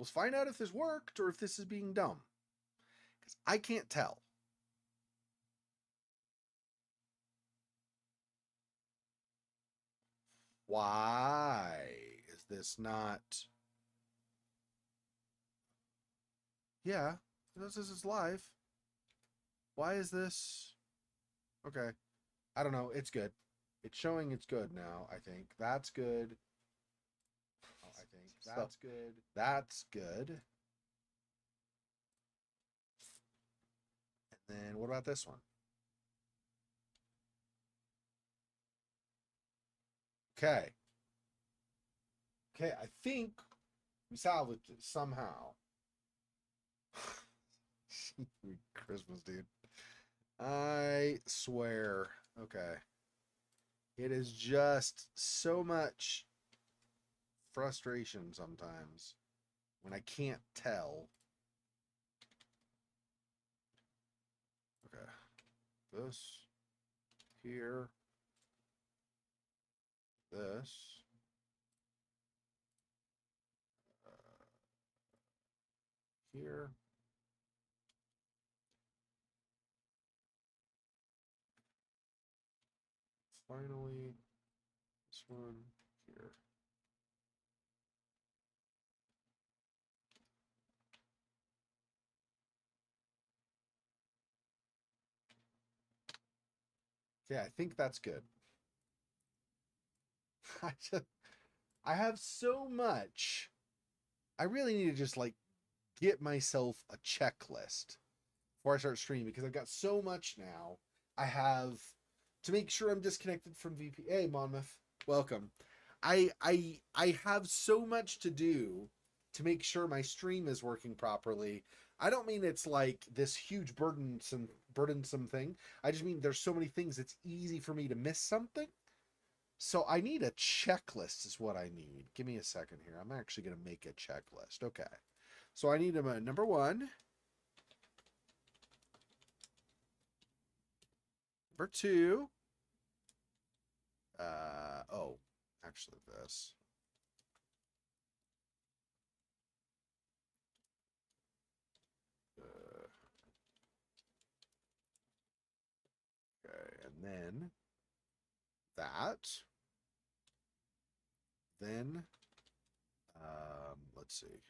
Let's find out if this worked or if this is being dumb. Because I can't tell. Why is this not... Yeah, this is live. Why is this... Okay. I don't know. It's good. It's showing it's good now, I think. That's good. I think that's good. That's good. And then what about this one? Okay. Okay, I think we salvaged it somehow. Christmas, dude. I swear. Okay. It is just so much frustration sometimes when I can't tell. Okay. This. Here. This. Here. Finally, this one here. Yeah, I think that's good. I have so much. I really need to just like get myself a checklist before I start streaming because I've got so much now. I have to make sure I'm disconnected from VP. Hey, Monmouth, welcome. I have so much to do to make sure my stream is working properly. I don't mean it's like this huge burdensome thing. I just mean there's so many things it's easy for me to miss something. So I need a checklist is what I need. Give me a second here. I'm actually going to make a checklist. Okay. So I need a number one. Number two. Oh, actually this. Okay, and then that. Then, let's see.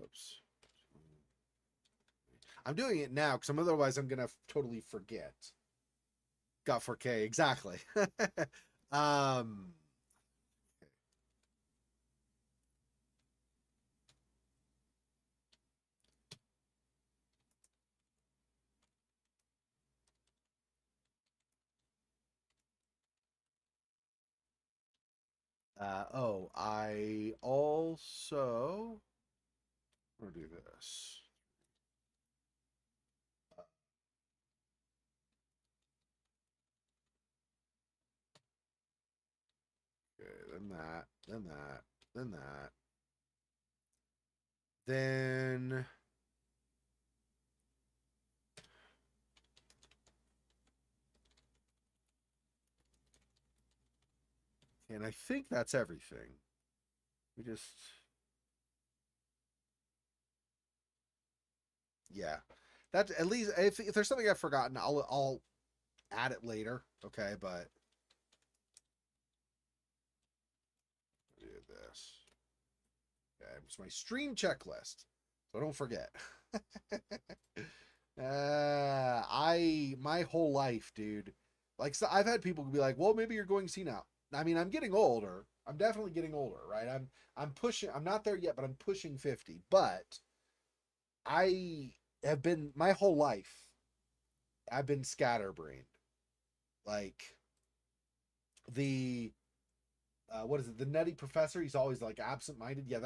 Oops. I'm doing it now because otherwise I'm gonna totally forget. Got 4K exactly. um. Oh, I also I'm gonna do this. Okay, then that, then that, then that. Then and I think that's everything. We just yeah. That's at least if there's something I've forgotten, I'll add it later. Okay, but do this. Okay, it's my stream checklist, so don't forget. I my whole life, dude. Like, so I've had people be like, "Well, maybe you're going senile." I mean, I'm getting older. I'm definitely getting older, right? I'm pushing. I'm not there yet, but I'm pushing 50. But I have been my whole life. I've been scatterbrained. Like the what is it? The nutty professor. He's always like absent-minded. Yeah,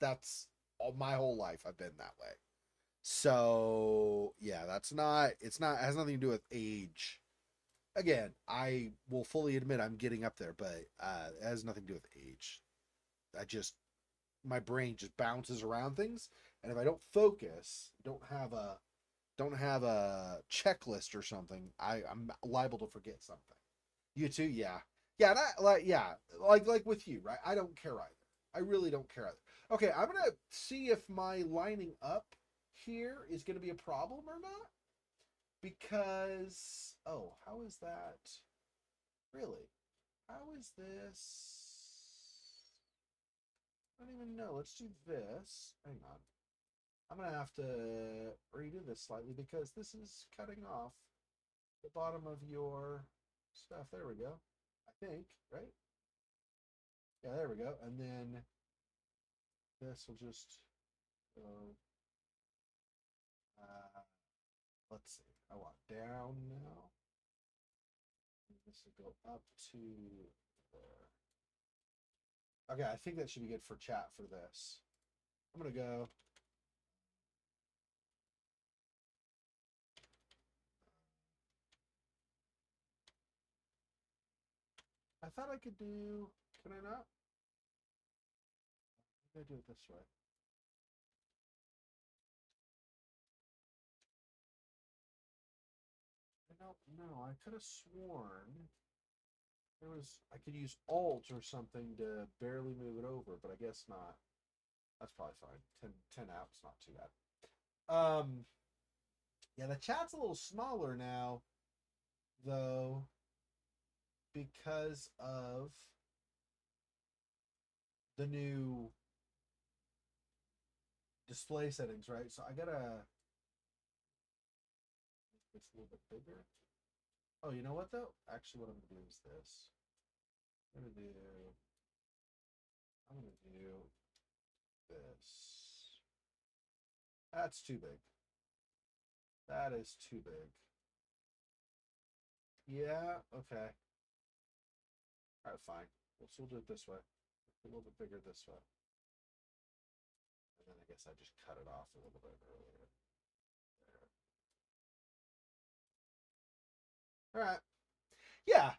that's all my whole life. I've been that way. So yeah, that's not. It's not. It has nothing to do with age. Again, I will fully admit I'm getting up there, but it has nothing to do with age. I just my brain just bounces around things, and if I don't focus, don't have a checklist or something, I'm liable to forget something. You too, yeah, yeah, that, like with you, right? I don't care either. I really don't care either. Okay, I'm gonna see if my lining up here is gonna be a problem or not, because how is that? Really? How is this? I don't even know. Let's do this. Hang on. I'm going to have to redo this slightly because this is cutting off the bottom of your stuff. There we go. I think, right? Yeah, there we go. And then this will just go, uh, let's see. I want down now. This will go up to there. Okay, I think that should be good for chat for this. I'm going to go. I thought I could do. Can I not? I'm going to do it this way. I don't know. I could have sworn there was. I could use Alt or something to barely move it over, but I guess not. That's probably fine. 10 out's not too bad. Yeah, the chat's a little smaller now, though, because of the new display settings, right? So I gotta. It's a little bit bigger. Oh, you know what though? Actually, what I'm gonna do is this. I'm gonna do. I'm gonna do this. That's too big. That is too big. Yeah, okay. All right, fine. We'll do it this way. A little bit bigger this way. And then I guess I just cut it off a little bit earlier. There. All right. Yeah,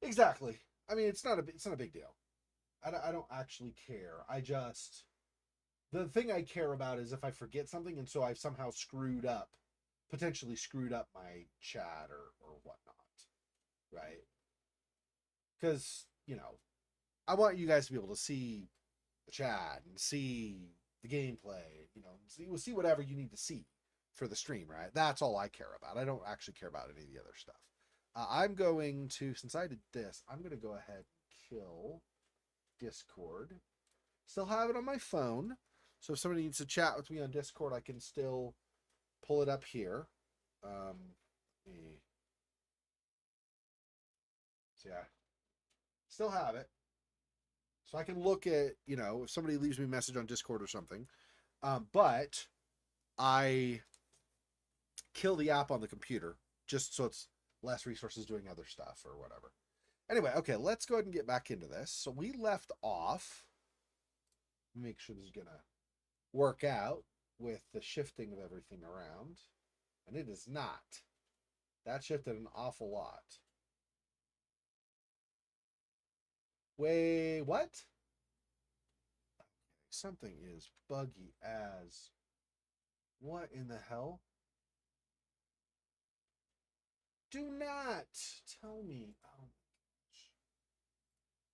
exactly. I mean, it's not a big deal. I don't actually care. I just the thing I care about is if I forget something, and so I've somehow potentially screwed up my chat or whatnot, right? Because I want you guys to be able to see the chat and see the gameplay, see whatever you need to see for the stream, right? That's all I care about. I don't actually care about any of the other stuff. I'm going to, since I did this, I'm going to go ahead and kill Discord. Still have it on my phone. So if somebody needs to chat with me on Discord, I can still pull it up here. So yeah, still have it. So I can look at, if somebody leaves me a message on Discord or something. But I kill the app on the computer just so it's less resources doing other stuff or whatever. Anyway, okay, let's go ahead and get back into this. So we left off. Make sure this is going to work out with the shifting of everything around. And it is not. That shifted an awful lot. Wait, what? Something is buggy as. What in the hell? Do not tell me. Oh my gosh.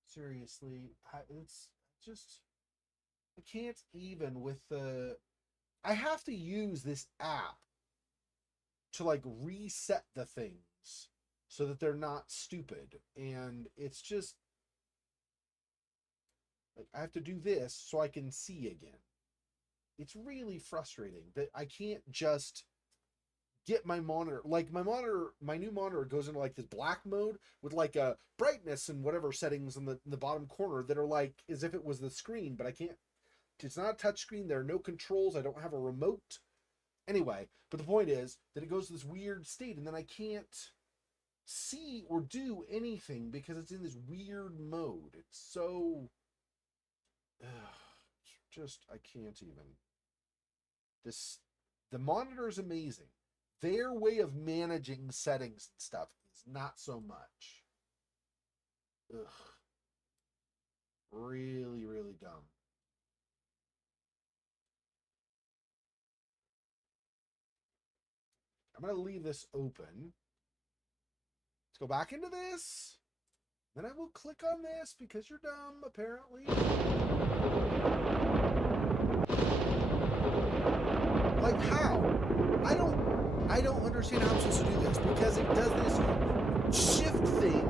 Seriously, it's just. I can't even with the. I have to use this app to like reset the things so that they're not stupid. And it's just. Like, I have to do this so I can see again. It's really frustrating that I can't just get my monitor. Like my new monitor goes into like this black mode with like a brightness and whatever settings in the bottom corner that are like as if it was the screen, but I can't. It's not a touch screen. There are no controls. I don't have a remote. Anyway, but the point is that it goes to this weird state, and then I can't see or do anything because it's in this weird mode. It's so just I can't even. The monitor is amazing. Their way of managing settings and stuff is not so much. Ugh. Really, really dumb. I'm going to leave this open. Let's go back into this. Then I will click on this because you're dumb, apparently. Like how? I don't understand how I'm supposed to do this because it does this shift thing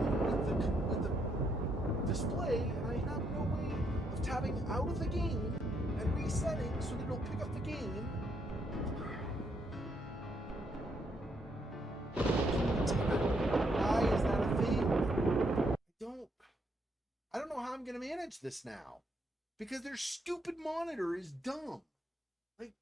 with the display, and I have no way of tabbing out of the game and resetting so that it'll pick up the game. Why is that a thing? I don't know how I'm going to manage this now because their stupid monitor is dumb. Like,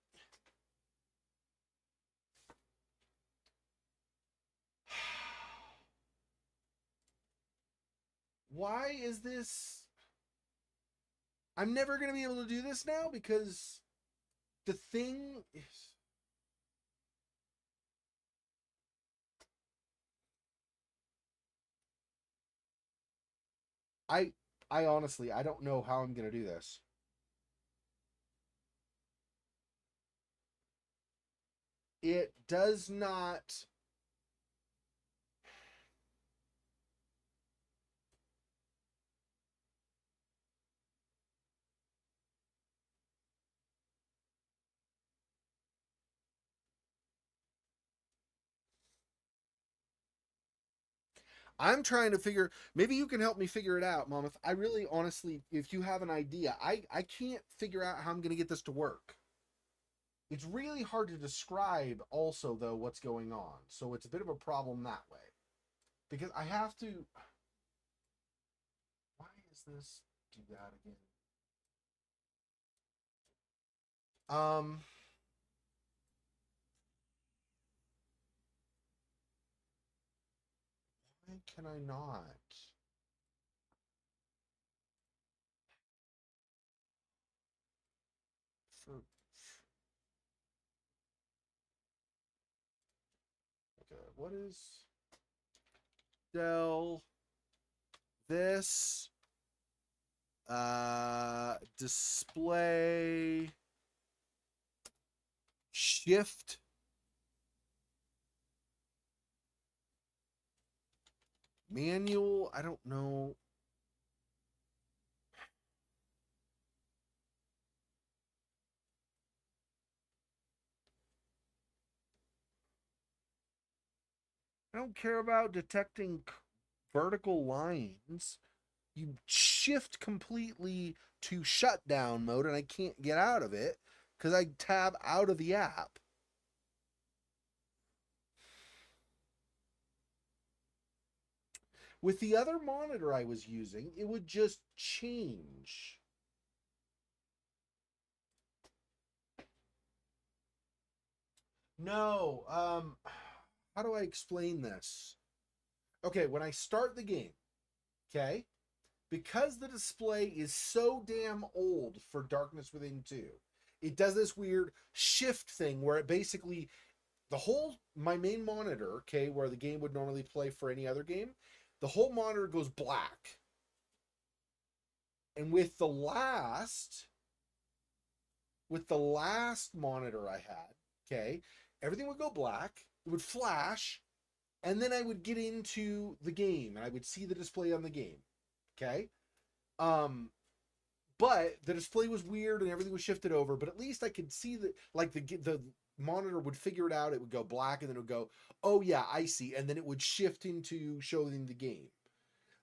why is this? I'm never going to be able to do this now because the thing is. I honestly, I don't know how I'm going to do this. It does not. I'm trying to figure, maybe you can help me figure it out, Monmouth. I really honestly, if you have an idea, I can't figure out how I'm going to get this to work. It's really hard to describe also though what's going on. So it's a bit of a problem that way. Because I have to. Why is this do that again? Why can I not? For okay, what is Dell this display shift manual? I don't know. I don't care about detecting vertical lines. You shift completely to shutdown mode and I can't get out of it because I tab out of the app. With the other monitor I was using, it would just change. No, how do I explain this? Okay, when I start the game, okay, because the display is so damn old for Darkness Within 2, it does this weird shift thing where it basically, my main monitor, okay, where the game would normally play for any other game, the whole monitor goes black. And with the last monitor I had, okay, everything would go black, it would flash, and then I would get into the game and I would see the display on the game. Okay? But the display was weird and everything was shifted over, but at least I could see that, like, the monitor would figure it out. It would go black and then it would go, oh yeah, I see, and then it would shift into showing the game.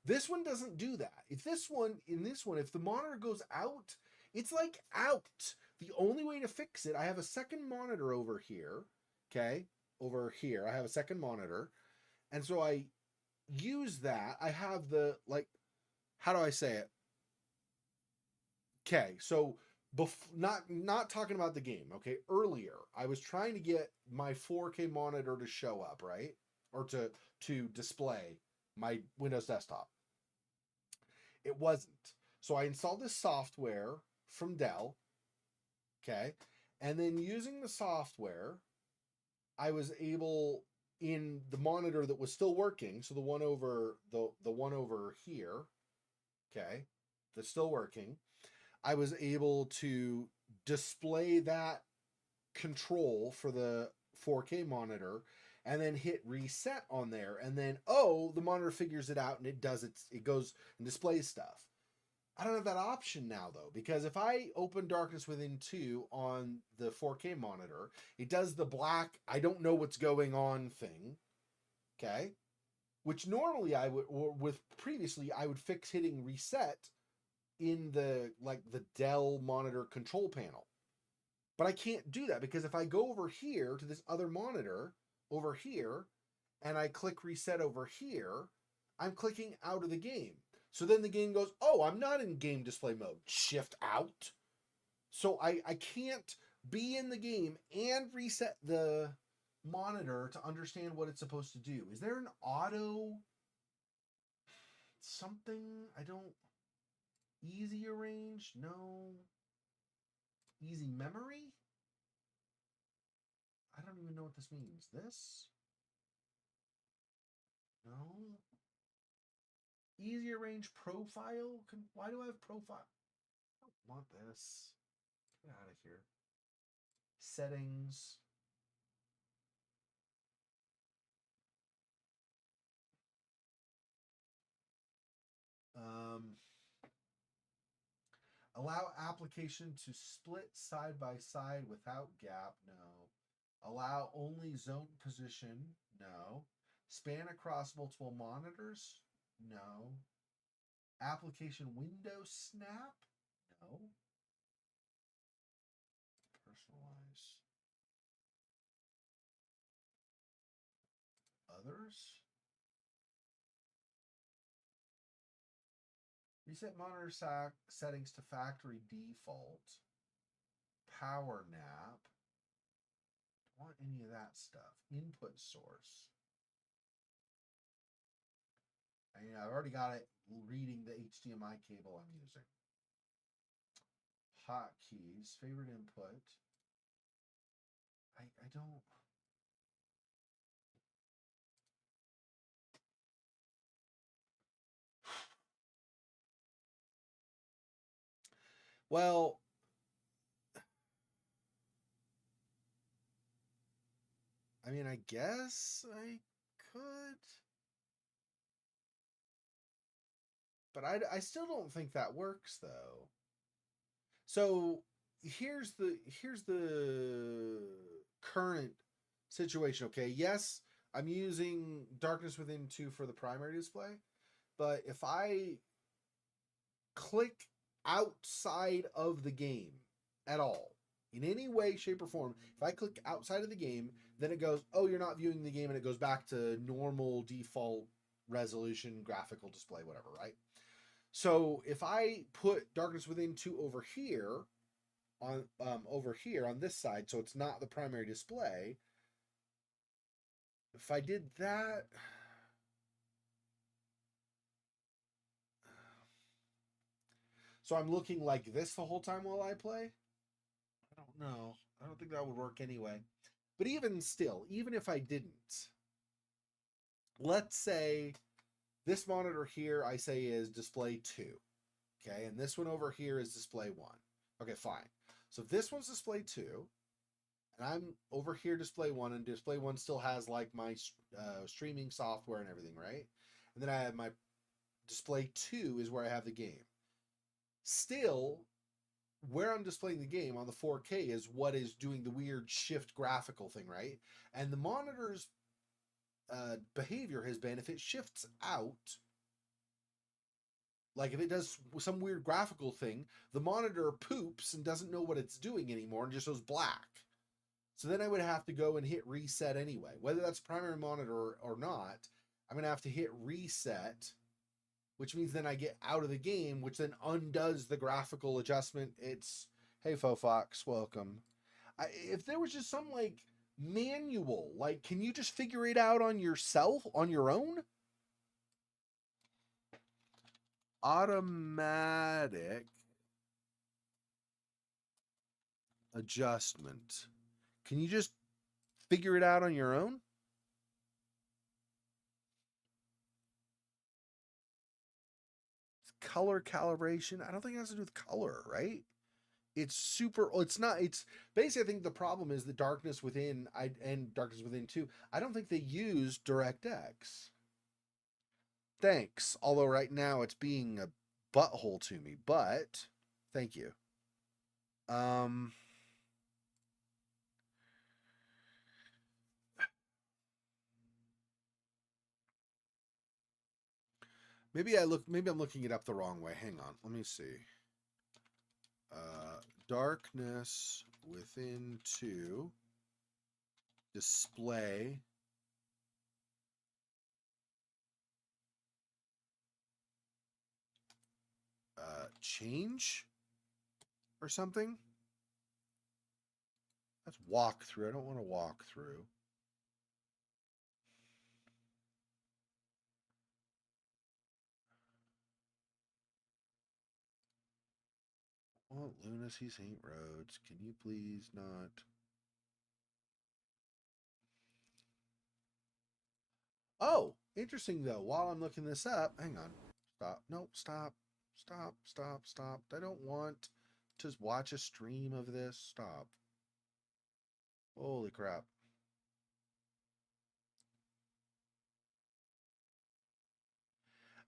This one doesn't do that. If the monitor goes out, it's like out. The only way to fix it, I have a second monitor over here. Okay? Over here, I have a second monitor. And so I use that. I have the, like, how do I say it? Okay, so not talking about the game. Okay, earlier I was trying to get my 4K monitor to show up, right, or to display my Windows desktop. It wasn't. So I installed this software from Dell. Okay, and then using the software, I was able, in the monitor that was still working, so the one over here, okay, that's still working, I was able to display that control for the 4K monitor and then hit reset on there, and then, oh, the monitor figures it out and it does it goes and displays stuff. I don't have that option now though, because if I open Darkness Within 2 on the 4K monitor, it does the black I don't know what's going on thing. Okay? Which normally I would, or with previously I would fix hitting reset in the Dell monitor control panel. But I can't do that because if I go over here to this other monitor over here and I click reset over here, I'm clicking out of the game. So then the game goes, oh, I'm not in game display mode. Shift out. So I can't be in the game and reset the monitor to understand what it's supposed to do. Is there an auto something? I don't... Easy arrange? No. Easy memory? I don't even know what this means. This? No. Easy arrange profile? Why do I have profile? I don't want this. Get out of here. Settings. Allow application to split side by side without gap. No. Allow only zone position. No. Span across multiple monitors. No. Application window snap. No. Personalize. Others. Reset monitor settings to factory default. Power nap. Don't want any of that stuff. Input source. I've already got it reading the HDMI cable I'm using. Hotkeys. Favorite input. I don't... Well, I mean, I guess I could. But I still don't think that works though. So here's the current situation. Okay, yes, I'm using Darkness Within 2 for the primary display, but if I click outside of the game at all, in any way, shape, or form, if I click outside of the game, then it goes, oh, you're not viewing the game, and it goes back to normal default resolution, graphical display, whatever, right? So if I put Darkness Within 2 over here on this side, so it's not the primary display, if I did that, so I'm looking like this the whole time while I play? I don't know. I don't think that would work anyway. But even still, even if I didn't, let's say this monitor here I say is display 2. Okay, and this one over here is display 1. Okay, fine. So if this one's display 2, and I'm over here display 1, and display 1 still has like my streaming software and everything, right? And then I have my display 2 is where I have the game. Still, where I'm displaying the game on the 4K is what is doing the weird shift graphical thing, right? And the monitor's behavior has been, if it shifts out, like if it does some weird graphical thing, the monitor poops and doesn't know what it's doing anymore and just goes black. So then I would have to go and hit reset anyway. Whether that's primary monitor or not, I'm going to have to hit reset, which means then I get out of the game, which then undoes the graphical adjustment. It's, hey, Fofox, welcome. If there was just some like manual, like, can you just figure it out on yourself, on your own? Automatic adjustment. Can you just figure it out on your own? Color calibration. I don't think it has to do with color, right? It's super. It's not. It's basically. I think the problem is the Darkness Within. And Darkness Within 2. I don't think they use DirectX. Thanks. Although right now it's being a butthole to me, but thank you. Um. Maybe I'm looking it up the wrong way. Hang on. Let me see. Darkness Within 2 display change or something. That's walkthrough. I don't want to walk through. Oh, Lunacy St. Rhodes. Can you please not? Oh, interesting though. While I'm looking this up, hang on. Stop. No, stop. Stop. Stop. Stop. I don't want to watch a stream of this. Stop. Holy crap.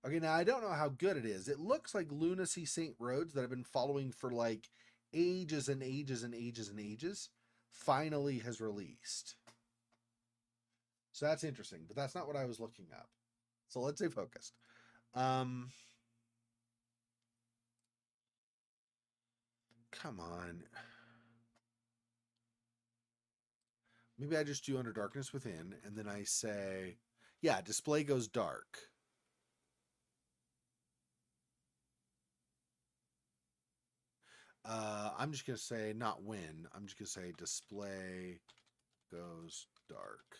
Okay, now I don't know how good it is. It looks like Lunacy St. Rhodes that I've been following for like ages and ages and ages and ages finally has released. So that's interesting, but that's not what I was looking up. So let's stay focused. Come on. Maybe I just do Under Darkness Within, and then I say, yeah, display goes dark. I'm just going to say, not when. I'm just going to say display goes dark.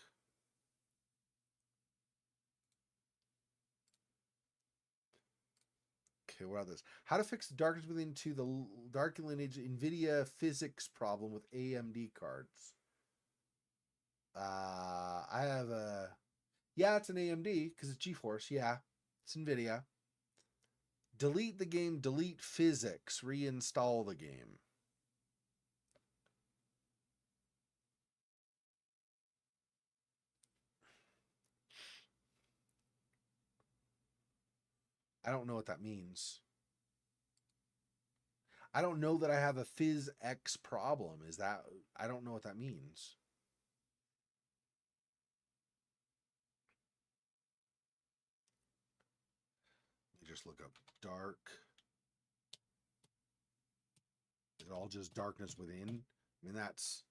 Okay, what about this? How to fix Darkness Within 2, the Dark Lineage NVIDIA physics problem with AMD cards. I have a... Yeah, it's an AMD, because it's GeForce. Yeah, it's NVIDIA. Delete the game, delete physics, reinstall the game. I don't know what that means. I don't know that I have a phys X problem. Is that... I don't know what that means. Let me just look up dark. Is it all just Darkness Within? I mean, that's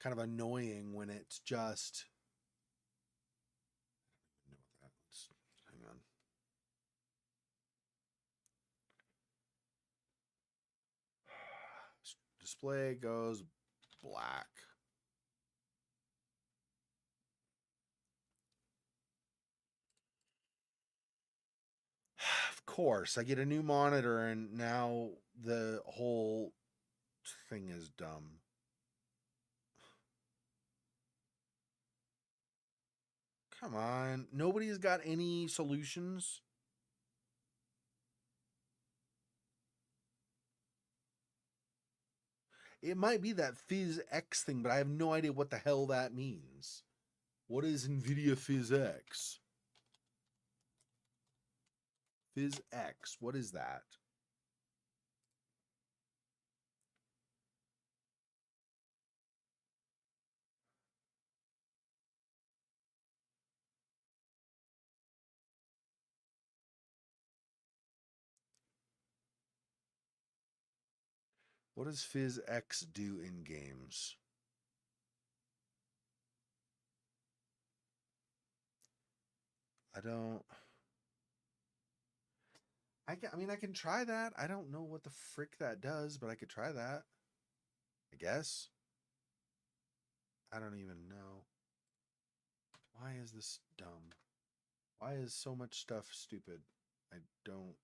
kind of annoying when it's just... I don't know what that is. Hang on. Display goes black. Of course, I get a new monitor and now the whole thing is dumb. Come on. Nobody's got any solutions? It might be that Phys X thing, but I have no idea what the hell that means. What is NVIDIA Phys X? Phys X, what is that? What does Phys X do in games? I don't... I mean, I can try that. I don't know what the frick that does, but I could try that. I guess. I don't even know. Why is this dumb? Why is so much stuff stupid? I don't...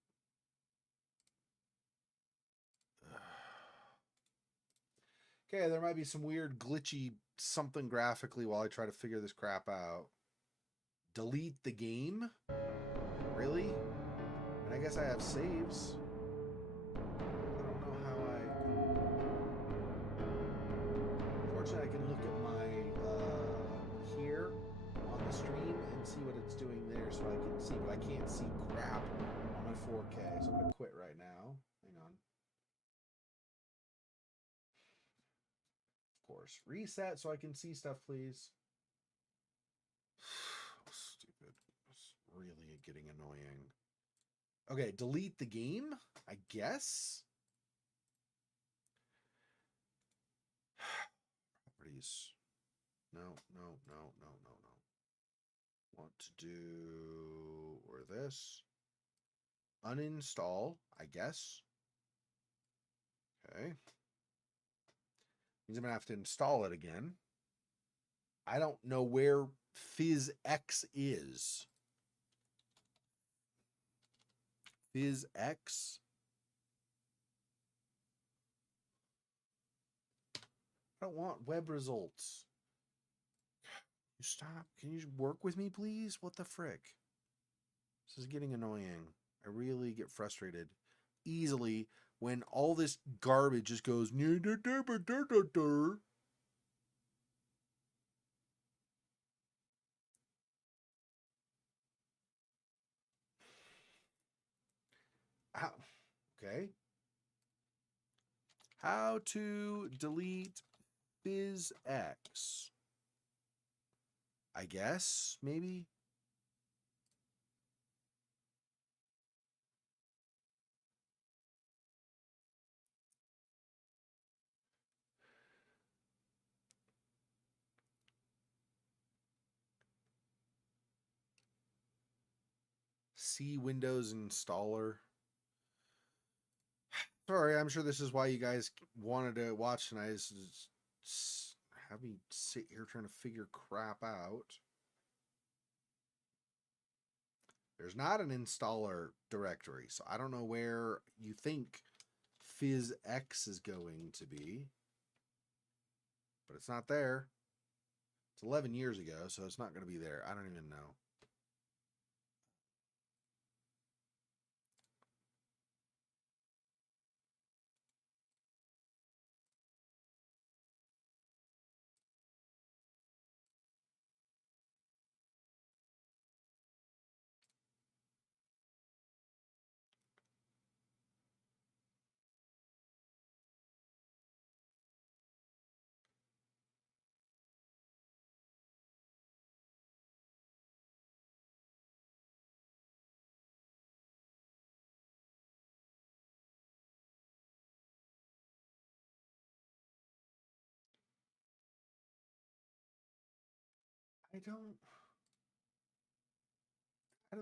Okay, there might be some weird glitchy something graphically while I try to figure this crap out. Delete the game? Really? And I guess I have saves. I don't know how I... see, but I can't see crap on my 4K, so I'm gonna quit right now. Hang on. Of course. Reset so I can see stuff, please. Stupid. It's really getting annoying. Okay, delete the game, I guess. Properties. No, no, no, no, no, no. Want to do or this. Uninstall, I guess. Okay. Means I'm gonna have to install it again. I don't know where PhysX is. PhysX? I don't want web results. You stop. Can you work with me, please? What the frick? This is getting annoying. I really get frustrated easily when all this garbage just goes. How? Okay. How to delete PhysX? I guess, maybe. C Windows installer. Sorry, I'm sure this is why you guys wanted to watch tonight. Is have me sit here trying to figure crap out. There's not an installer directory, so I don't know where you think PhysX is going to be. But it's not there. It's 11 years ago, so it's not going to be there. I don't even know. I don't.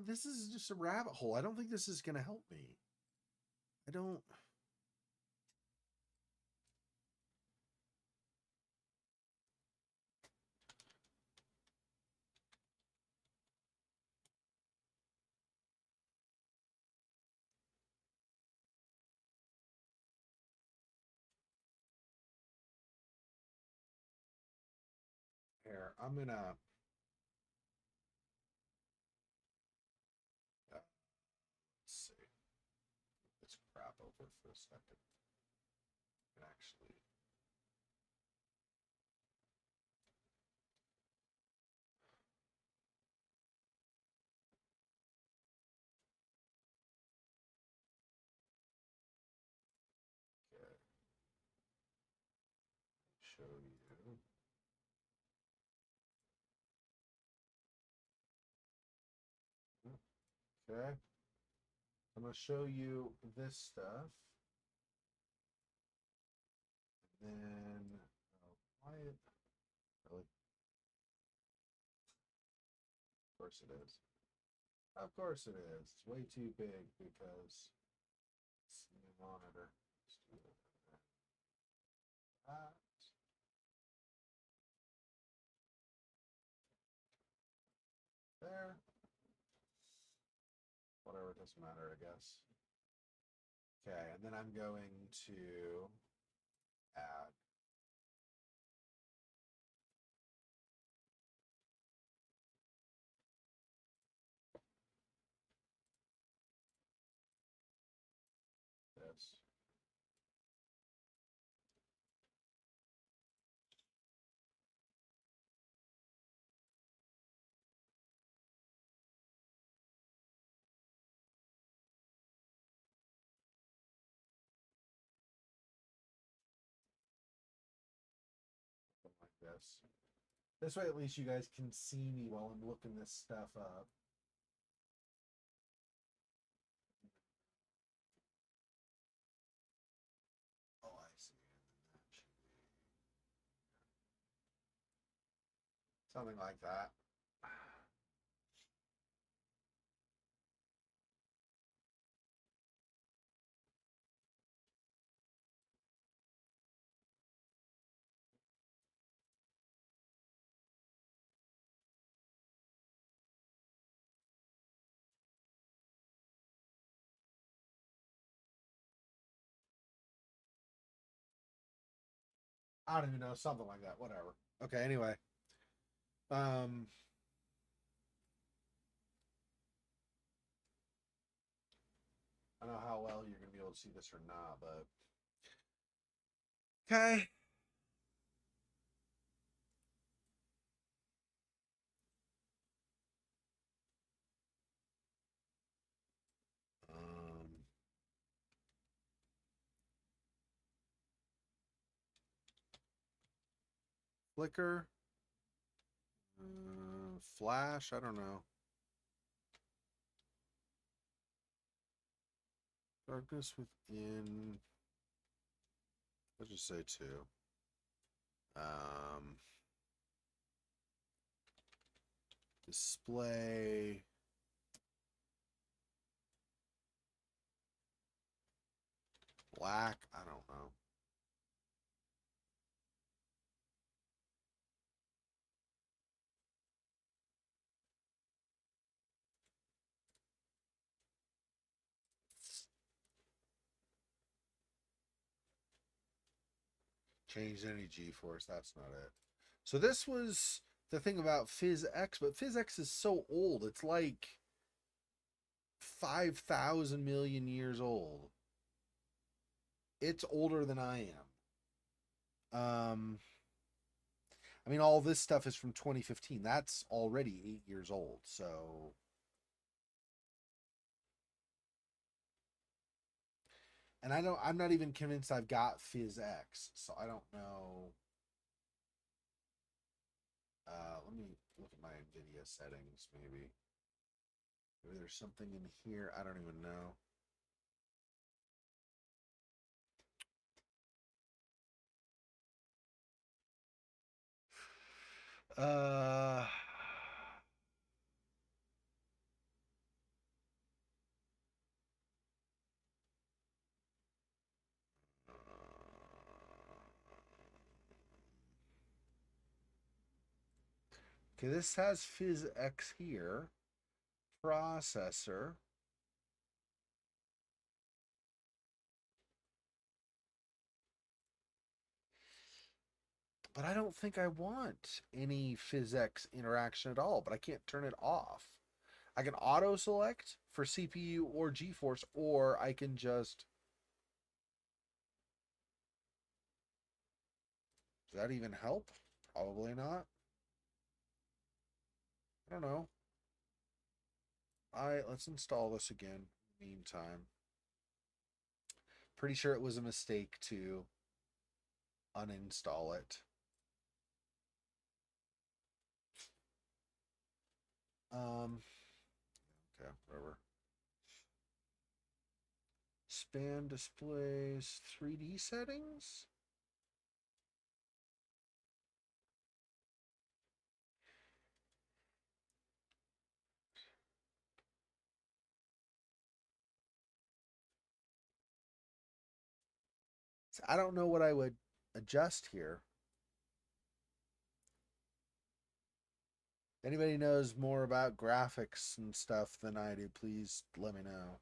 This is just a rabbit hole. I don't think this is going to help me. I don't. Here, I'm going to. Let's see. This crap over for a second. Actually. Okay. Show you. Okay. I'm going to show you this stuff. And then, quiet. Really? Of course it is. Of course it is. It's way too big because it's a new monitor. Let's do that. There. Whatever, it doesn't matter, I guess. Okay, and then I'm going to add this. this. This way, at least you guys can see me while I'm looking this stuff up. Oh, I see. Something like that. I don't even know, something like that. Whatever. Okay, anyway. Um I don't know how well you're gonna be able to see this or not, but okay. Um Flicker. Flash, I don't know. Darkness within. Let's just say two. Um, Display. Black, I don't know. Changed any G-force, that's not it. So this was the thing about PhysX, but PhysX is so old. It's like 5,000 million years old. It's older than I am. I mean, all this stuff is from 2015. That's already 8 years old. So, and I'm not even convinced I've got PhysX. So I don't know. Let me look at my NVIDIA settings, maybe. Maybe there's something in here. I don't even know. Uh, okay, this has PhysX here. Processor. But I don't think I want any PhysX interaction at all, but I can't turn it off. I can auto select for CPU or GeForce, or I can just. Does that even help? Probably not. I don't know. Let's install this again. Meantime, pretty sure it was a mistake to uninstall it. Okay, whatever. Span displays 3D settings. So I don't know what I would adjust here. If anybody knows more about graphics and stuff than I do, please let me know.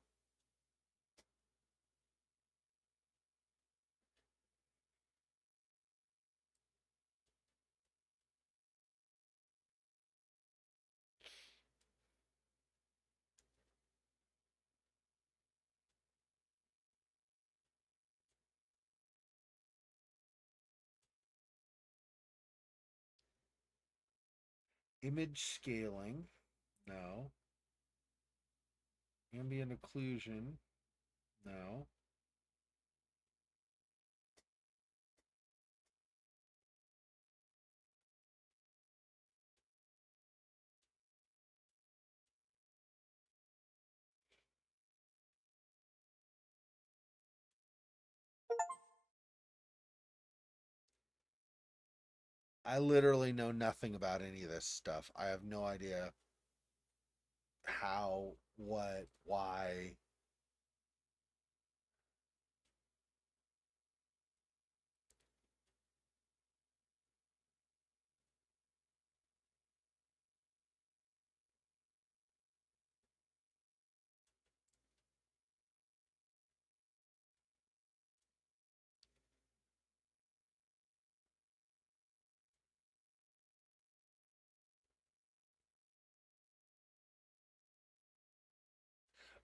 Image scaling, no. Ambient occlusion, no. I literally know nothing about any of this stuff. I have no idea how, what, why.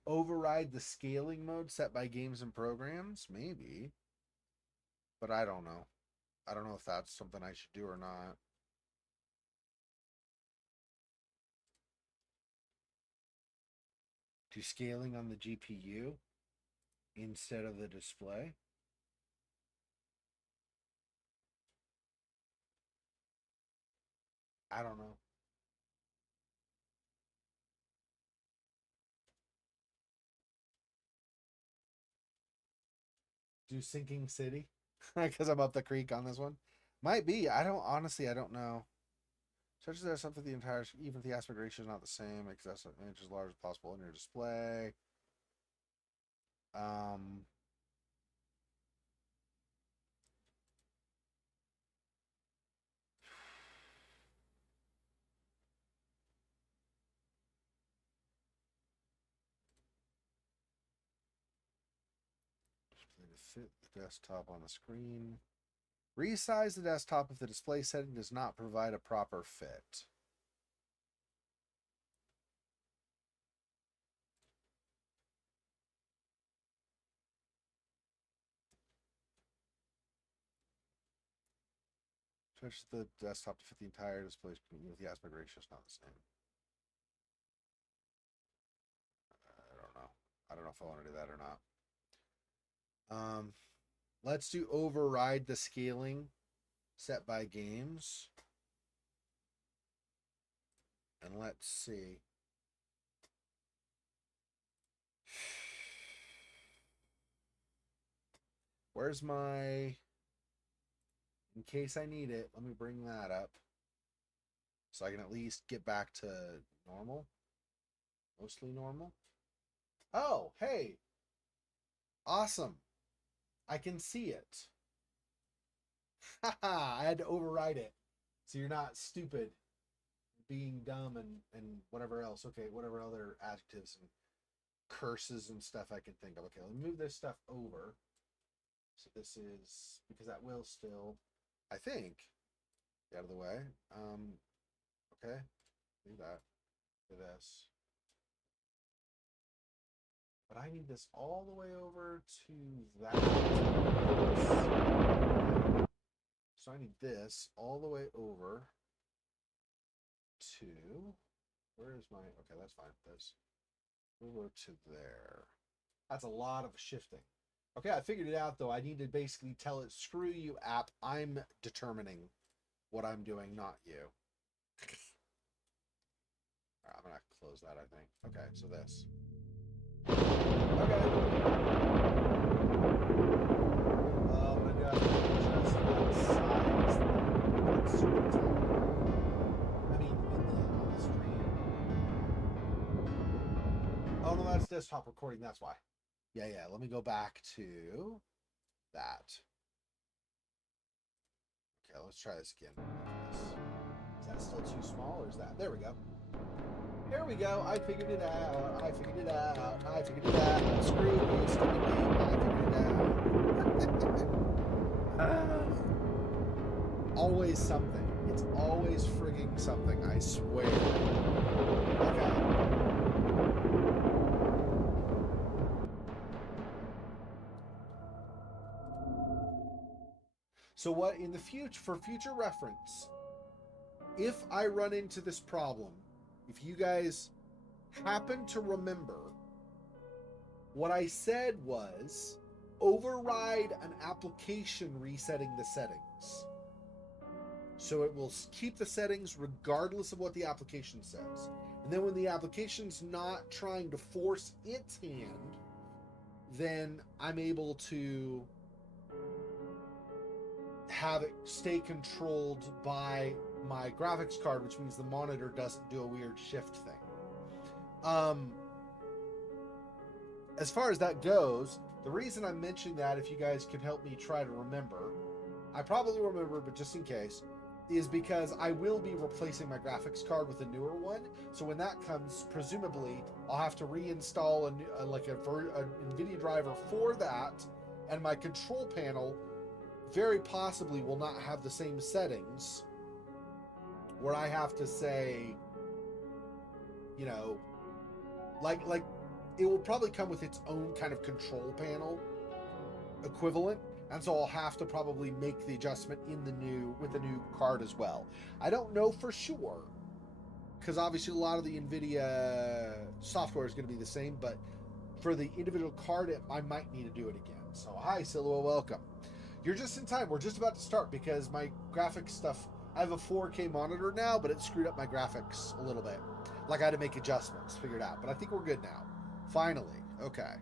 Override the scaling mode set by games and programs? Maybe. But I don't know. I don't know if that's something I should do or not. Do scaling on the GPU instead of the display? I don't know. Do Sinking City? Because I'm up the creek on this one. Might be. I don't, honestly, I don't know. Such as there's something the entire, even if the aspect ratio is not the same, makes that image as large as possible in your display. Um, to fit the desktop on the screen. Resize the desktop if the display setting does not provide a proper fit. Stretch the desktop to fit the entire display screen if the aspect ratio is not the same. I don't know. I don't know if I want to do that or not. Let's do override the scaling set by games. And let's see. Where's my... In case I need it, let me bring that up. So I can at least get back to normal. Mostly normal. Oh, hey. Awesome. I can see it. Haha, I had to override it. So you're not stupid, being dumb, and whatever else. Okay, whatever other adjectives and curses and stuff I can think of. Okay, let me move this stuff over. So this is, because that will still, I think, get out of the way. Okay, do that. Do this. But I need this all the way over to that. So I need this all the way over to, where is my, okay, that's fine. This over to there. That's a lot of shifting. Okay, I figured it out though. I need to basically tell it, screw you app, I'm determining what I'm doing, not you. All right, I'm gonna close that, I think. Okay, so this. Okay. I'm gonna do just that size. That's super tiny. I mean, on the screen. Oh no, that's desktop recording. That's why. Yeah. Let me go back to that. Okay, let's try this again. Is that still too small, or is that? There we go. There we go. I figured it out. I figured it out. I figured it out. Screw you, stupid game. I figured it out. Always something. It's always frigging something, I swear. Okay. So what in the future, for future reference, if I run into this problem, if you guys happen to remember, what I said was override an application resetting the settings. So it will keep the settings regardless of what the application says. And then when the application's not trying to force its hand, then I'm able to have it stay controlled by my graphics card, which means the monitor doesn't do a weird shift thing. As far as that goes, the reason I'm mentioning that, if you guys can help me try to remember, I probably remember, but just in case, is because I will be replacing my graphics card with a newer one. So when that comes, presumably, I'll have to reinstall an NVIDIA driver for that, and my control panel very possibly will not have the same settings, where I have to say, you know, like it will probably come with its own kind of control panel equivalent, and so I'll have to probably make the adjustment with the new card as well. I don't know for sure, because obviously a lot of the NVIDIA software is going to be the same, but for the individual card, I might need to do it again. So hi, Silua, welcome. You're just in time. We're just about to start because my graphics stuff, I have a 4K monitor now, but it screwed up my graphics a little bit. Like I had to make adjustments, figured out. But I think we're good now. Finally. Okay.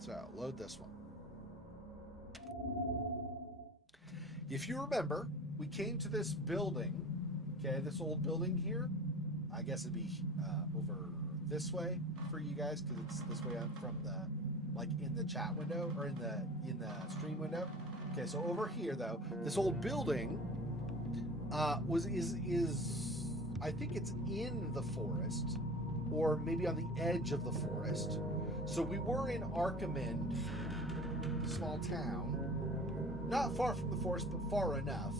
So load this one. If you remember, we came to this building, okay, this old building here. I guess it'd be over this way for you guys, because it's this way up from the, like in the chat window or in the stream window. Okay, so over here though, this old building is I think it's in the forest, or maybe on the edge of the forest. So we were in Arkham, small town, not far from the forest, but far enough.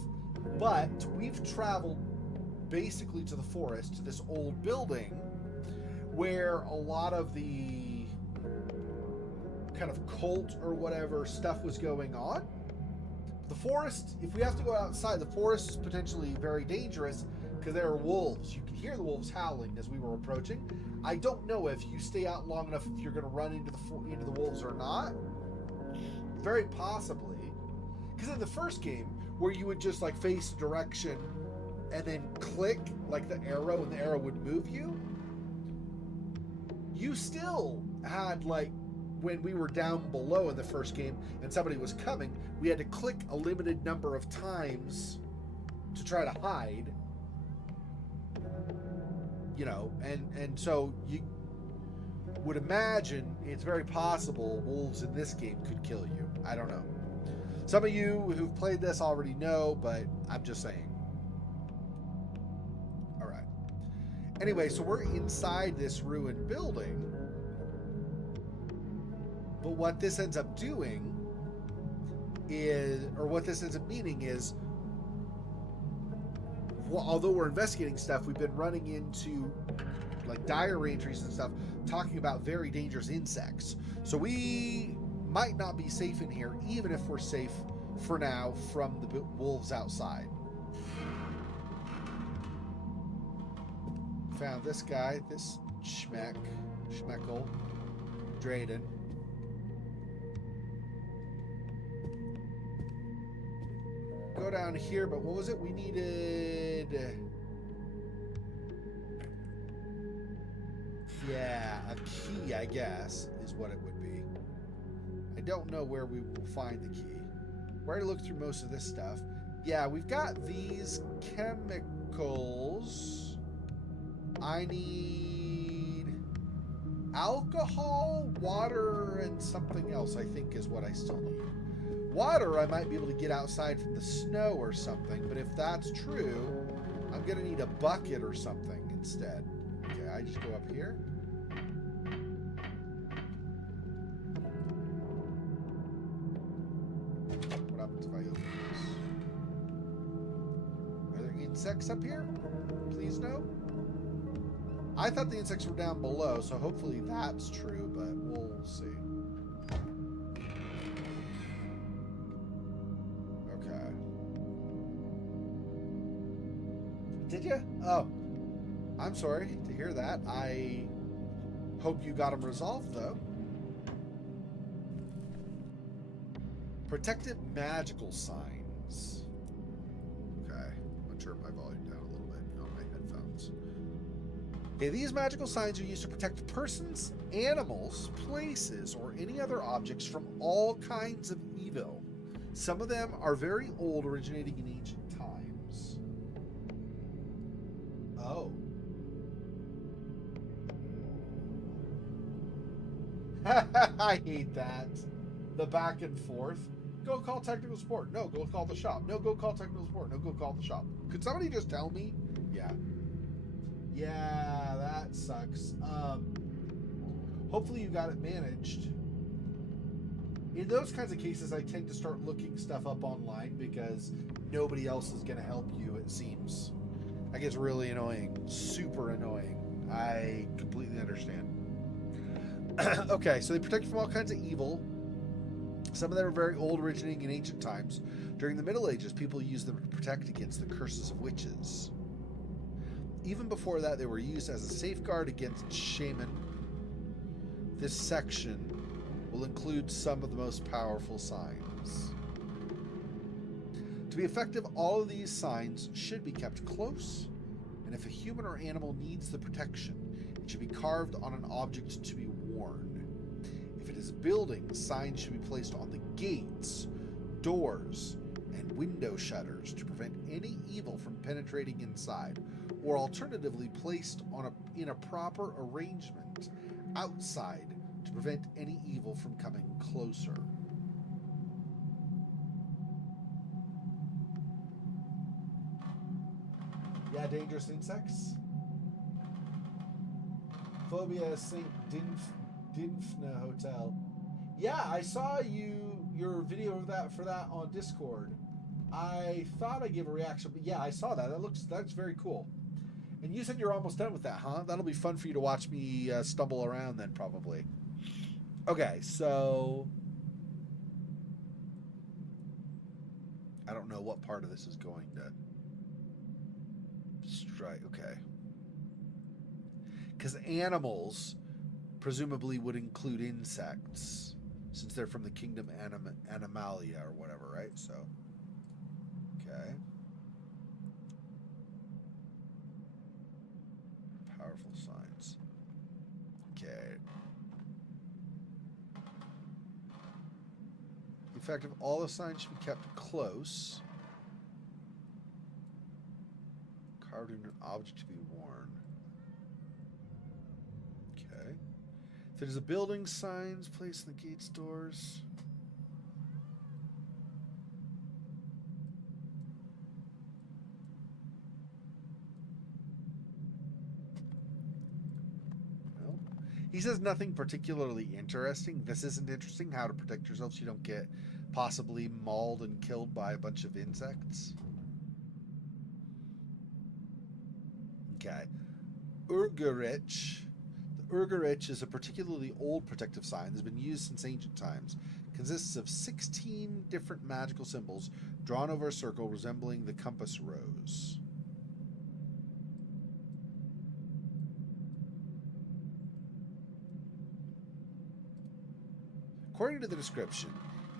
But we've traveled basically to the forest, to this old building, where a lot of the kind of cult or whatever stuff was going on. The forest, if we have to go outside, the forest is potentially very dangerous because there are wolves. You can hear the wolves howling as we were approaching. I don't know if you stay out long enough if you're going to run into the wolves or not. Very possibly. Because in the first game, where you would just like face a direction and then click like the arrow and the arrow would move you, you still had like, when we were down below in the first game and somebody was coming, we had to click a limited number of times to try to hide, you know, and so you would imagine it's very possible wolves in this game could kill you. I don't know. Some of you who've played this already know, but I'm just saying. All right. Anyway, so we're inside this ruined building. But what this ends up doing is, or what this ends up meaning is, well, although we're investigating stuff, we've been running into like diary entries and stuff talking about very dangerous insects. So we might not be safe in here, even if we're safe for now from the wolves outside. Found this guy, this Schmeckle, Drayden. Go down here, but what was it? We needed... yeah, a key, I guess, is what it would be. I don't know where we will find the key. We're going to look through most of this stuff. Yeah, we've got these chemicals. I need alcohol, water, and something else, I think, is what I still need. Water, I might be able to get outside from the snow or something, but if that's true, I'm going to need a bucket or something instead. Okay, I just go up here. What happens if I open this? Are there insects up here? Please no. I thought the insects were down below, so hopefully that's true, but we'll see. Did you? Oh, I'm sorry to hear that. I hope you got them resolved, though. Protected magical signs. Okay, I'm going to turn my volume down a little bit on my headphones. Okay, these magical signs are used to protect persons, animals, places, or any other objects from all kinds of evil. Some of them are very old, originating in ancient times. Oh. I hate that. The back and forth. Go call technical support. No, go call the shop. No, go call technical support. No, go call the shop. Could somebody just tell me? Yeah. Yeah, that sucks. Hopefully you got it managed. In those kinds of cases, I tend to start looking stuff up online because nobody else is going to help you, it seems. That gets really annoying. Super annoying. I completely understand. Okay, so they protect you from all kinds of evil. Some of them are very old, originating in ancient times. During the Middle Ages, people used them to protect against the curses of witches. Even before that, they were used as a safeguard against shaman. This section will include some of the most powerful signs. To be effective, all of these signs should be kept close, and if a human or animal needs the protection, it should be carved on an object to be worn. If it is a building, signs should be placed on the gates, doors, and window shutters to prevent any evil from penetrating inside, or alternatively placed in a proper arrangement outside to prevent any evil from coming closer. Yeah, dangerous insects. Phobia St. Dinfna Hotel. Yeah, I saw your video of that for that on Discord. I thought I'd give a reaction, but yeah, I saw that. That's very cool. And you said you're almost done with that, huh? That'll be fun for you to watch me stumble around then, probably. Okay, so I don't know what part of this is going to strike. Okay. Because animals presumably would include insects, since they're from the kingdom Animalia or whatever, right? So, okay. Powerful signs. Okay. Effective, all the signs should be kept close. Carved in an object to be worn. Okay. If there's a building, signs placed in the gates, doors. Well, he says nothing particularly interesting. This isn't interesting. How to protect yourself so you don't get possibly mauled and killed by a bunch of insects. Okay. Urgerich. The Urgerich is a particularly old protective sign that's been used since ancient times. It consists of 16 different magical symbols drawn over a circle resembling the compass rose. According to the description,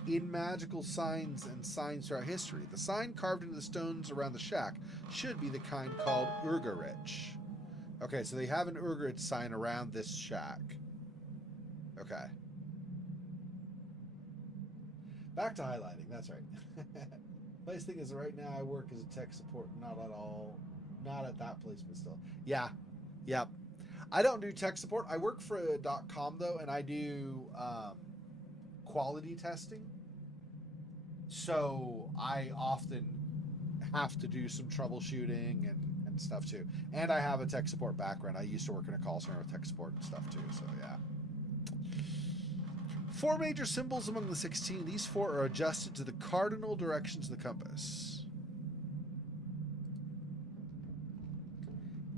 in magical signs and signs throughout history, the sign carved into the stones around the shack should be the kind called Urgerich. Okay, so they have an Urgerich sign around this shack. Okay. Back to highlighting, that's right. Place thing is right now I work as a tech support, not at that place, but still. Yeah. Yep. I don't do tech support. I work for a .com though, and I do quality testing. So I often have to do some troubleshooting and stuff too. And I have a tech support background. I used to work in a call center with tech support and stuff too. So yeah. 4 major symbols among the 16. These 4 are adjusted to the cardinal directions of the compass.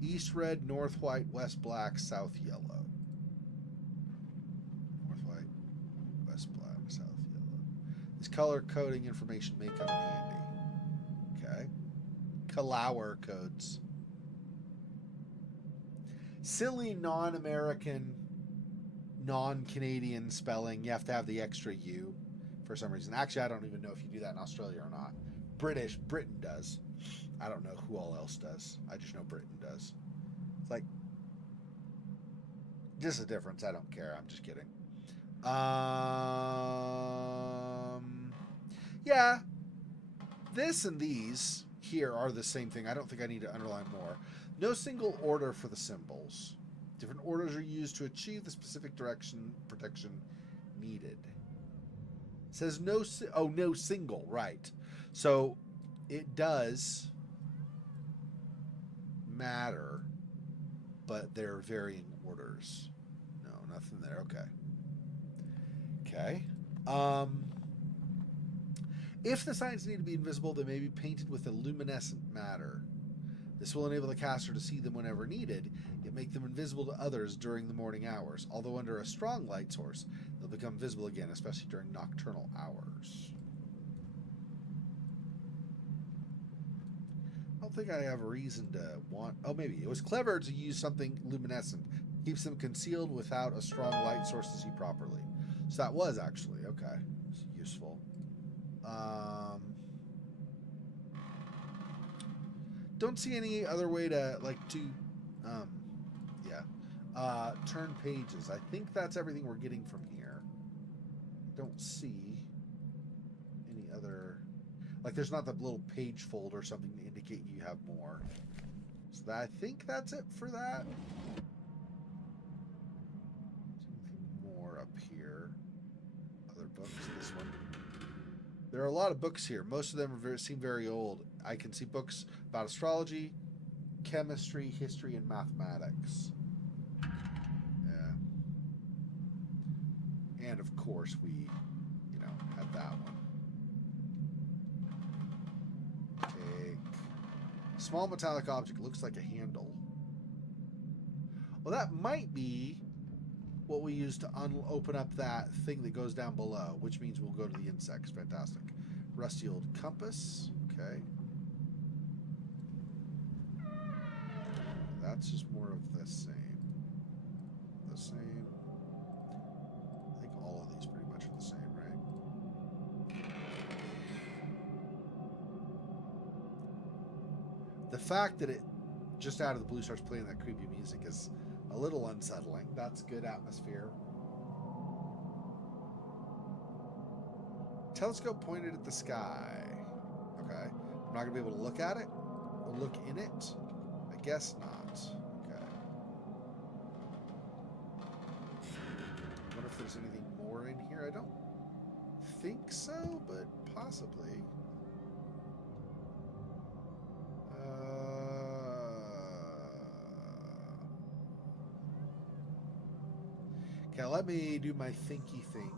East red, north white, west black, south yellow. North white, west black, south yellow. This color coding information may come in handy. Okay. Kalauer codes. Silly non-American, non-Canadian spelling. You have to have the extra U for some reason. Actually, I don't even know if you do that in Australia or not. Britain does. I don't know who all else does. I just know Britain does. It's like, just a difference. I don't care. I'm just kidding. Yeah, this and these here are the same thing. I don't think I need to underline more. No single order for the symbols. Different orders are used to achieve the specific direction protection needed. It says no. No single. Right. So it does matter, but they're varying orders. No, nothing there. Okay. Okay. If the signs need to be invisible, they may be painted with a luminescent matter. This will enable the caster to see them whenever needed, yet make them invisible to others during the morning hours. Although under a strong light source, they'll become visible again, especially during nocturnal hours. I don't think I have a reason to want... Oh, maybe. It was clever to use something luminescent. Keeps them concealed without a strong light source to see properly. So that was actually, okay. It's useful. Don't see any other way to, turn pages. I think that's everything we're getting from here. Don't see any other... there's not the little page fold or something to indicate you have more. So I think that's it for that. Anything more up here? Other books, this one. There are a lot of books here. Most of them seem very old. I can see books about astrology, chemistry, history, and mathematics. Yeah. And of course, we, had that one. Take small metallic object. Looks like a handle. Well, that might be what we use to open up that thing that goes down below, which means we'll go to the insects. Fantastic. Rusty old compass. Okay. That's just more of the same. The same. I think all of these pretty much are the same, right? The fact that it just out of the blue starts playing that creepy music is a little unsettling. That's good atmosphere. Telescope pointed at the sky. Okay. I'm not going to be able to look at it or look in it. I guess not. Okay. I wonder if there's anything more in here. I don't think so, but possibly. Okay, let me do my thinky think.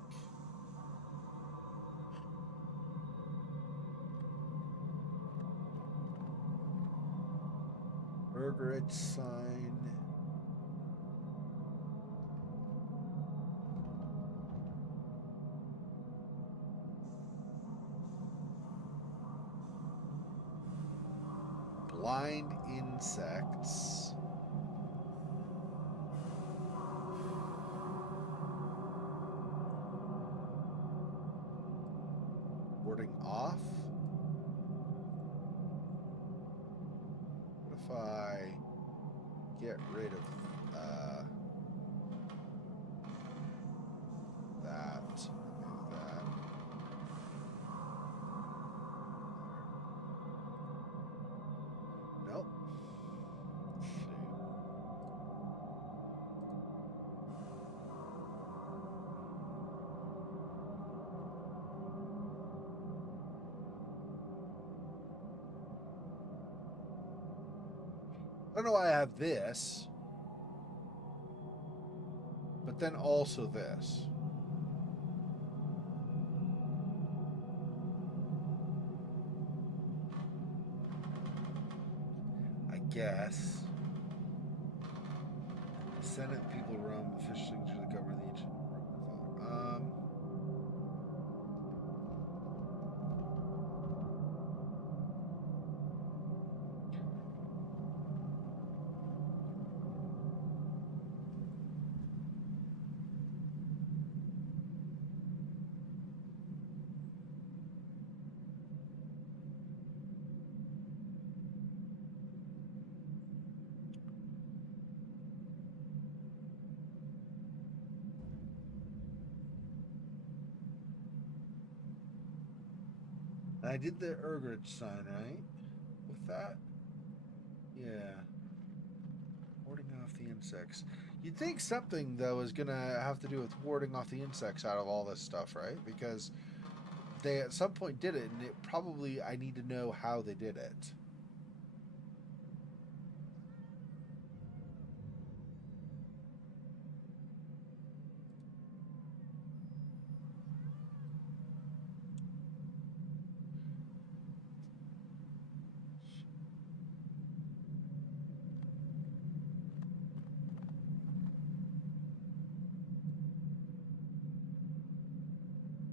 Margaret sign. Blind insects. Warding off. What if I get rid of that? Move that. Nope. I don't know why I have this, but then also this. I guess. The Senate, people of Rome, official signature of the government of the ancient Roman. And I did the Urgrich sign, right? With that? Yeah. Warding off the insects. You'd think something, though, is going to have to do with warding off the insects out of all this stuff, right? Because they at some point did it, and it probably, I need to know how they did it.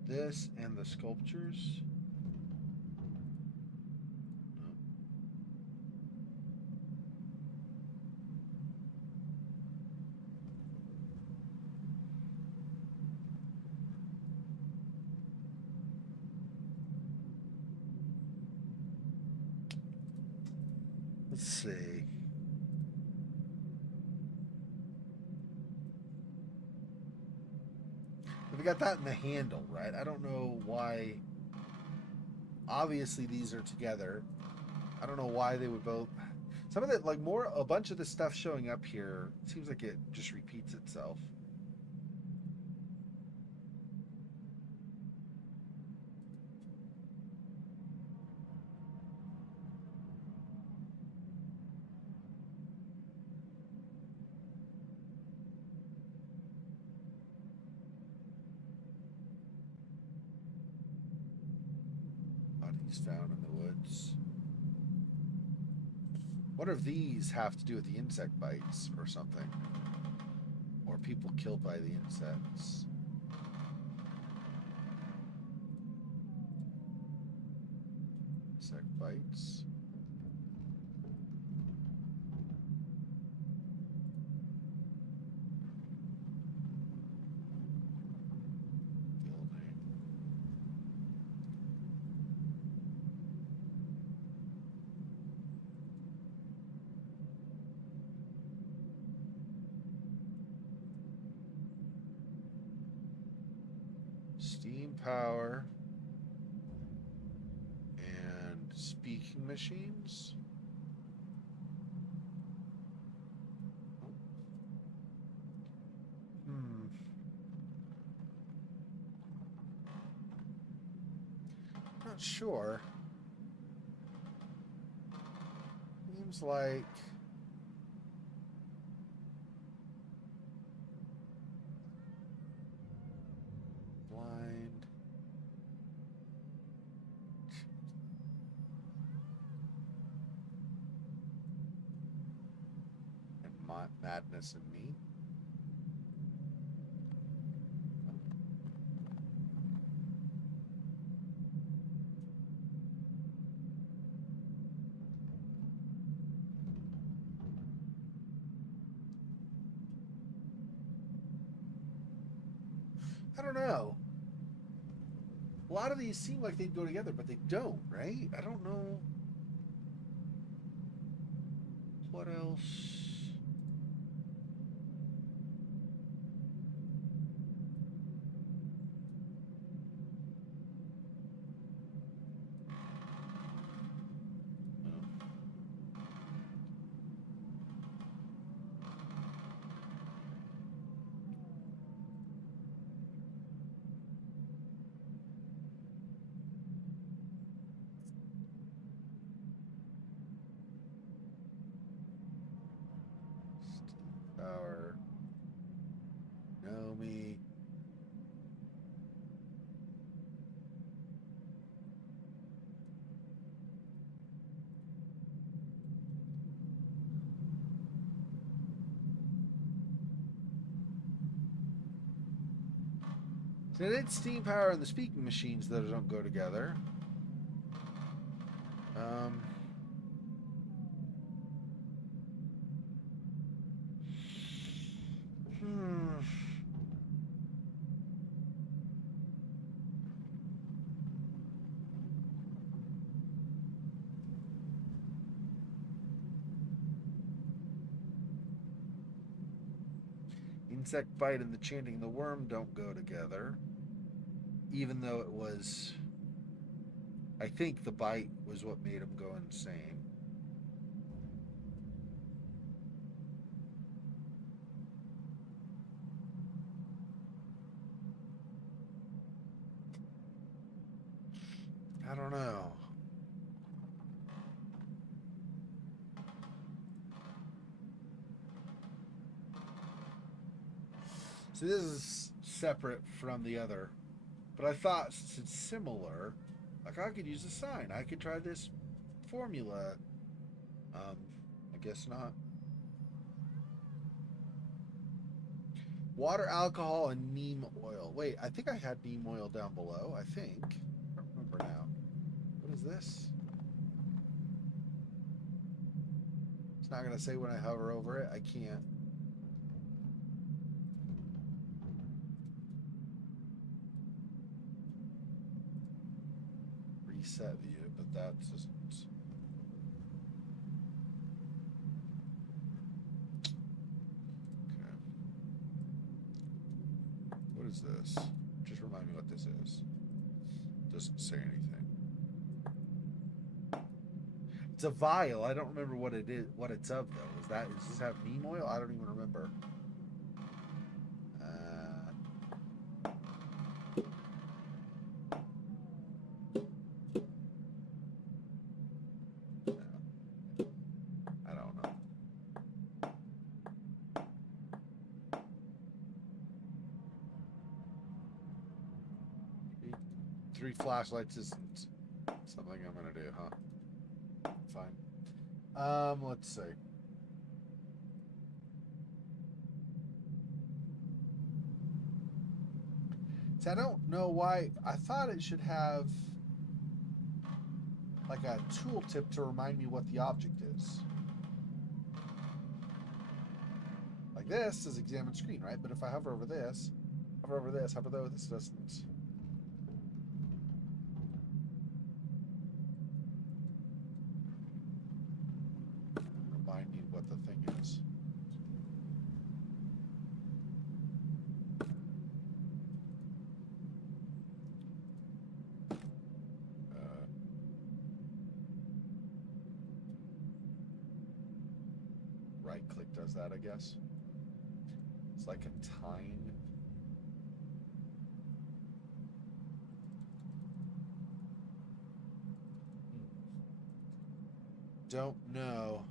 This and the sculptures. Let's see. We got that in the handle, right? I don't know why. Obviously, these are together. I don't know why they would both. Some of it, like a bunch of the stuff showing up here, seems like it just repeats itself. Bodies found in the woods. What if these have to do with the insect bites or something? Or people killed by the insects? Insect bites. Building. Steam power. And speaking machines. Not sure. Seems like blind. And madness in me. I don't know. A lot of these seem like they'd go together, but they don't, right? I don't know. What else? Power. Know me. So it's steam power and the speaking machines that don't go together. Um, Insect bite and the chanting the worm don't go together. Even though it was, I think the bite was what made him go insane. I don't know. So this is separate from the other. But I thought since it's similar, like I could use a sign. I could try this formula. I guess not. Water, alcohol, and neem oil. Wait, I think I had neem oil down below. I think. I don't remember now. What is this? It's not going to say when I hover over it. I can't. Reset view, but that doesn't. Okay. What is this? Just remind me what this is. Doesn't say anything. It's a vial. I don't remember what it is. What it's of though. Does this have neem oil? I don't even remember. I don't know. Three flashlights isn't something I'm gonna do, huh? Fine. Let's see. See, I don't know why. I thought it should have like a tooltip to remind me what the object is. Like this is examine screen, right? But if I hover over this, hover over this doesn't. Remind me what the thing is. Right click does that, I guess. It's like a tine. Don't know.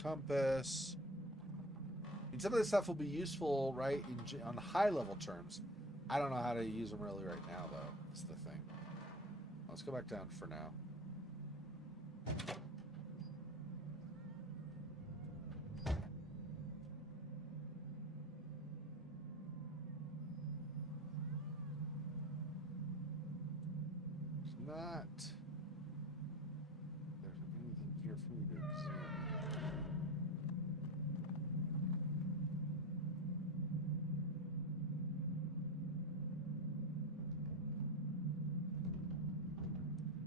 Compass. And some of this stuff will be useful, right, on high level terms. I don't know how to use them really right now, though. That's the thing. Let's go back down for now. It's not. There's anything here for me to examine.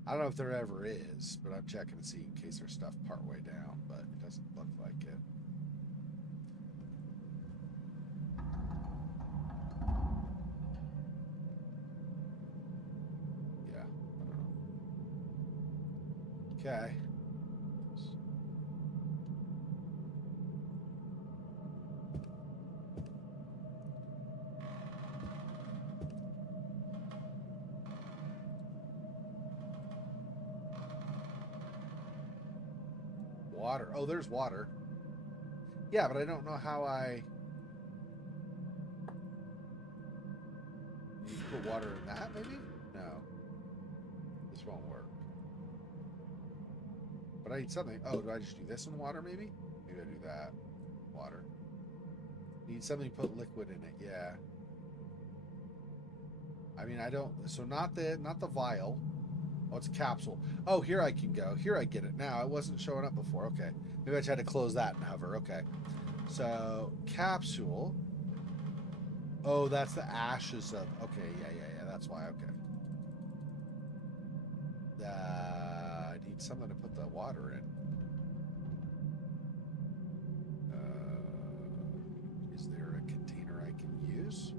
I don't know if there ever is, but I'm checking to see in case there's stuff partway down, but it doesn't look like it. Yeah, I don't know. Okay. Water. Oh, there's water. Yeah, but I don't know how I... You put water in that, maybe? No. This won't work. But I need something. Oh, do I just do this in water, maybe? Maybe I do that. Water. Need something to put liquid in it, yeah. I mean, I don't... So not the vial. Oh, it's a capsule. Oh, here I can go. Here I get it now. It wasn't showing up before. Okay. Maybe I tried to close that and hover. Okay. So, capsule. Oh, that's the ashes of... Okay, yeah. That's why. Okay. I need something to put the water in. Is there a container I can use?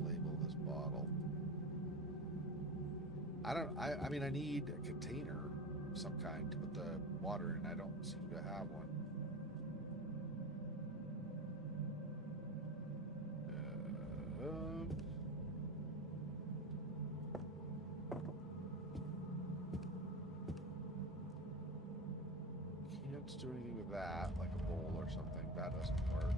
Label this bottle. I mean, I need a container of some kind to put the water in. I don't seem to have one. Can't do anything with that, like a bowl or something. That doesn't work.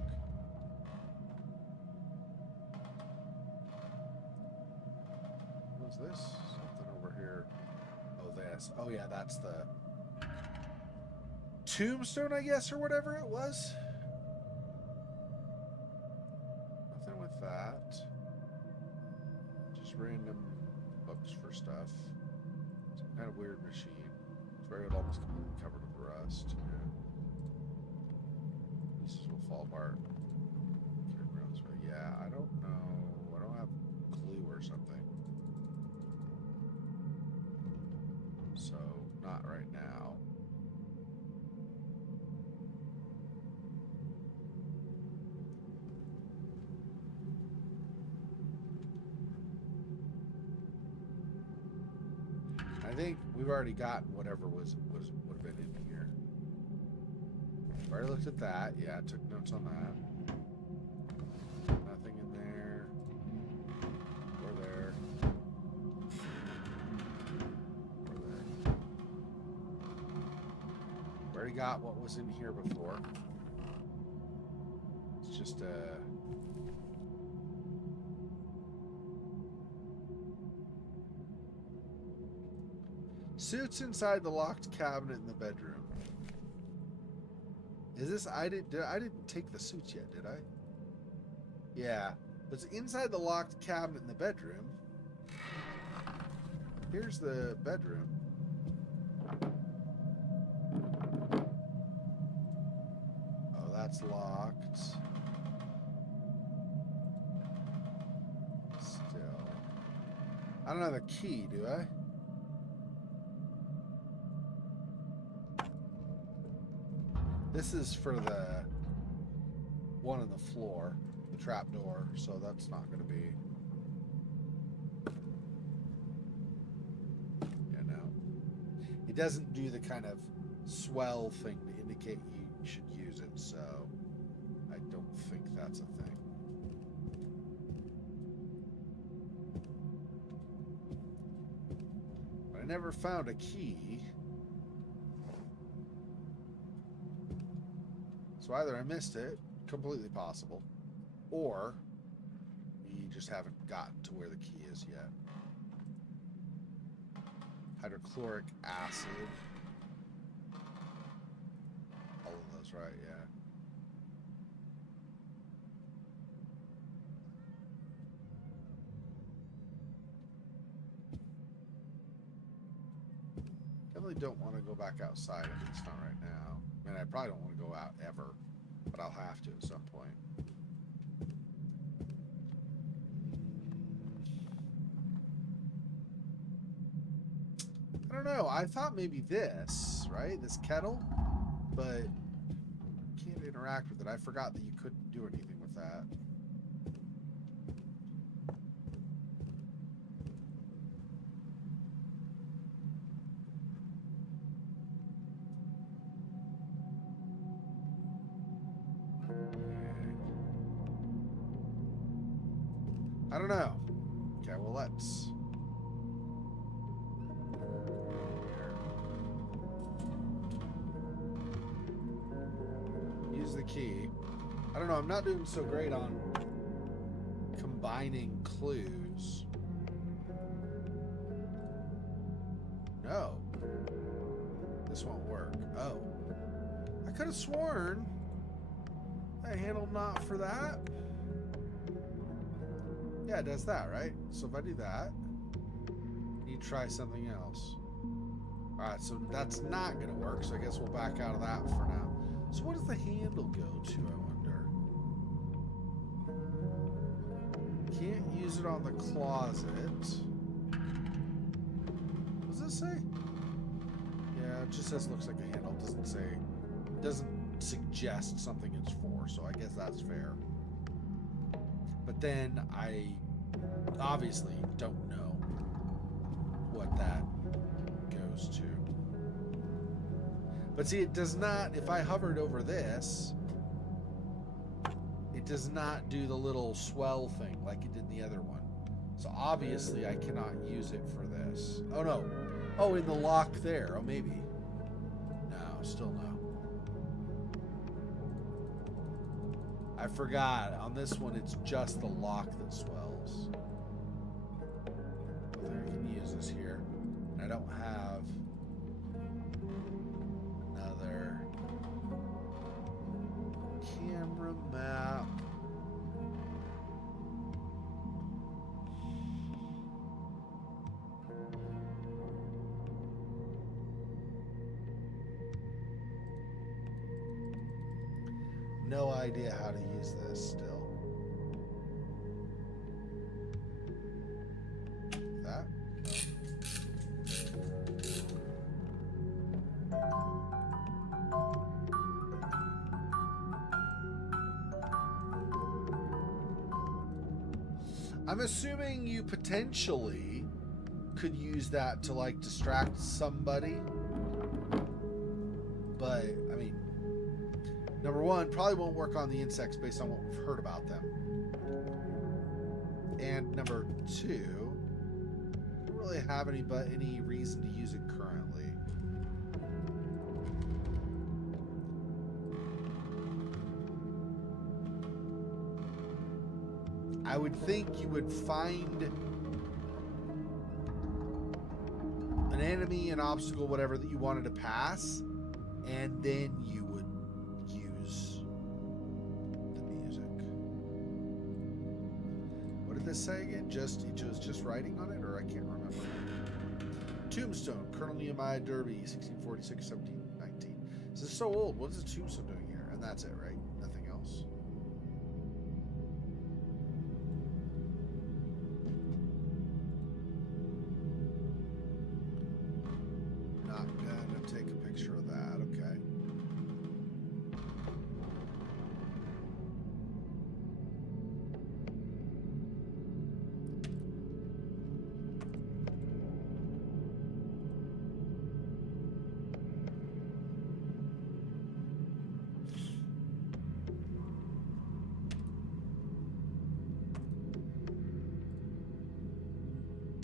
What's this? Something over here. Oh, this. Oh, yeah, that's the tombstone, I guess, or whatever it was. Nothing with that. Just random books for stuff. Some kind of weird machine. It's very almost completely covered with rust. Yeah. Pieces will fall apart. Yeah, I don't know. I don't have glue or something. So, not right now. I think we've already gotten whatever would have been in here. I've already looked at that. Yeah, I took notes on that. Nothing in there. Or there. Or there. I've already got what was in here before. It's just suits inside the locked cabinet in the bedroom. Is this I didn't take the suits yet, did I? Yeah. It's inside the locked cabinet in the bedroom. Here's the bedroom. Oh, that's locked. Still. I don't have a key, do I? This is for the one on the floor, the trap door, so that's not going to be. Yeah, no. It doesn't do the kind of swell thing to indicate you should use it, so I don't think that's a thing. But I never found a key. So either I missed it, completely possible, or we just haven't gotten to where the key is yet. Hydrochloric acid. All of those, right? Yeah. Definitely don't want to go back outside, at least not right now. I mean, I probably don't want to go out ever, but I'll have to at some point. I don't know. I thought maybe this, right? This kettle, but can't interact with it. I forgot that you couldn't do anything with that. I don't know. Okay, well, let's. Use the key. I don't know. I'm not doing so great on combining clues. No. This won't work. Oh. I could have sworn I handled not for that. Yeah, it does that, right? So if I do that, I need to try something else. Alright, so that's not going to work, so I guess we'll back out of that for now. So what does the handle go to, I wonder? Can't use it on the closet. What does this say? Yeah, it just says looks like a handle. It doesn't say, it doesn't suggest something it's for, so I guess that's fair. But then I obviously don't know what that goes to. But see, it does not, if I hovered over this, it does not do the little swell thing like it did in the other one. So obviously I cannot use it for this. Oh no. Oh, in the lock there. Oh, maybe. No, still no. I forgot. On this one, it's just the lock that swells. I can use this here. I don't have another camera map. No idea how to use this still. That? I'm assuming you potentially could use that to like distract somebody. But, I mean, number one, probably won't work on the insects based on what we've heard about them. And number two, I don't really have any reason to use it currently. I would think you would find an enemy, an obstacle, whatever that you wanted to pass, and then you would use the music. What did this say again? It was just writing on it, or I can't remember. Tombstone, Colonel Nehemiah Derby, 1646, 1719. This is so old. What is the tombstone doing here? And that's it, right? Nothing else. Not gonna take a picture of that, okay.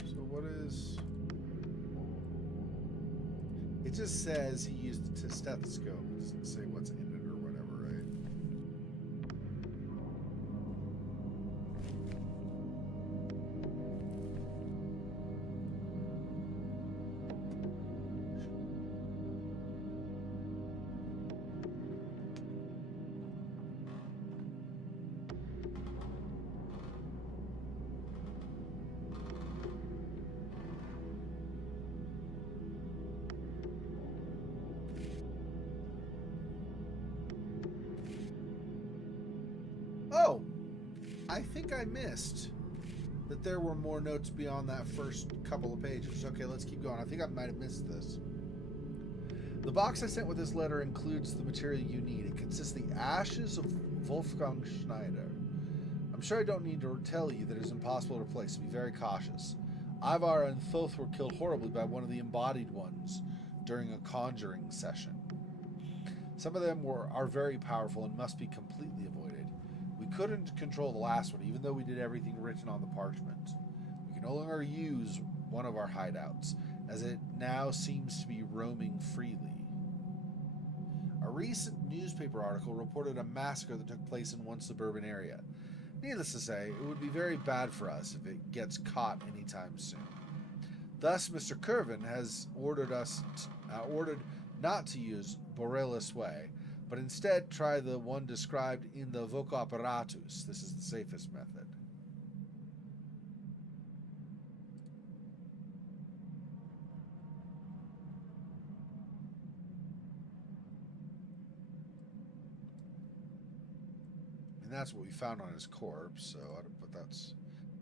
So what is... It just says he used a stethoscope. It doesn't say what's in it or whatever, right? Oh, I think I missed that there were more notes beyond that first couple of pages. Okay, let's keep going. I think I might have missed this. The box I sent with this letter includes the material you need. It consists of the ashes of Wolfgang Schneider. I'm sure I don't need to tell you that it is impossible to replace, so be very cautious. Ivar and Thoth were killed horribly by one of the embodied ones during a conjuring session. Some of them are very powerful and must be completely avoided. We couldn't control the last one, even though we did everything written on the parchment. We can no longer use one of our hideouts, as it now seems to be roaming freely. A recent newspaper article reported a massacre that took place in one suburban area. Needless to say, it would be very bad for us if it gets caught anytime soon. Thus, Mr. Curvin has ordered not to use Borellus Way, but instead try the one described in the Voco Apparatus. This is the safest method. And that's what we found on his corpse, but that's...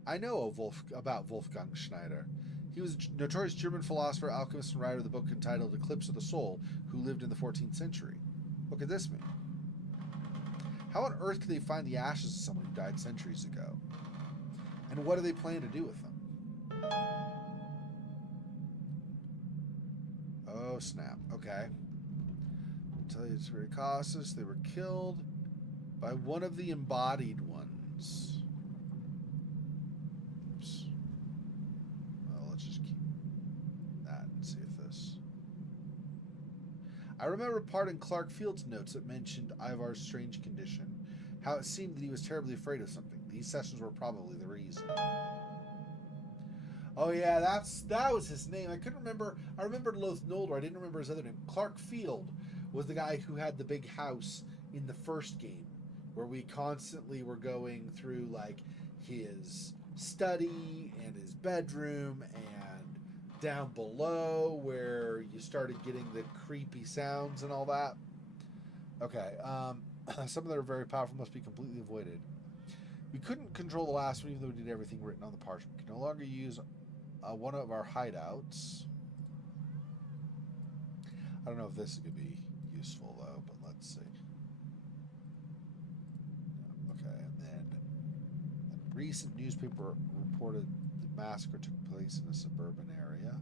I know about Wolfgang Schneider. He was a notorious German philosopher, alchemist, and writer of the book entitled Eclipse of the Soul, who lived in the 14th century. What could this mean? How on earth could they find the ashes of someone who died centuries ago? And what do they plan to do with them? snap. Okay. I'll tell you it's very cautious. They were killed by one of the embodied ones. Oops. Well, let's just keep that and see if this... I remember part in Clark Field's notes that mentioned Ivar's strange condition. How it seemed that he was terribly afraid of something. These sessions were probably the reason. Oh yeah, that was his name. I couldn't remember. I remembered Loath Nolder. I didn't remember his other name. Clark Field was the guy who had the big house in the first game, where we constantly were going through like his study and his bedroom and down below where you started getting the creepy sounds and all that. Okay, some of that are very powerful, must be completely avoided. We couldn't control the last one, even though we did everything written on the parchment. We can no longer use one of our hideouts. I don't know if this is going to be useful, though, but let's see. Okay, and then a recent newspaper reported the massacre took place in a suburban area.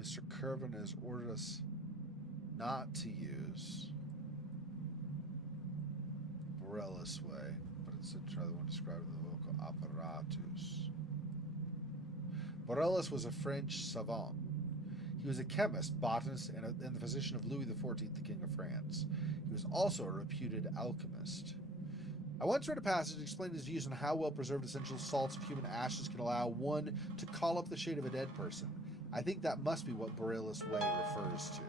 Mr. Curvin has ordered us not to use Borellus way, but instead try the one described in the vocal apparatus. Borellus was a French savant. He was a chemist, botanist, and the physician of Louis XIV, the King of France. He was also a reputed alchemist. I once read a passage that explained his views on how well preserved essential salts of human ashes can allow one to call up the shade of a dead person. I think that must be what Borellus way refers to.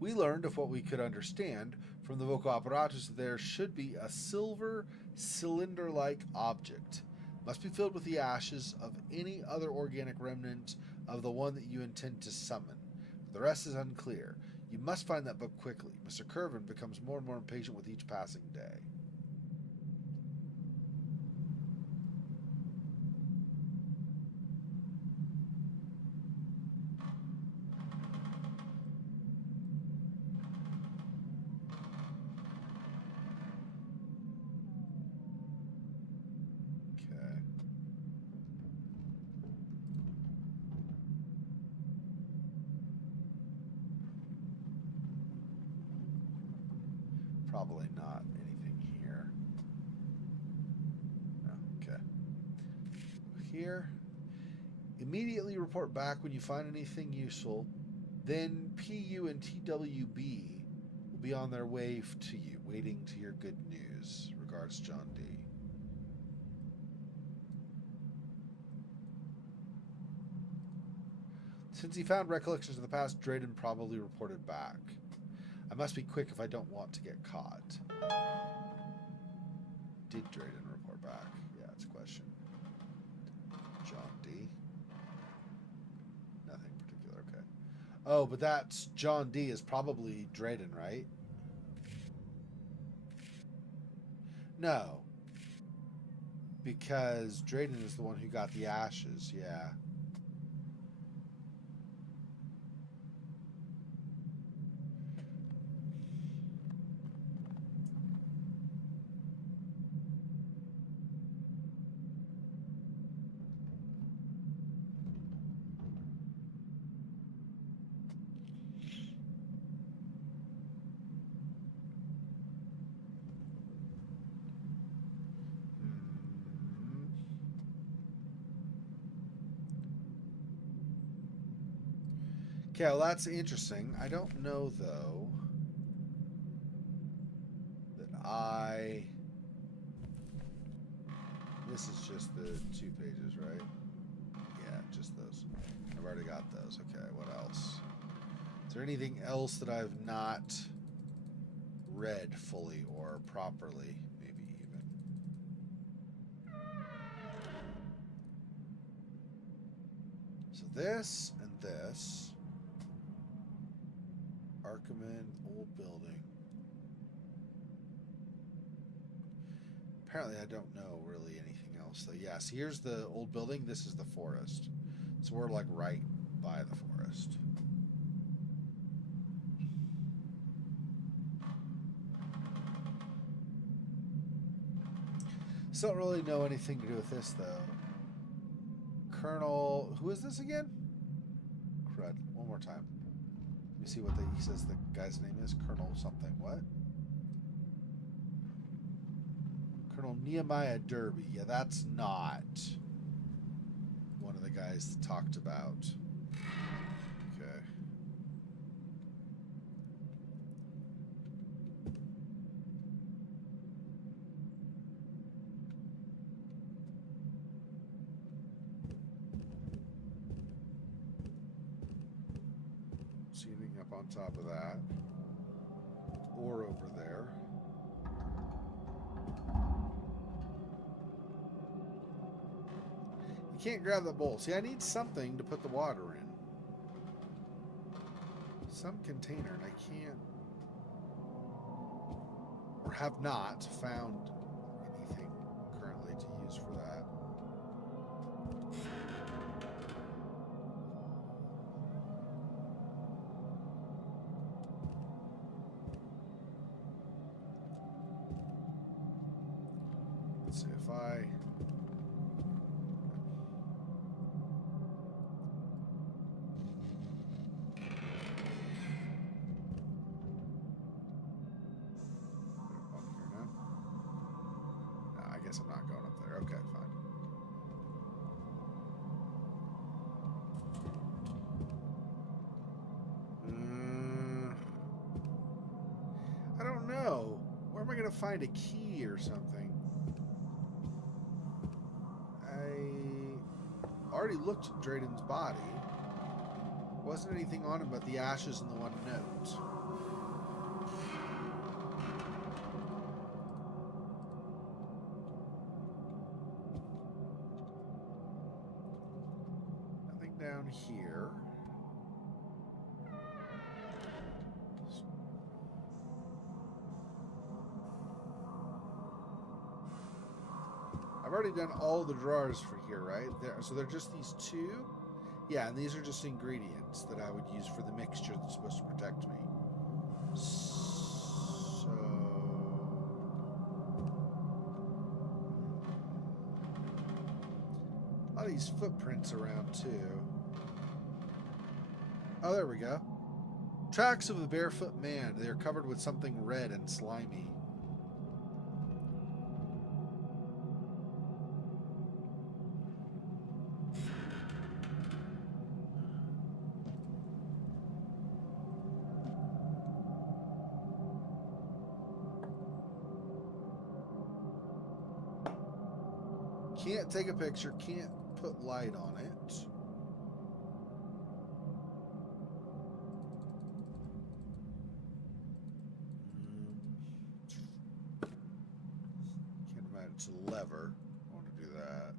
We learned, of what we could understand, from the vocal apparatus that there should be a silver, cylinder-like object. Must be filled with the ashes of any other organic remnant of the one that you intend to summon. The rest is unclear. You must find that book quickly. Mr. Curvin becomes more and more impatient with each passing day. Probably not anything here. No, okay. Here. Immediately report back when you find anything useful. Then PU and TWB will be on their way to you, waiting to hear good news. Regards, John D. Since he found recollections of the past, Drayden probably reported back. I must be quick if I don't want to get caught. Did Drayden report back? Yeah, it's a question. John D. Nothing particular, okay. Oh, but that's John D is probably Drayden, right? No. Because Drayden is the one who got the ashes, yeah. Okay, well, that's interesting. I don't know, though, that this is just the 2 pages, right? Yeah, just those. I've already got those. Okay, what else? Is there anything else that I've not read fully or properly, maybe even? So this and this. Archiman, old building. Apparently I don't know really anything else. So yes, here's the old building. This is the forest. So we're like right by the forest. Still don't really know anything to do with this, though. Colonel... Who is this again? Crud. One more time. Let me see what he says the guy's name is. Colonel something. What? Colonel Nehemiah Derby. Yeah, that's not one of the guys that talked about. Okay. See anything up on top of that? Or over there. You can't grab the bowl. See, I need something to put the water in. Some container, and I can't, or have not found anything currently to use for that. Let's see if I... I guess I'm not going up there. Okay, fine. I don't know. Where am I going to find a key or something? I already looked at Drayden's body. Wasn't anything on him but the ashes and the one note. Nothing down here. I've already done all the drawers for here, right? So they're just these two? Yeah, and these are just ingredients that I would use for the mixture that's supposed to protect me. So... a lot of these footprints around, too. Oh, there we go. Tracks of a barefoot man. They are covered with something red and slimy. Can't take a picture, can't put light on it. Can't imagine it's a lever. I want to do that.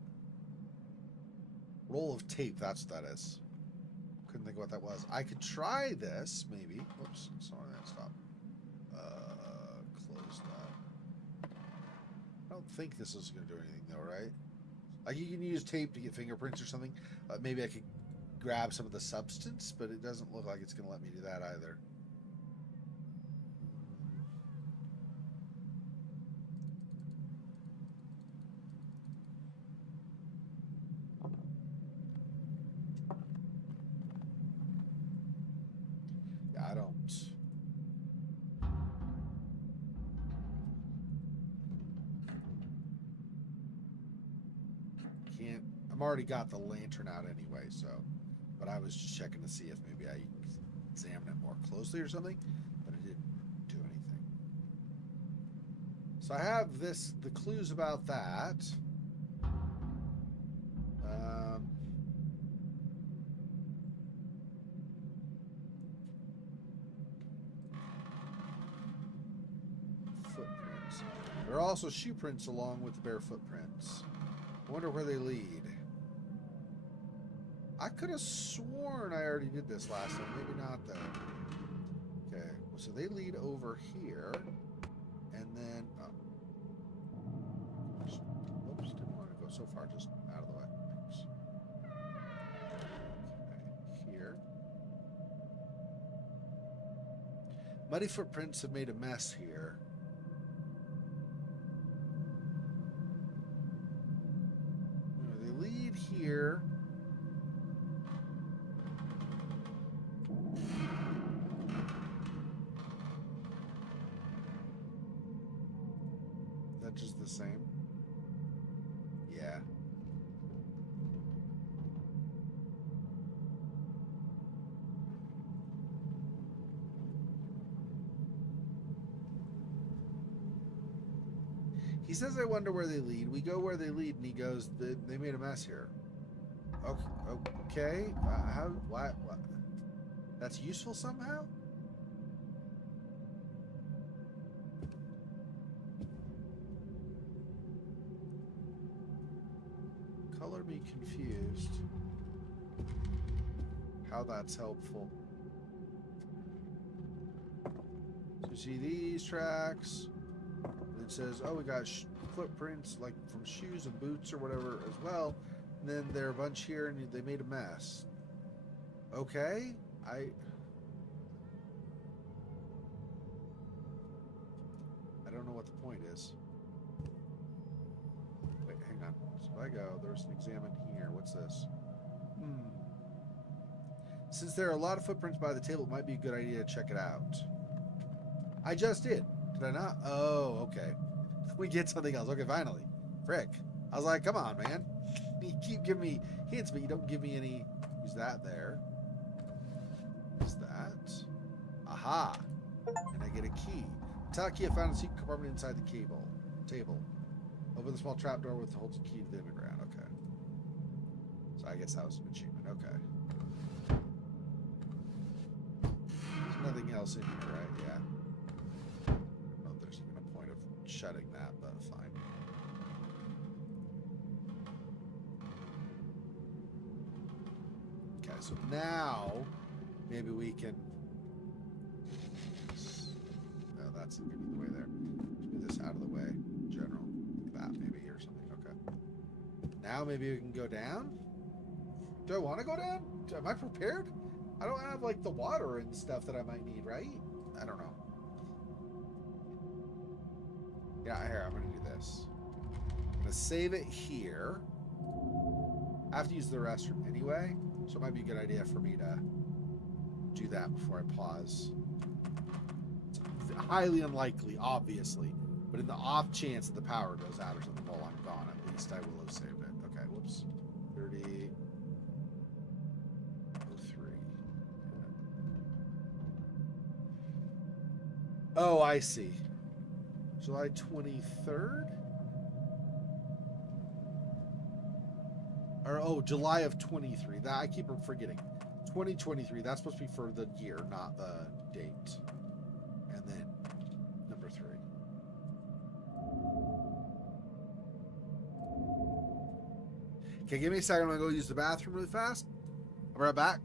Roll of tape, that's what that is. Couldn't think of what that was. I could try this, maybe. Whoops, sorry, that stopped. Close that. I don't think this is going to do anything though, right? Like you can use tape to get fingerprints or something. Maybe I could grab some of the substance, but it doesn't look like it's going to let me do that either. Yeah, I don't. Can't. I'm already got the lantern out anyway, so. But I was just checking to see if maybe I examined it more closely or something, but it didn't do anything. So I have this, the clues about that. Footprints. There are also shoe prints along with the bare footprints. I wonder where they lead. I could have sworn I already did this last time. Maybe not, though. Okay, so they lead over here. And then... whoops, didn't want to go so far. Just out of the way. Oops. Okay, here. Muddy footprints have made a mess here. He says, I wonder where they lead. We go where they lead, and he goes, they made a mess here. Okay. How? What? That's useful somehow? Color me confused. How that's helpful. So you see these tracks. And it says, oh, we got footprints like from shoes and boots or whatever as well. And then there are a bunch here and they made a mess. Okay. I don't know what the point is. Wait, hang on. So if I go, there's an examine here. What's this? Since there are a lot of footprints by the table, it might be a good idea to check it out. I just did. Did I not? Oh, okay. We get something else. Okay, finally. Frick. I was like, come on, man. You keep giving me hints, but you don't give me any. Use that there. Is that? Aha. And I get a key. Taki, I found a secret compartment inside the table. Open the small trapdoor with holds a key to the underground. Okay. So I guess that was an achievement. Okay. There's nothing else in here, right? Yeah. I don't know if there's even a point of shutting that, but fine. Okay, so now maybe we can. No, that's the way there. Move this out of the way. In general, that maybe or something. Okay. Now maybe we can go down. Do I want to go down? Am I prepared? I don't have like the water and stuff that I might need, right? I don't know. Yeah, here, I'm going to do this. I'm going to save it here. I have to use the restroom anyway, so it might be a good idea for me to do that before I pause. It's highly unlikely, obviously, but in the off chance that the power goes out or something while I'm gone, at least I will have saved it. Okay, whoops. 30. Oh, I see. July 23rd? Or, oh, July of 23. That I keep forgetting. 2023. That's supposed to be for the year, not the date. And then number 3. Okay, give me a second. I'm going to go use the bathroom really fast. I'll be right back.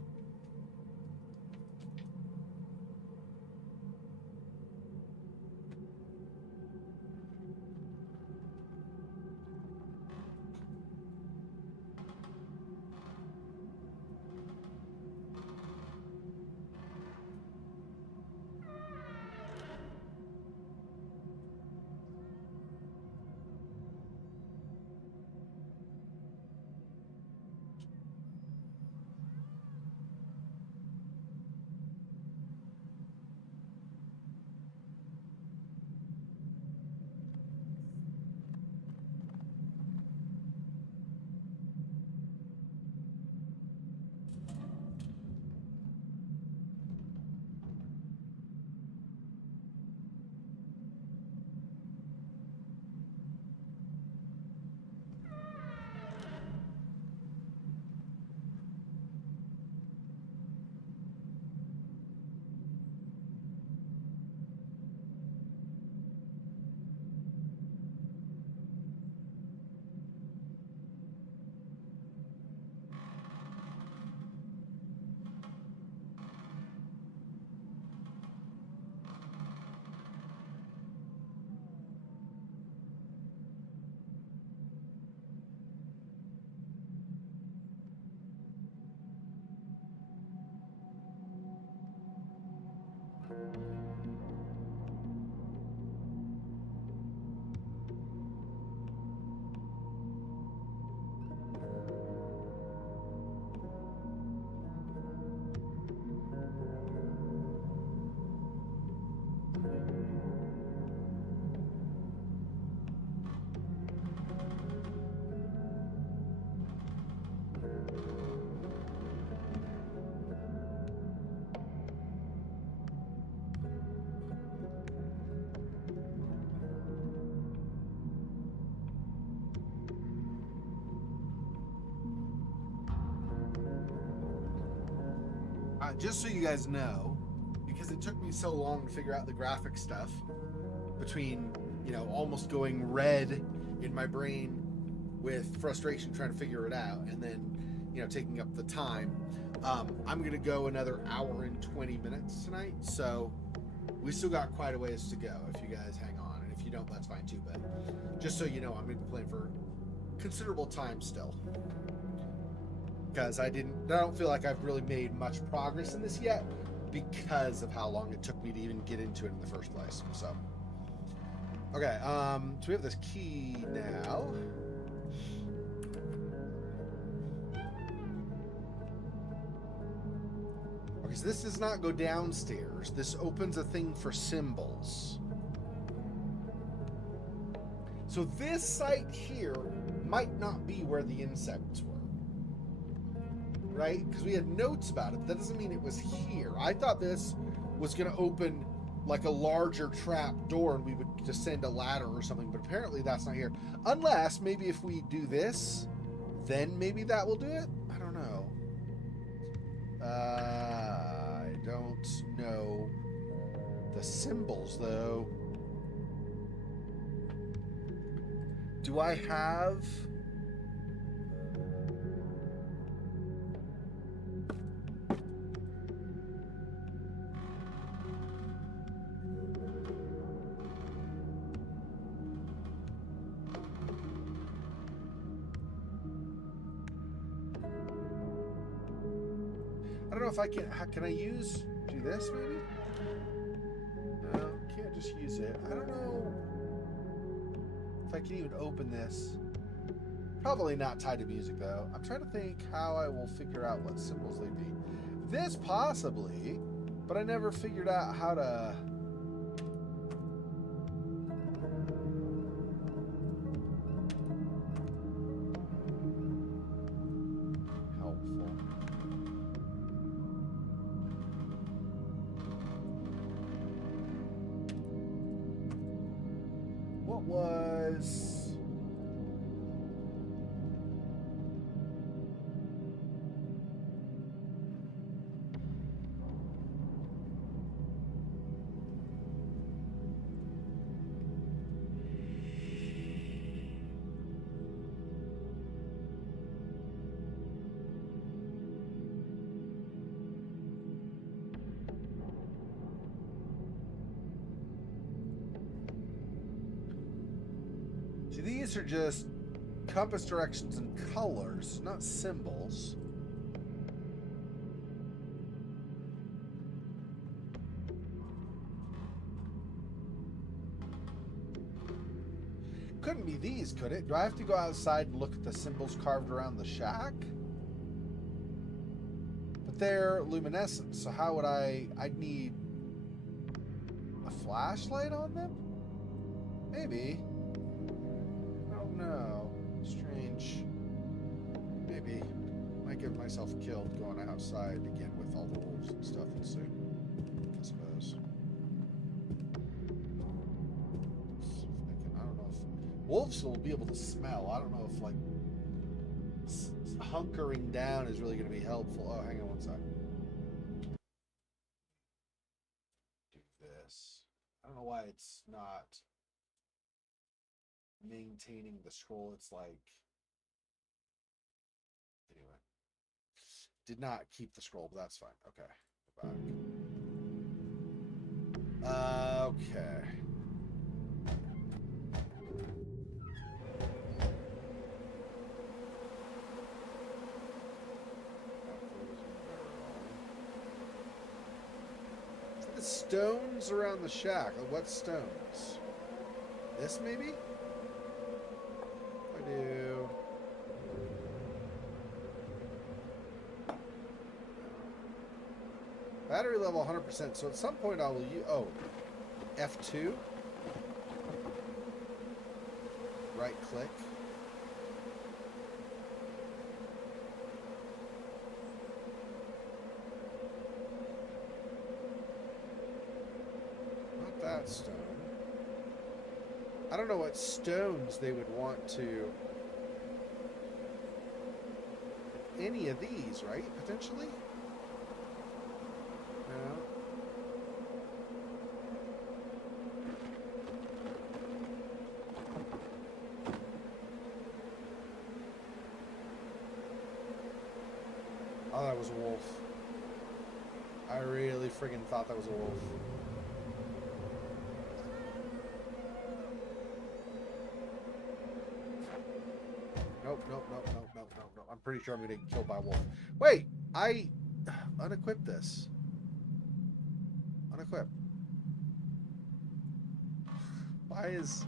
just so you guys know, because it took me so long to figure out the graphic stuff, between, you know, almost going red in my brain with frustration trying to figure it out, and then, you know, taking up the time. I'm going to go another hour and 20 minutes tonight, so we still got quite a ways to go if you guys hang on. And if you don't, that's fine too, but just so you know, I'm going to be playing for considerable time still. Because I don't feel like I've really made much progress in this yet because of how long it took me to even get into it in the first place. So, okay, so we have this key now. Okay, so this does not go downstairs. This opens a thing for symbols. So this site here might not be where the insects were. Right? Because we had notes about it. That doesn't mean it was here. I thought this was going to open like a larger trap door and we would descend a ladder or something, but apparently that's not here. Unless maybe if we do this, then maybe that will do it? I don't know. I don't know the symbols though. Do I have... I don't know if I can I do this maybe? No, can't just use it. I don't know if I can even open this. Probably not tied to music though. I'm trying to think how I will figure out what symbols they'd be. This possibly, but I never figured out how to... was... See, these are just compass directions and colors, not symbols. Couldn't be these, could it? Do I have to go outside and look at the symbols carved around the shack? But they're luminescent, so how would I'd need a flashlight on them? Maybe. No, strange. Maybe. Might get myself killed going outside again with all the wolves and stuff soon, I suppose. I don't know if wolves will be able to smell. I don't know if like hunkering down is really going to be helpful. Oh, hang on one sec. Do this. I don't know why it's not maintaining the scroll. It's like, anyway, did not keep the scroll, but that's fine. Okay, go back. Okay. The stones around the shack. What stones? This maybe? Do battery level 100%, so at some point I will use F2, right click, not that stone. I don't know what stones they would want to... Any of these, right? Potentially? Oh, that was a wolf. I really friggin' thought that was a wolf. Nope, nope, nope, nope, nope, nope, nope. I'm pretty sure I'm gonna get killed by a wolf. Wait, I unequipped this. Unequip. Why is...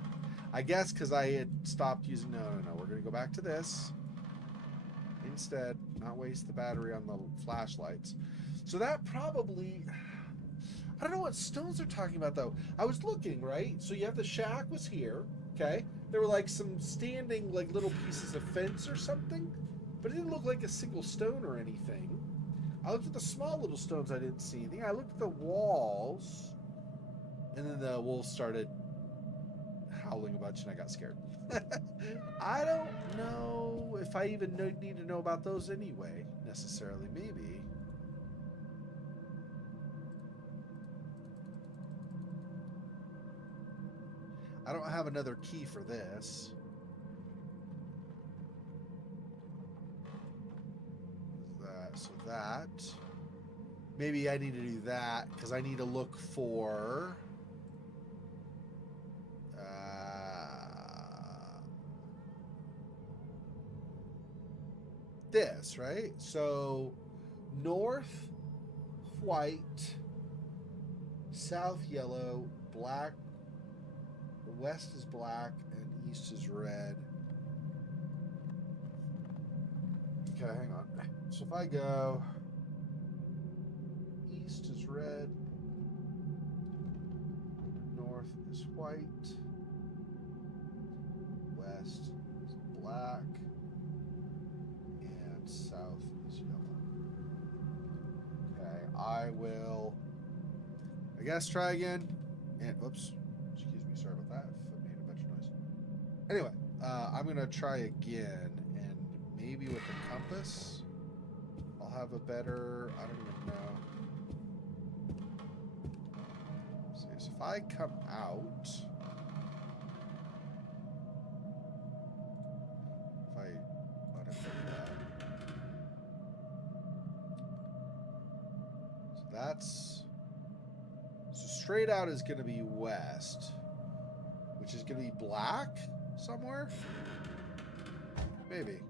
I guess because I had stopped using... No, no, no. We're going to go back to this. Instead, not waste the battery on the flashlights. So that probably... I don't know what stones they're talking about, though. I was looking, right? So you have the shack was here, okay? There were like some standing like little pieces of fence or something, but it didn't look like a single stone or anything. I looked at the small little stones, I didn't see anything. I looked at the walls, and then the wolves started howling a bunch, and I got scared. I don't know if I even need to know about those anyway, necessarily. Maybe. I don't have another key for this. So that. Maybe I need to do that because I need to look for... this, right? So north, white, south, yellow, black, west is black, and east is red. Okay, hang on. So if I go, east is red, north is white, west is black, and south is yellow. Okay, I will, I guess, try again. And, whoops, excuse me, sorry about that if I made a bunch of noise. Anyway, I'm going to try again, and maybe with the compass, I'll have a better, I don't even know. Let's see, so if I come out, if I unequip that, so that's, so straight out is going to be west, which is going to be black somewhere? Maybe.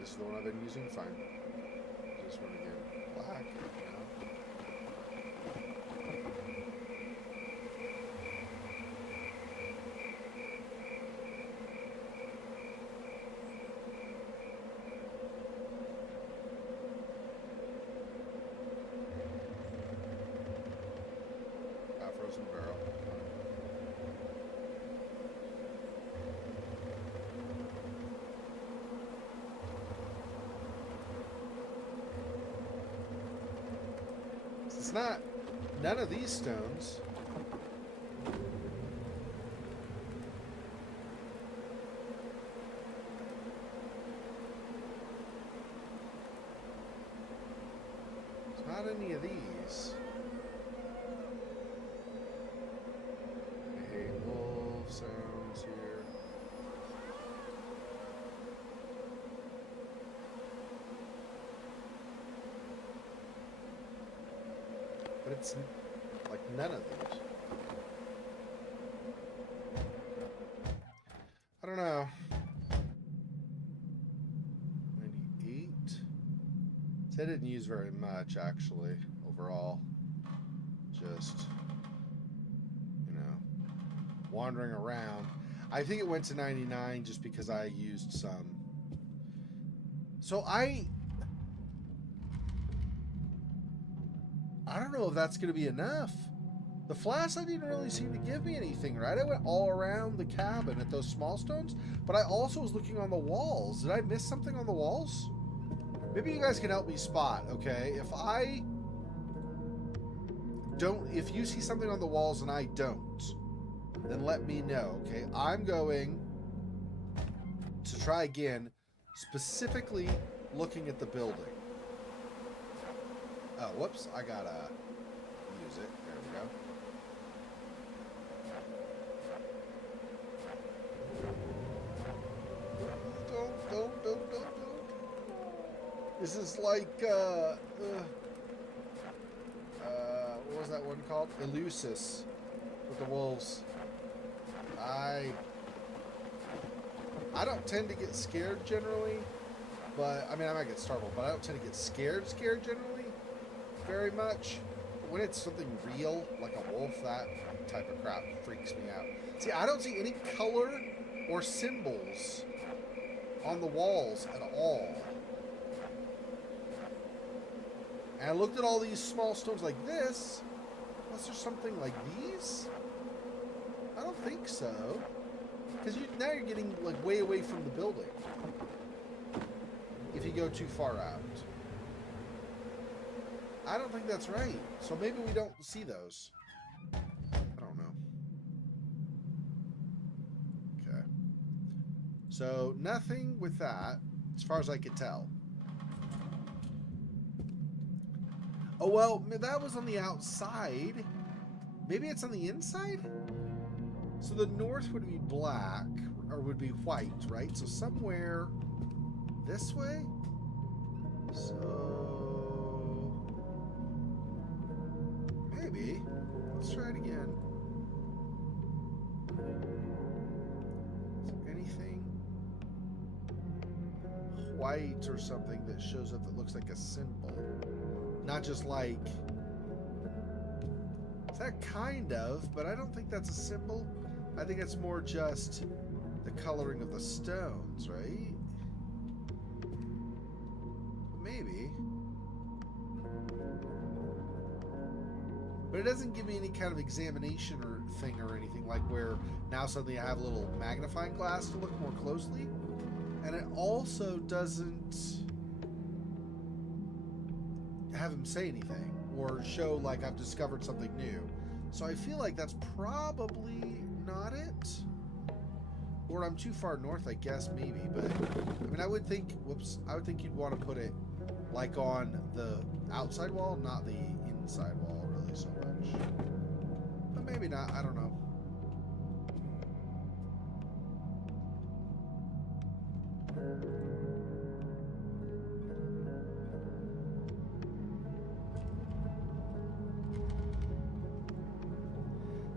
This is the one I've been using, fine. This one again, black, frozen barrel. It's not none of these stones. It's not any of these. Hey, wolf sounds here. But it's like none of these. I don't know. 98. So I didn't use very much actually overall. Just, you know, wandering around. I think it went to 99 just because I used some. So I don't know if that's going to be enough. The flashlight didn't really seem to give me anything, right? I went all around the cabin at those small stones, but I also was looking on the walls. Did I miss something on the walls? Maybe you guys can help me spot, okay? If I don't, if you see something on the walls and I don't, then let me know, okay? I'm going to try again, specifically looking at the building. Oh, whoops, I gotta use it. There we go. Don't. This is like, what was that one called? Elusus with the wolves. I don't tend to get scared generally, but, I mean, I might get startled, but I don't tend to get scared generally very much. But when it's something real, like a wolf, that type of crap freaks me out. See, I don't see any color or symbols on the walls at all. And I looked at all these small stones like this. Unless there's something like these? I don't think so. Because now you're getting like way away from the building. If you go too far out. I don't think that's right. So maybe we don't see those. I don't know. Okay. So nothing with that, as far as I could tell. Oh, well, that was on the outside. Maybe it's on the inside? So the north would be black, or would be white, right? So somewhere this way? So maybe. Let's try it again. Is there anything white or something that shows up that looks like a symbol? Not just like... Is that kind of, but I don't think that's a symbol. I think it's more just the coloring of the stones, right? Maybe. But it doesn't give me any kind of examination or thing or anything, like where now suddenly I have a little magnifying glass to look more closely. And it also doesn't have him say anything or show like I've discovered something new. So I feel like that's probably not it. Or I'm too far north, I guess, maybe. But I mean, I would think, whoops, I would think you'd want to put it like on the outside wall, not the inside wall really so much. But maybe not, I don't know.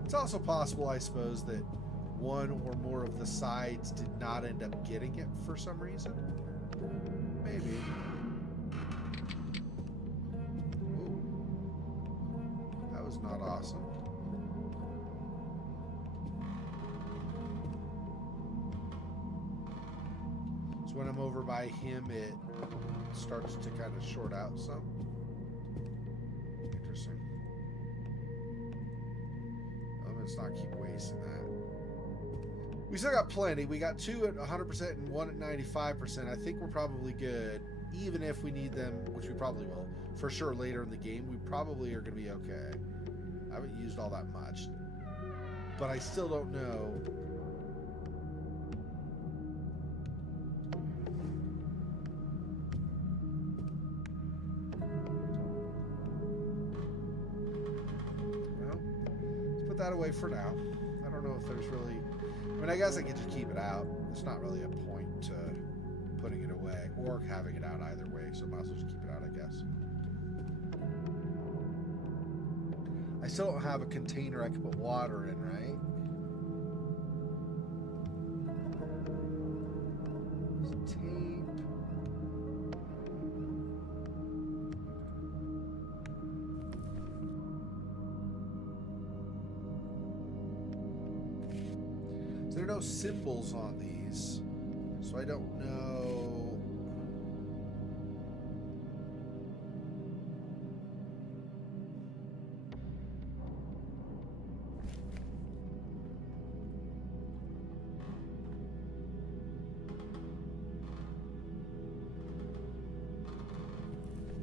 It's also possible, I suppose, that one or more of the sides did not end up getting it for some reason. Maybe. Ooh. That was not awesome. So when I'm over by him, it starts to kind of short out some. Interesting. Let's not keep wasting that. We still got plenty. We got 2 at 100% and 1 at 95%. I think we're probably good, even if we need them, which we probably will, for sure later in the game. We probably are going to be okay. I haven't used all that much, but I still don't know. That away for now. I don't know if there's really... I mean, I guess I could just keep it out. There's not really a point to putting it away or having it out either way, so I might as well just keep it out, I guess. I still don't have a container I can put water in, right? Tape. There are no symbols on these, so I don't know.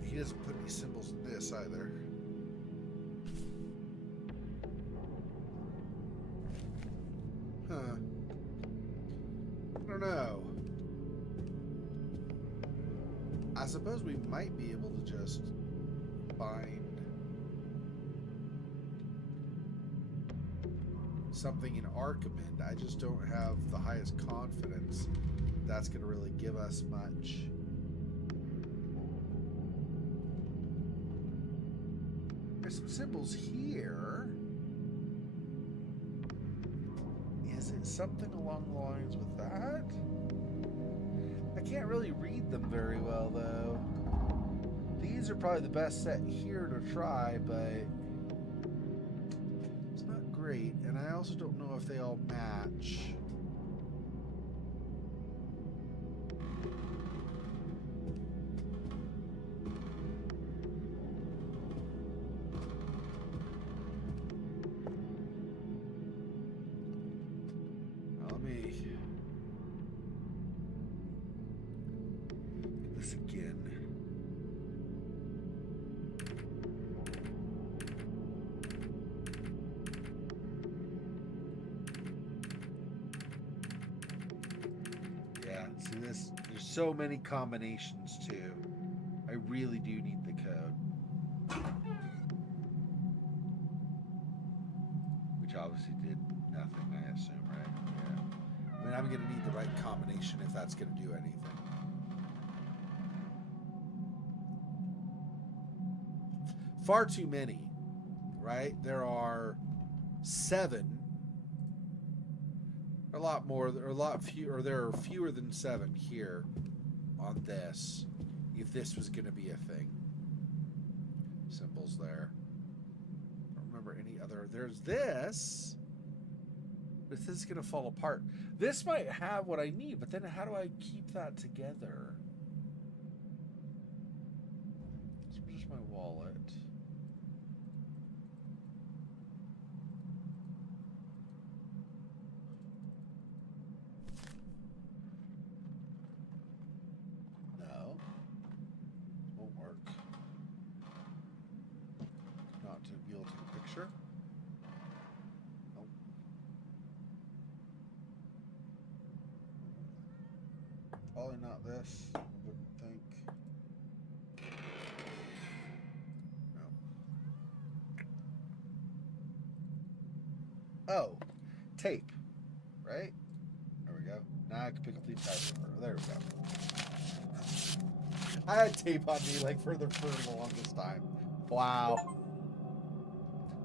He doesn't put any symbols in this either. don't know. I suppose we might be able to just find something in Archimond. I just don't have the highest confidence that's going to really give us much. There's some symbols here. Is it something along the lines with that? I can't really read them very well, though. These are probably the best set here to try, but it's not great. And I also don't know if they all match. Let me do this again. Yeah, see this? There's so many combinations too. I really do need the code. Which obviously did nothing, I assume, right? Yeah. I mean, I'm going to need the right combination if that's going to do anything. Far too many, right? There are 7. A lot more, or a lot fewer, or there are fewer than 7 here on this, if this was going to be a thing. Symbols there. I don't remember any other. There's this. But this is going to fall apart. This might have what I need, but then how do I keep that together? Where's my wallet? No. Won't work. Not to be able to take a picture. Nope. Probably not this. I wouldn't think. No. Oh, tape, right? There we go. Now I can pick up the entire paper. There we go. I had tape on me like further along this time. Wow.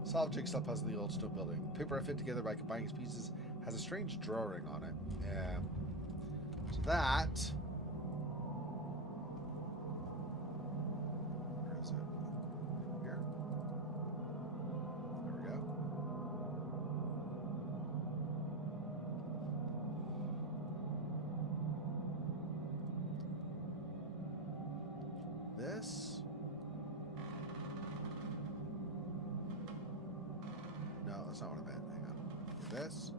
Solve jigsaw puzzle in the old stone building. Paper I fit together by combining its pieces has a strange drawing on it. Yeah. So that. Where is it? Here. There we go. This. No, that's not what I meant. Hang on. This,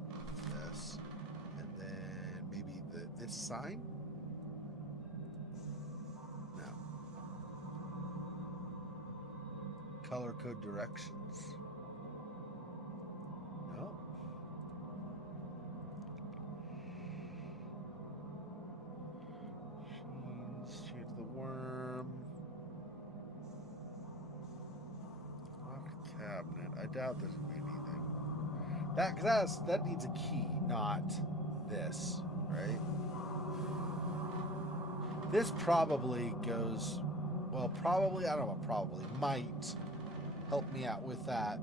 and then maybe this sign? No. Color code directions? No. Change the worm. Locked cabinet. I doubt there's gonna be anything. That needs a key, not this, right? This probably goes, well, probably, I don't know, probably might help me out with that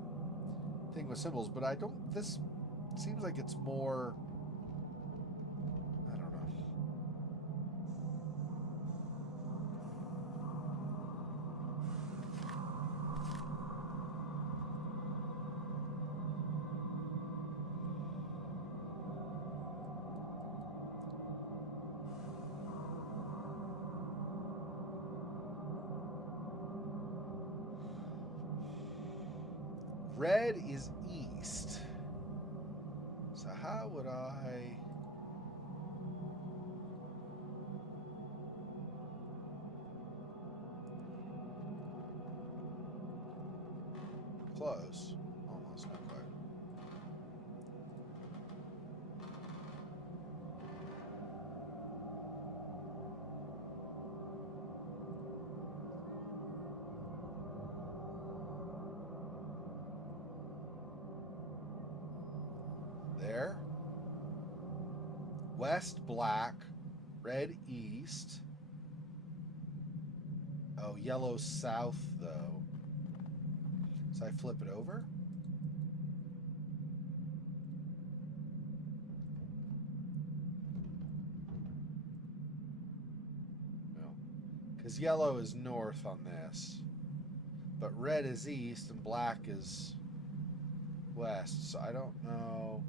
thing with symbols, but I don't, this seems like it's more, I don't know. Red is east. So how would I... Close. Almost, not quite. There. West, black. Red, east. Oh, yellow, south, though. So I flip it over? No. Because yellow is north on this. But red is east and black is west. So I don't know.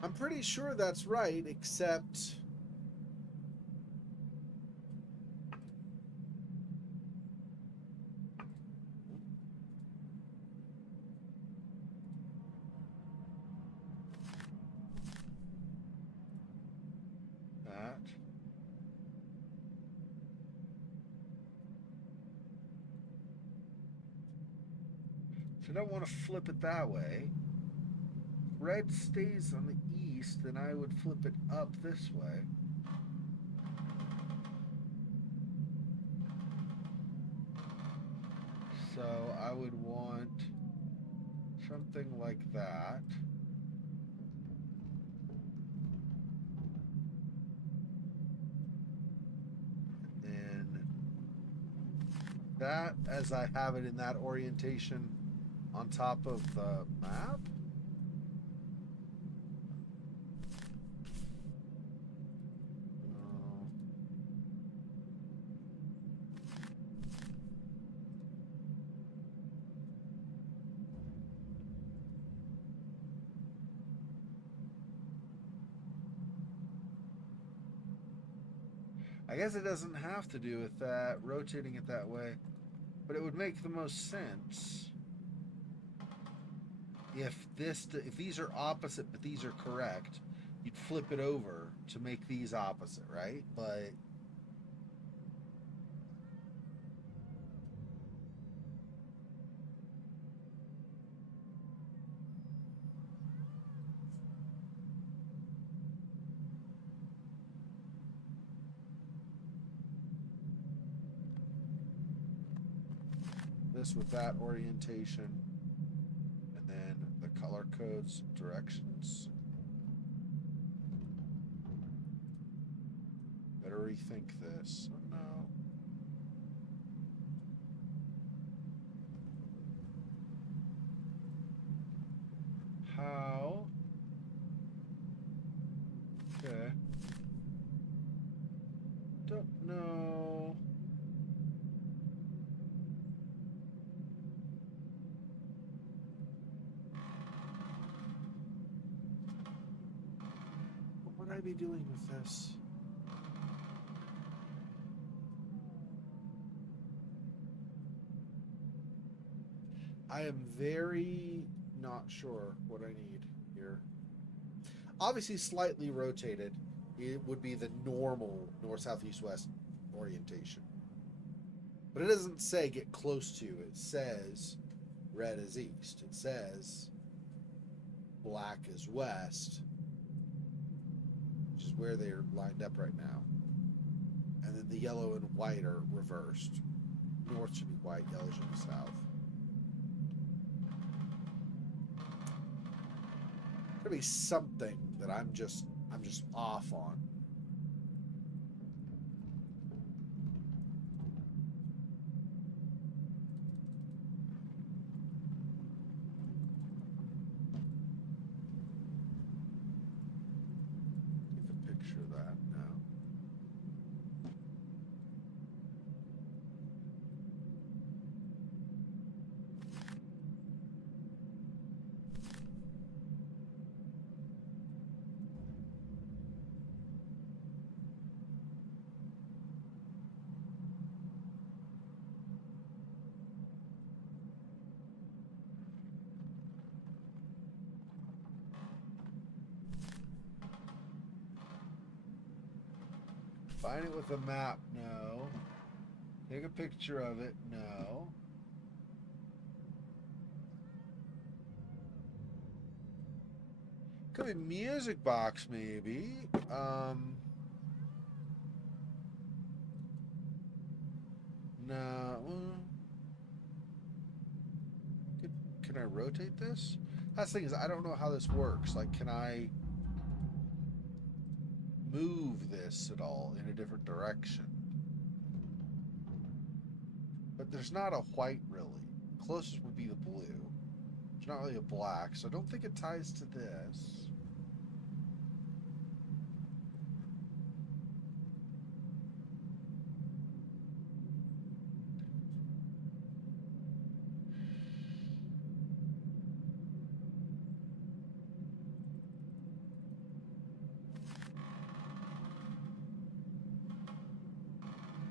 I'm pretty sure that's right, except that. So I don't want to flip it that way. Red stays on the east, then I would flip it up this way. So I would want something like that. And then that, as I have it in that orientation on top of the map. I guess it doesn't have to do with that, rotating it that way, but it would make the most sense if these are opposite but these are correct. You'd flip it over to make these opposite, right? But this with that orientation, and then the color codes, directions. Better rethink this. Oh, no. How? Okay. Don't know. What would I be doing with this? I am very not sure what I need here. Obviously, slightly rotated, it would be the normal north, south, east, west orientation. But it doesn't say get close to. It says red is east. It says black is west, which is where they're lined up right now. And then the yellow and white are reversed. North should be white, yellow should be south. There'll be something that I'm just off on. Take a picture of that now. Find it with a map, no. Take a picture of it, no. Could be music box, maybe. No. Can I rotate this? That's the thing is, I don't know how this works. Like, can I move this at all in a different direction? But there's not a white, really. Closest would be the blue. There's not really a black, so I don't think it ties to this.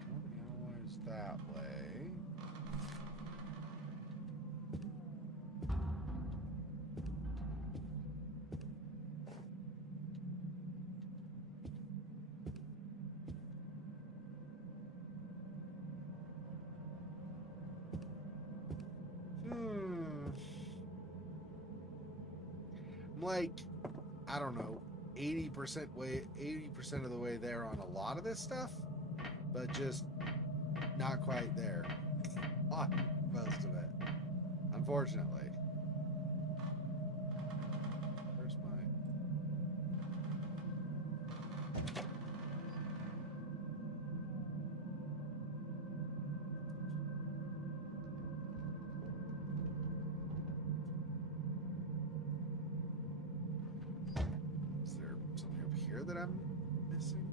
Analyze that way. I'm like, I don't know, 80% of the way there on a lot of this stuff, but just not quite there on most of it, unfortunately. Where's mine? Is there something up here that I'm missing?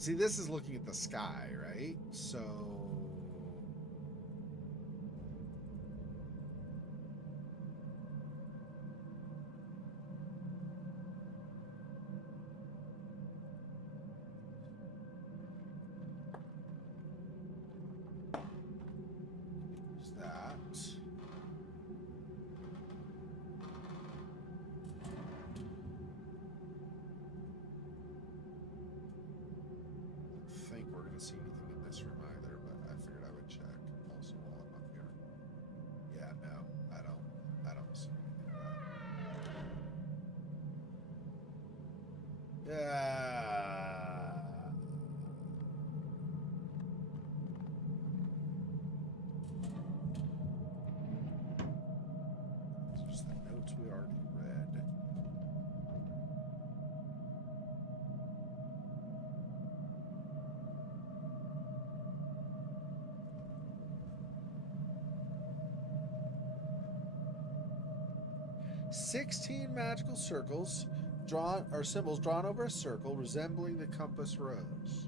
See, this is looking at the sky, right? So there's that. I don't think we're gonna see anything in this room either, but I figured I would check also while I'm up here. Yeah, no, I don't see anything of that. Yeah. It's just the notes we already read. "16 magical circles drawn, or symbols drawn over a circle resembling the compass rose.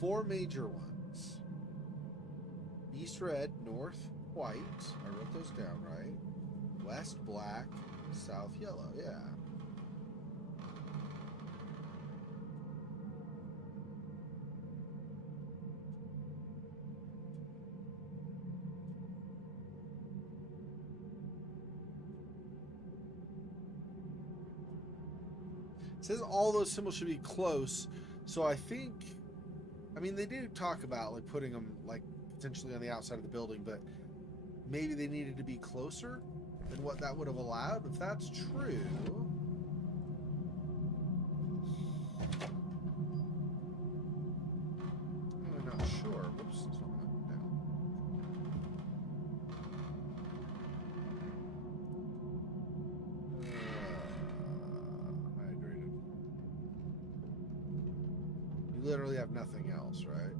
4 major ones. East red, north white. I wrote those down right. West black, south yellow. Yeah. It says all those symbols should be close, so I think, I mean, they do talk about like putting them like potentially on the outside of the building, but maybe they needed to be closer than what that would have allowed. If that's true, I'm not sure. Whoops, this one went down. Hydrated. You literally have nothing else, right?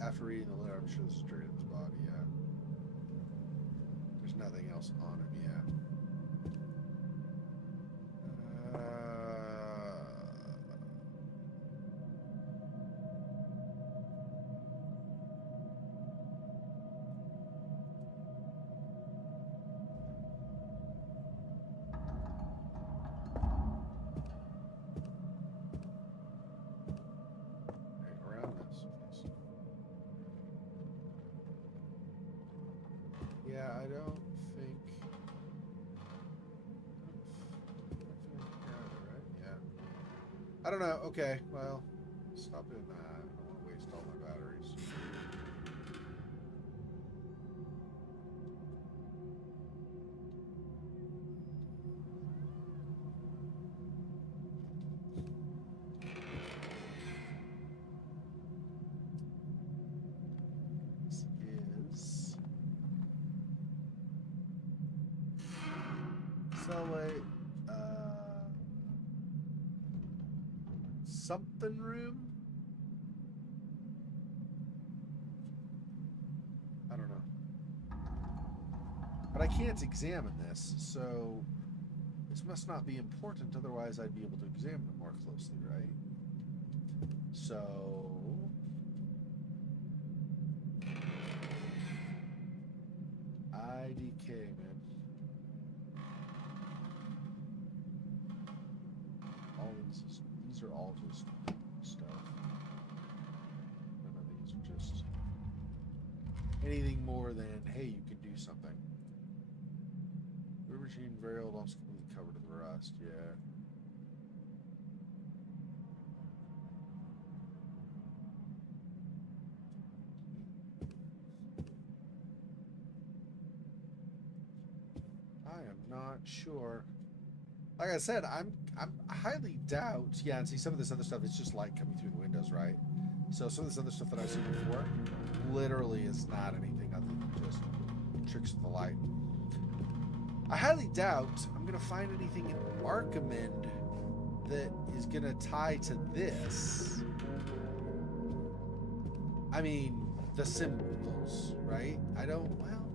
After reading the letter, I'm sure this is straight in his body, yeah. There's nothing else on him, yeah. Around this. Yeah, I don't think. Right? Yeah. I don't know. Okay, well, stop doing that. I don't want to waste all my batteries. This is Subway, something room? I don't know. But I can't examine this, so this must not be important, otherwise I'd be able to examine it more closely, right? So... IDK, man. All these are all just stuff. None of these are just anything more than, hey, you can do something. River machine very old, almost completely covered in rust, yeah. I am not sure. Like I said, I'm highly doubt. Yeah, and see some of this other stuff is just light coming through the windows, right? So some of this other stuff that I've seen before literally is not anything other than just tricks of the light. I highly doubt I'm gonna find anything in Archimond that is gonna tie to this. I mean, the symbols, right? I don't. Well,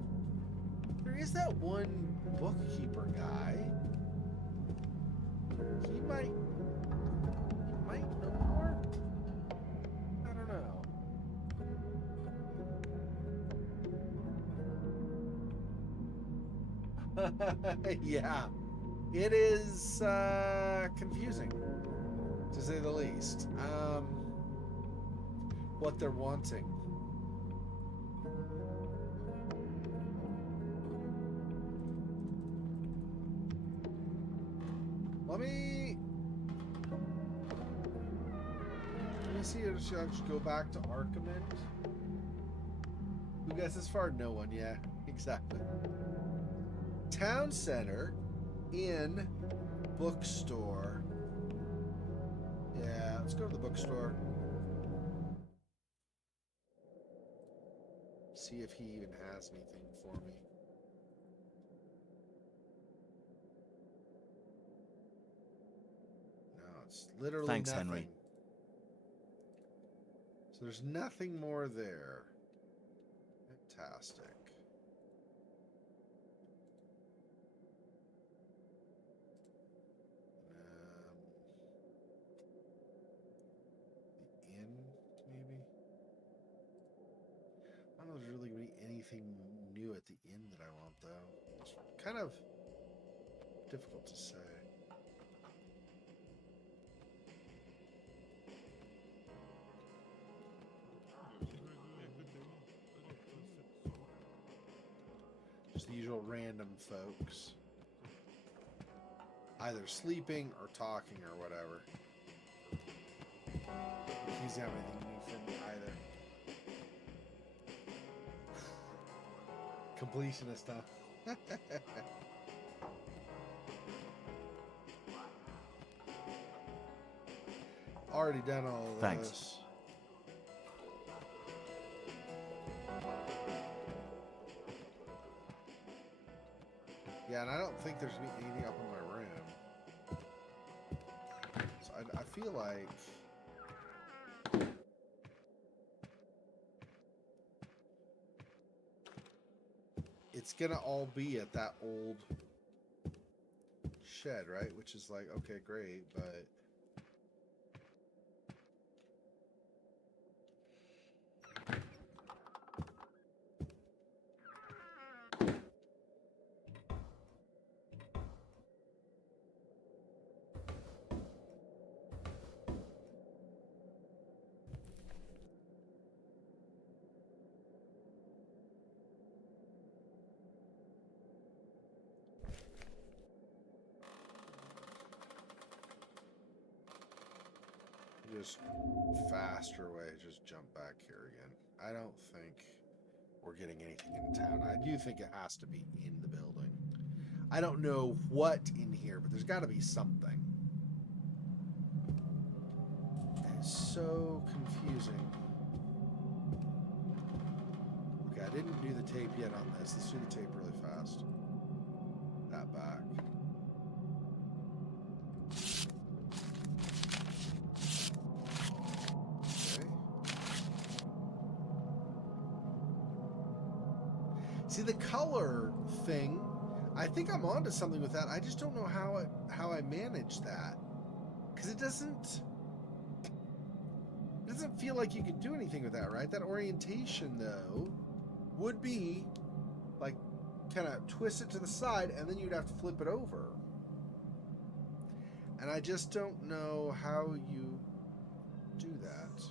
there is that one bookkeeper guy. He might know more. I don't know. Yeah, it is confusing, to say the least. What they're wanting. Let me see if I just go back to Archimond. Who gets this far? No one. Yeah, exactly. Town center, inn, bookstore. Yeah, let's go to the bookstore. See if he even has anything for me. No, it's literally Thanks, nothing. Henry. So there's nothing more there. Fantastic. The inn, maybe? I don't know if there's really going to be anything new at the inn that I want, though. It's kind of difficult to say. Just the usual random folks. Either sleeping or talking or whatever. He's not anything new for me either. Completionist stuff. Already done all of Thanks. those. Yeah, and I don't think there's gonna be anything up in my room. So I feel like it's gonna all be at that old shed, right? Which is like, okay, great, but just faster way to just jump back here again. I don't think we're getting anything in town. I do think it has to be in the building. I don't know what in here, but there's got to be something. It's so confusing. Okay, I didn't do the tape yet on this. Let's do the tape really fast. That back. Okay. See, the color thing, I think I'm onto something with that. I just don't know how I manage that. Because it doesn't feel like you could do anything with that, right? That orientation, though, would be like kind of twist it to the side, and then you'd have to flip it over. And I just don't know how you do that.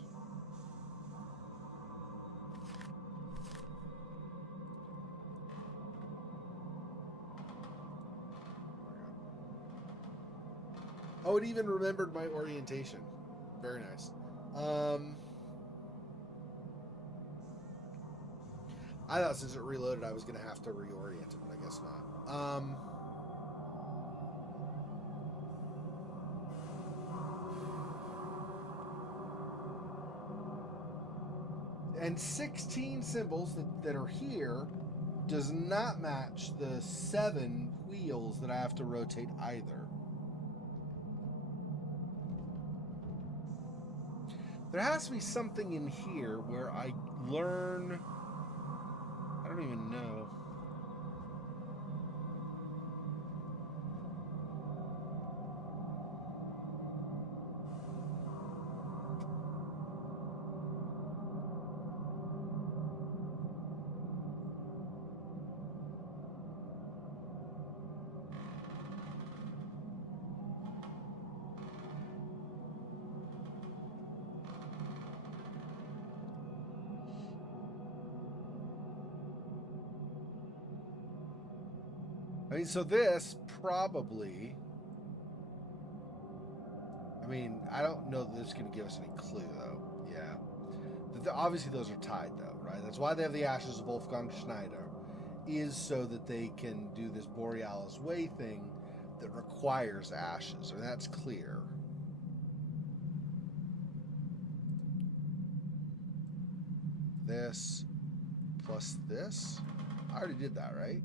Oh, it even remembered my orientation. Very nice. I thought since it reloaded, I was going to have to reorient it, but I guess not. And 16 symbols that are here does not match the 7 wheels that I have to rotate either. There has to be something in here where I learn... I don't even know. I mean, so this probably... I mean, I don't know that this is going to give us any clue, though. Yeah. Obviously, those are tied, though, right? That's why they have the ashes of Wolfgang Schneider, is so that they can do this Borealis Way thing that requires ashes, and that's clear. This plus this. I already did that, right?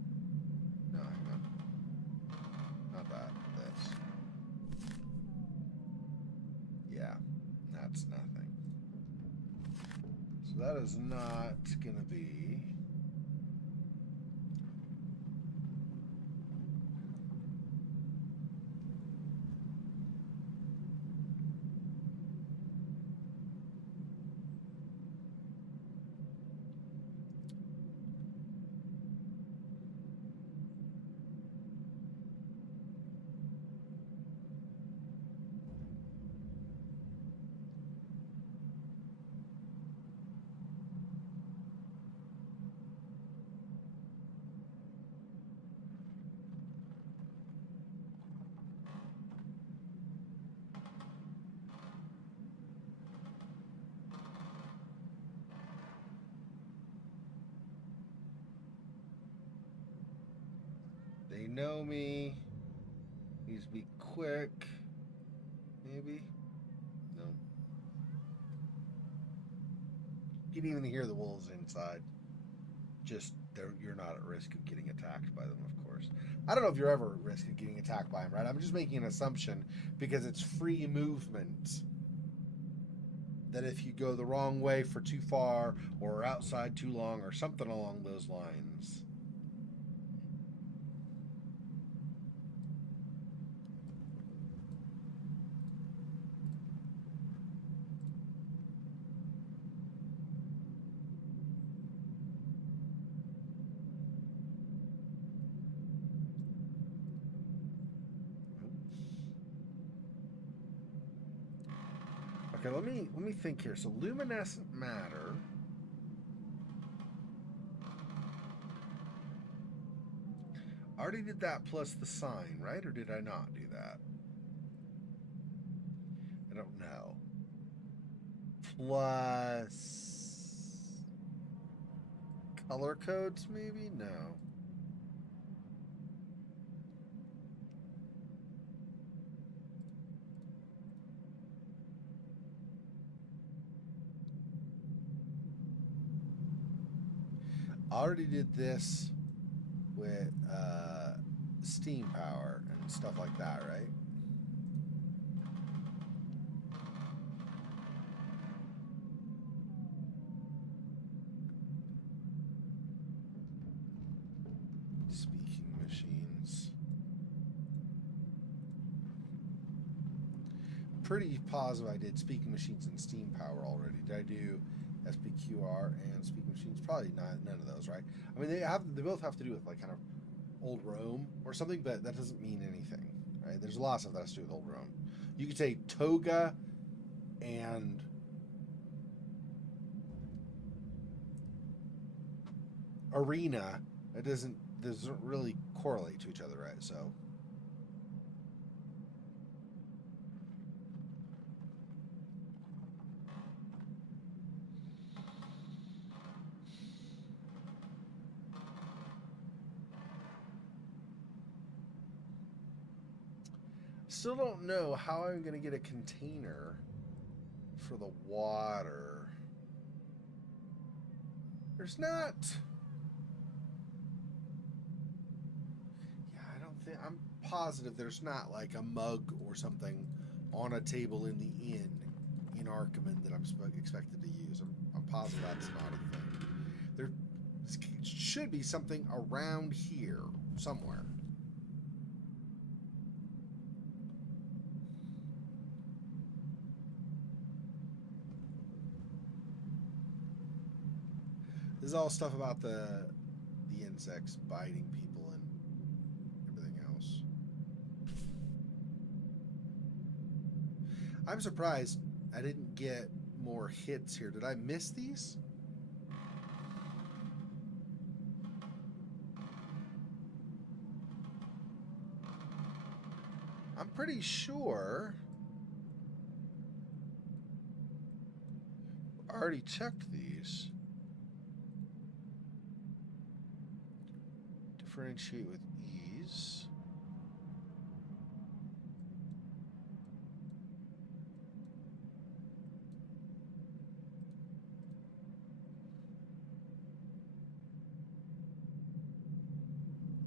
No, hang on. Not that. This. Yeah, that's nothing. So that is not going to be... They know me. Needs to be quick. Maybe? No. You can even hear the wolves inside. Just, you're not at risk of getting attacked by them, of course. I don't know if you're ever at risk of getting attacked by them, right? I'm just making an assumption because it's free movement. That if you go the wrong way for too far or outside too long or something along those lines... Okay, let me think here. So luminescent matter. I already did that plus the sign, right? Or did I not do that? I don't know. plus color codes, maybe? No. I already did this with steam power and stuff like that, right? Speaking machines. Pretty positive I did speaking machines and steam power already. Did I do SPQR and speaking machines? Probably not. None of those, right? I mean, they both have to do with like kind of old Rome or something, but that doesn't mean anything, right? There's a lot of stuff that has to do with old Rome. You could say toga and arena. It doesn't really correlate to each other, right? So still don't know how I'm going to get a container for the water. There's not. Yeah, I don't think. I'm positive there's not like a mug or something on a table in the inn in Arkham that I'm expected to use. I'm positive that's not a thing. There should be something around here somewhere. This is all stuff about the insects biting people and everything else. I'm surprised I didn't get more hits here. Did I miss these? I'm pretty sure I already checked these. Differentiate with ease.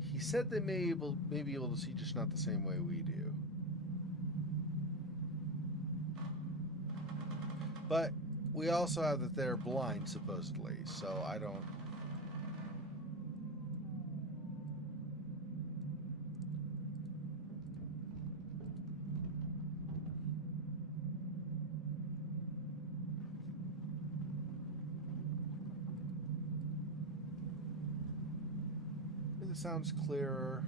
He said they may be able to see, just not the same way we do. But we also have that they're blind, supposedly, so I don't. Maybe this sounds clearer.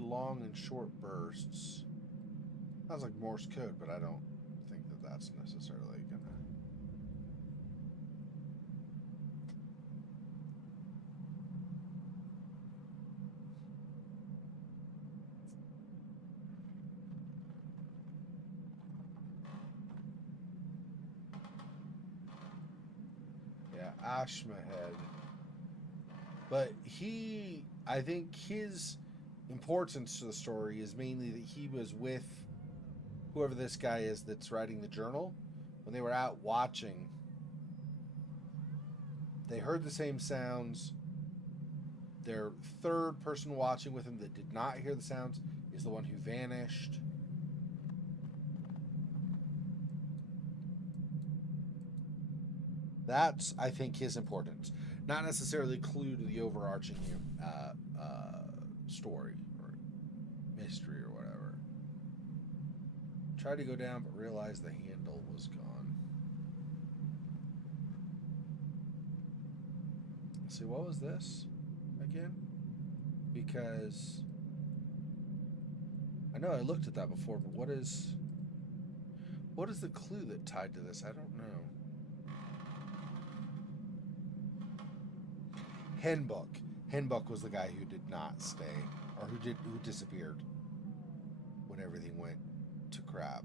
Long and short bursts. Sounds like Morse code, but I don't think that that's necessarily gonna. Yeah, Ashmahead. But I think his importance to the story is mainly that he was with whoever this guy is that's writing the journal. When they were out watching, they heard the same sounds. Their third person watching with him that did not hear the sounds is the one who vanished. That's, I think, his importance. Not necessarily clue to the overarching story or mystery or whatever. Tried to go down, but realized the handle was gone. Let's see, what was this again? Because I know I looked at that before, but what is the clue that tied to this? I don't know. Henbook. Henbook was the guy who did not stay Or who disappeared when everything went to crap.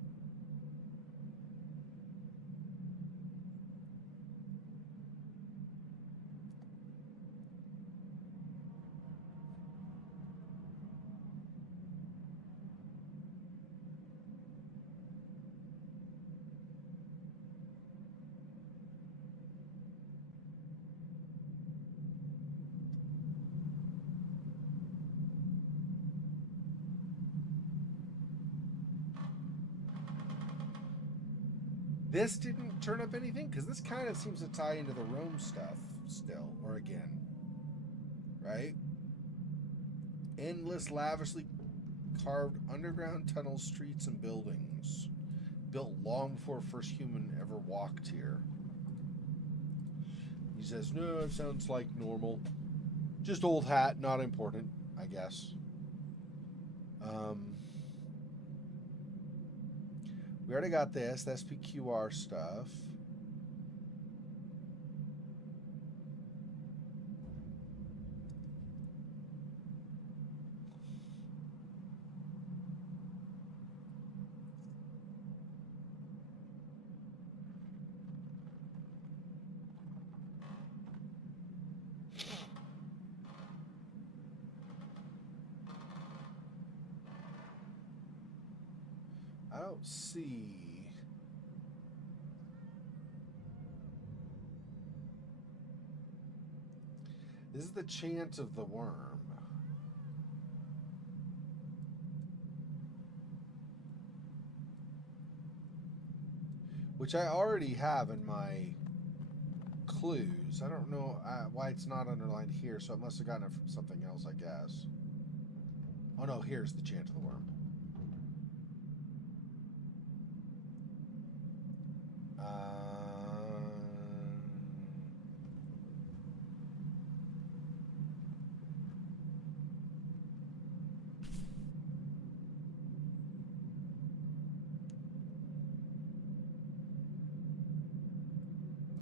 This didn't turn up anything? Because this kind of seems to tie into the Rome stuff still, or again. Right? Endless, lavishly carved underground tunnels, streets, and buildings. Built long before first human ever walked here. He says, no, it sounds like normal. Just old hat, not important, I guess. We already got this, the SPQR stuff. I don't see... This is the chant of the worm. Which I already have in my clues. I don't know why it's not underlined here, so I must have gotten it from something else, I guess. Oh no, here's the chant of the worm.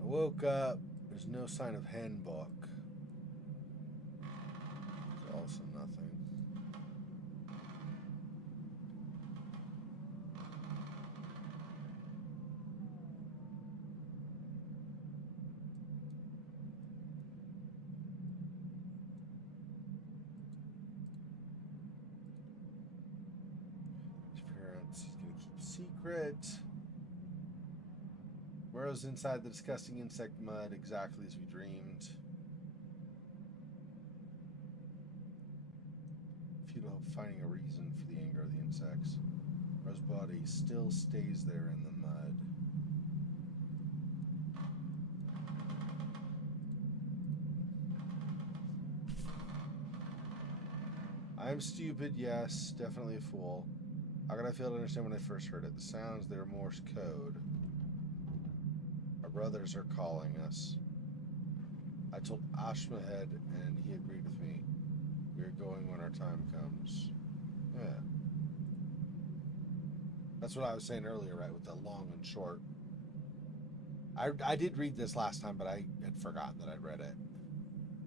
I woke up. There's no sign of handbook. There's also nothing. His parents, he's gonna keep secret. Burrows inside the disgusting insect mud exactly as we dreamed. Futile hope finding a reason for the anger of the insects. Burrow's body still stays there in the mud. I'm stupid, yes, definitely a fool. How could I fail to understand when I first heard it? The sounds, they're Morse code. Our brothers are calling us. I told Ashmahed and he agreed with me. We're going when our time comes. Yeah. That's what I was saying earlier, right, with the long and short. I did read this last time, but I had forgotten that I'd read it.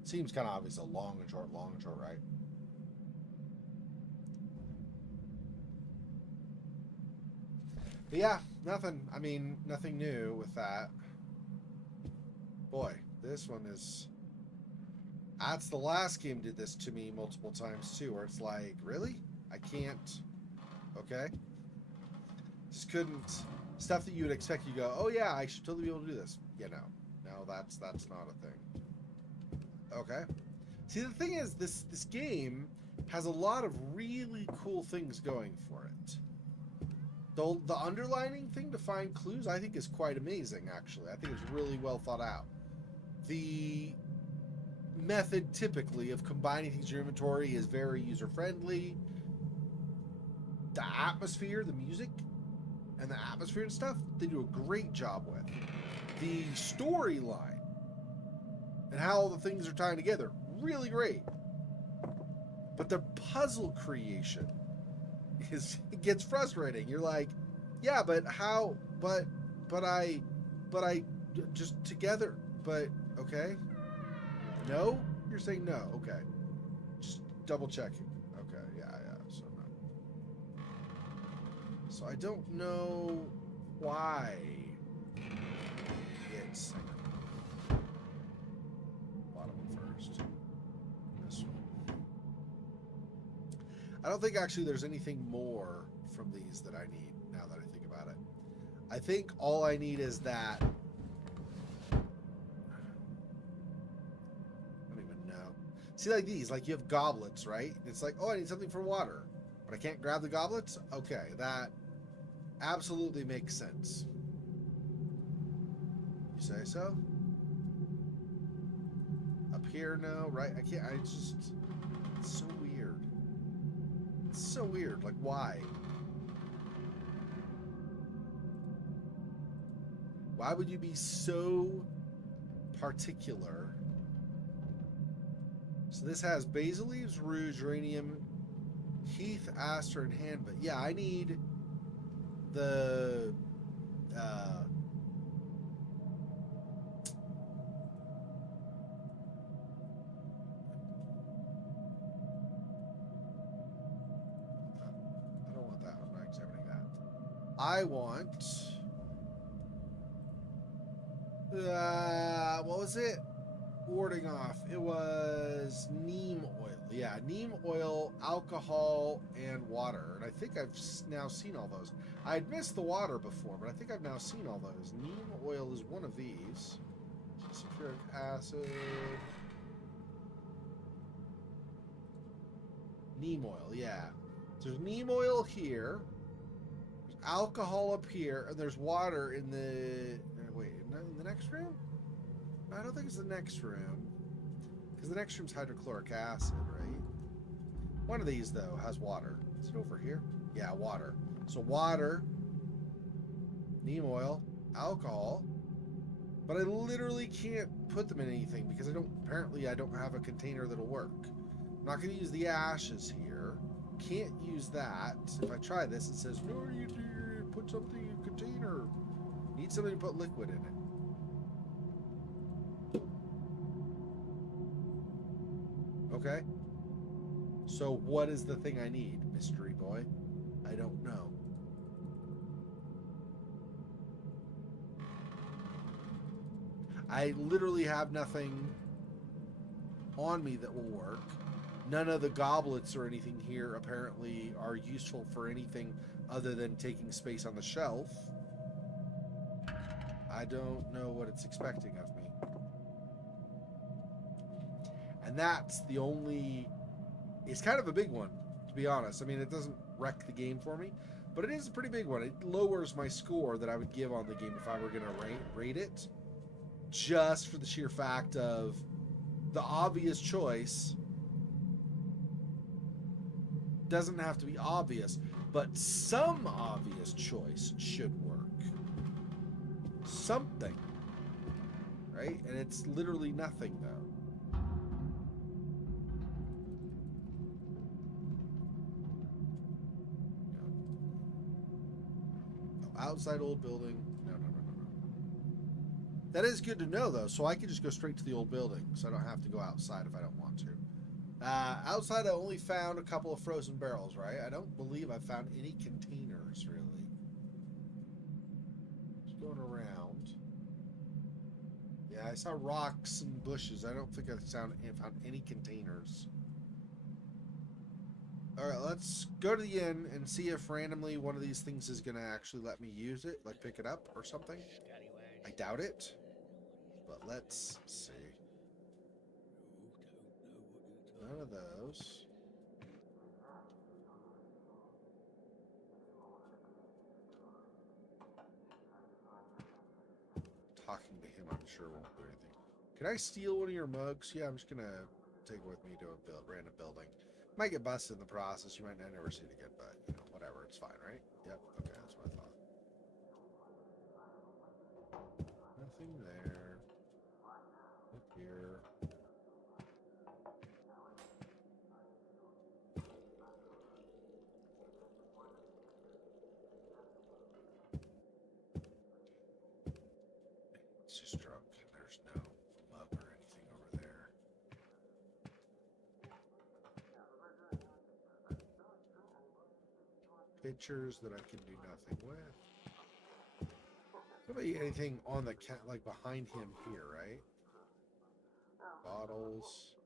Seems kind of obvious, a long and short, right? But yeah, nothing. I mean, nothing new with that. Boy, this one is... That's the last game did this to me multiple times too, where it's like, really? I can't... Okay. Just couldn't... Stuff that you would expect, you go, oh yeah, I should totally be able to do this. You know. No, that's not a thing. Okay. See, the thing is, this game has a lot of really cool things going for it. The underlining thing to find clues, I think, is quite amazing, actually. I think it's really well thought out. The method, typically, of combining things in your inventory is very user-friendly. The atmosphere, the music, and the atmosphere and stuff, they do a great job with. The storyline and how all the things are tying together, really great. But the puzzle creation it gets frustrating. You're like, yeah, but how? But I just together. But okay. No, you're saying no. Okay, just double checking. Okay. So I don't know why it's bottom one first. This one. I don't think actually there's anything more from these that I need now that I think about it. I think all I need is that. I don't even know. See, like these, like you have goblets, right? It's like, oh, I need something for water, but I can't grab the goblets? Okay, that absolutely makes sense. You say so? Up here, no, right? I can't, it's so weird. It's so weird, like why? Why would you be so particular? So this has basil leaves, rue, geranium, heath, aster, and hanbit. Yeah, I need the I don't want that. I'm not examining that. I want what was it? Warding off. It was neem oil. Yeah, neem oil, alcohol, and water. And I think I've now seen all those. I'd missed the water before, but I think I've now seen all those. Neem oil is one of these. Sulfuric acid. Neem oil, yeah. So there's neem oil here. There's alcohol up here, and there's water in the... Wait, in the next room? I don't think it's the next room. Because the next room's hydrochloric acid, right? One of these, though, has water. Is it over here? Yeah, water. So water, neem oil, alcohol. But I literally can't put them in anything because apparently I don't have a container that'll work. I'm not going to use the ashes here. Can't use that. If I try this, it says, no, you put something in a container. Need something to put liquid in it. Okay. So what is the thing I need, mystery boy? I don't know. I literally have nothing on me that will work. None of the goblets or anything here apparently are useful for anything other than taking space on the shelf. I don't know what it's expecting of me. And that's the only... It's kind of a big one, to be honest. I mean, it doesn't wreck the game for me, but it is a pretty big one. It lowers my score that I would give on the game if I were going to rate it, just for the sheer fact of the obvious choice doesn't have to be obvious, but some obvious choice should work. Something, right? And it's literally nothing, though. Outside old building. No. That is good to know, though, so I can just go straight to the old building, so I don't have to go outside if I don't want to. Outside, I only found a couple of frozen barrels, right? I don't believe I found any containers, really. Just going around. Yeah, I saw rocks and bushes. I don't think I found any containers. All right, let's go to the inn and see if randomly one of these things is going to actually let me use it, like pick it up or something. I doubt it, but let's see. None of those. Talking to him, I'm sure won't do anything. Can I steal one of your mugs? Yeah, I'm just going to take it with me to a random building. Might get busted in the process. You might not never see it again, but you know, whatever. It's fine, right? Yep. Okay, that's what I thought. Nothing there. Up here. It's just drunk. There's no mug or anything over there. pictures that I can do nothing with. Nobody anything on the cat like behind him here, right? Bottles.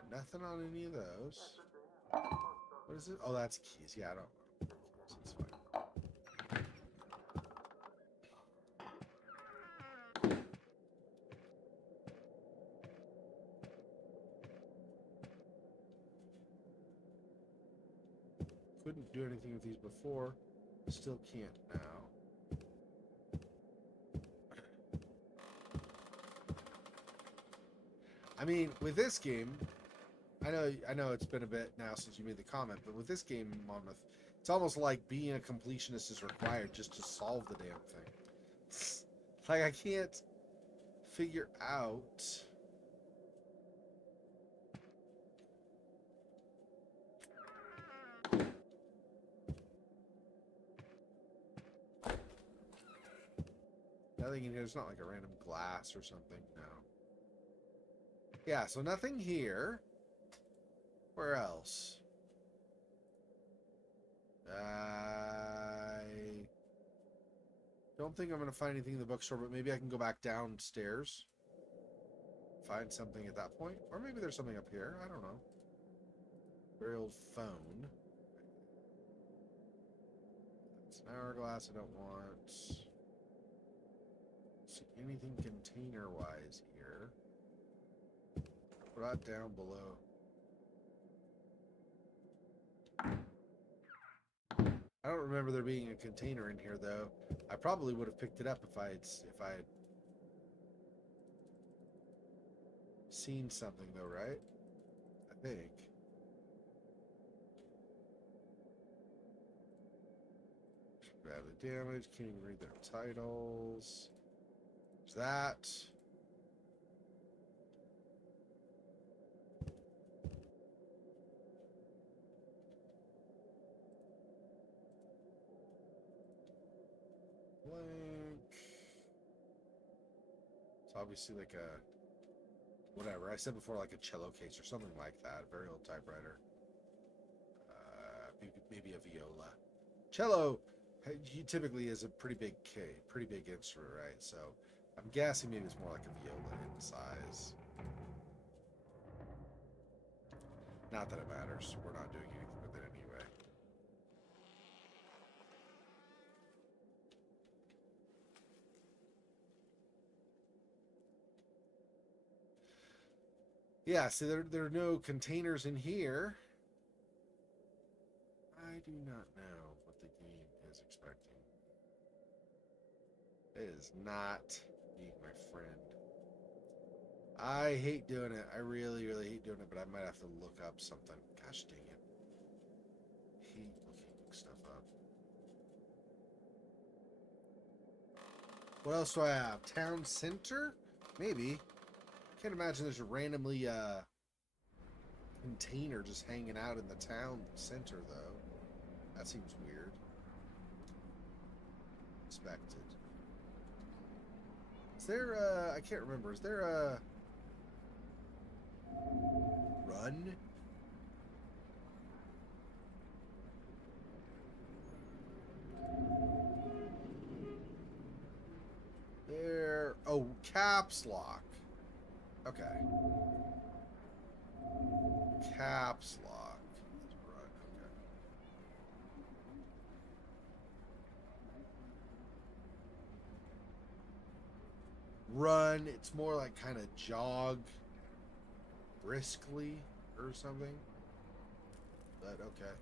And nothing on any of those. What is it? Oh, that's keys. Yeah, I don't. It's fine. Couldn't do anything with these before. Still can't now. I mean, with this game, I know it's been a bit now since you made the comment, but with this game, Monmouth, it's almost like being a completionist is required just to solve the damn thing. Like, I can't figure out. Nothing in here. It's not like a random glass or something. No. Yeah, so nothing here. Where else? I don't think I'm going to find anything in the bookstore, but maybe I can go back downstairs. Find something at that point. Or maybe there's something up here. I don't know. Very old phone. It's an hourglass I don't want. See anything container-wise here. Right down below. I don't remember there being a container in here, though. I probably would have picked it up if I had seen something, though, right? I think. Badly damaged. Can't even read their titles. There's that. Blank. It's obviously like a whatever I said before, like a cello case or something like that. Very old typewriter. Maybe a viola. Cello, he typically is a pretty big instrument, right? So I'm guessing maybe it's more like a viola in size. Not that it matters. We're not doing anything with it anyway. Yeah, so there are no containers in here. I do not know what the game is expecting. It is not being my friend. I hate doing it. I really, really hate doing it, but I might have to look up something. Gosh dang it. I hate looking stuff up. What else do I have? Town center? Maybe. Can't imagine there's a randomly container just hanging out in the town center, though. That seems weird. Expected. Is there I can't remember. Is there a run? There. Oh, caps lock. Okay. Caps lock. Run. Okay. Run. It's more like kind of jog briskly or something. But okay.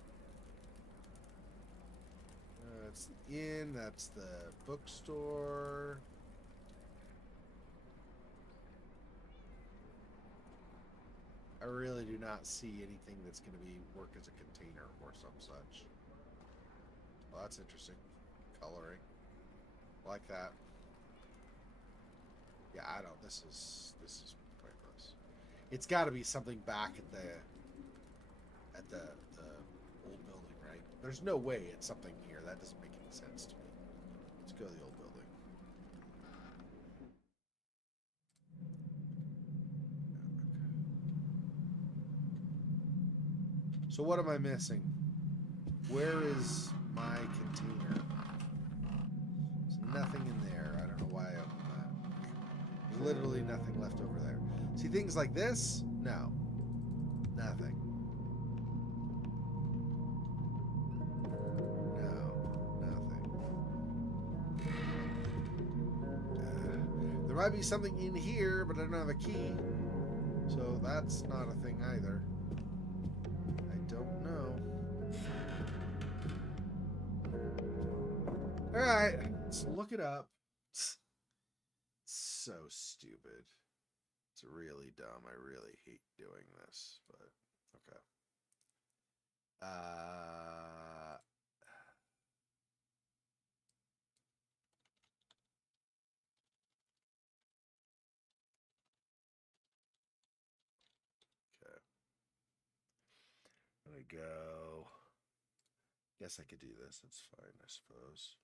That's the inn. That's the bookstore. I really do not see anything that's going to be work as a container or some such. Well, that's interesting. Coloring. Like that. Yeah, I don't. This is pointless. It's got to be something back at the old building, right? There's no way it's something here. That doesn't make any sense to me. Let's go to the old building. So what am I missing? Where is my container? There's nothing in there. I don't know why I opened that. There's literally nothing left over there. See, things like this? No. Nothing. No. Nothing. There might be something in here, but I don't have a key. So that's not a thing either. I don't know. Alright, let's look it up. It's so stupid. It's really dumb. I really hate doing this, but okay. Okay. I'm gonna go. Guess I could do this. That's fine, I suppose.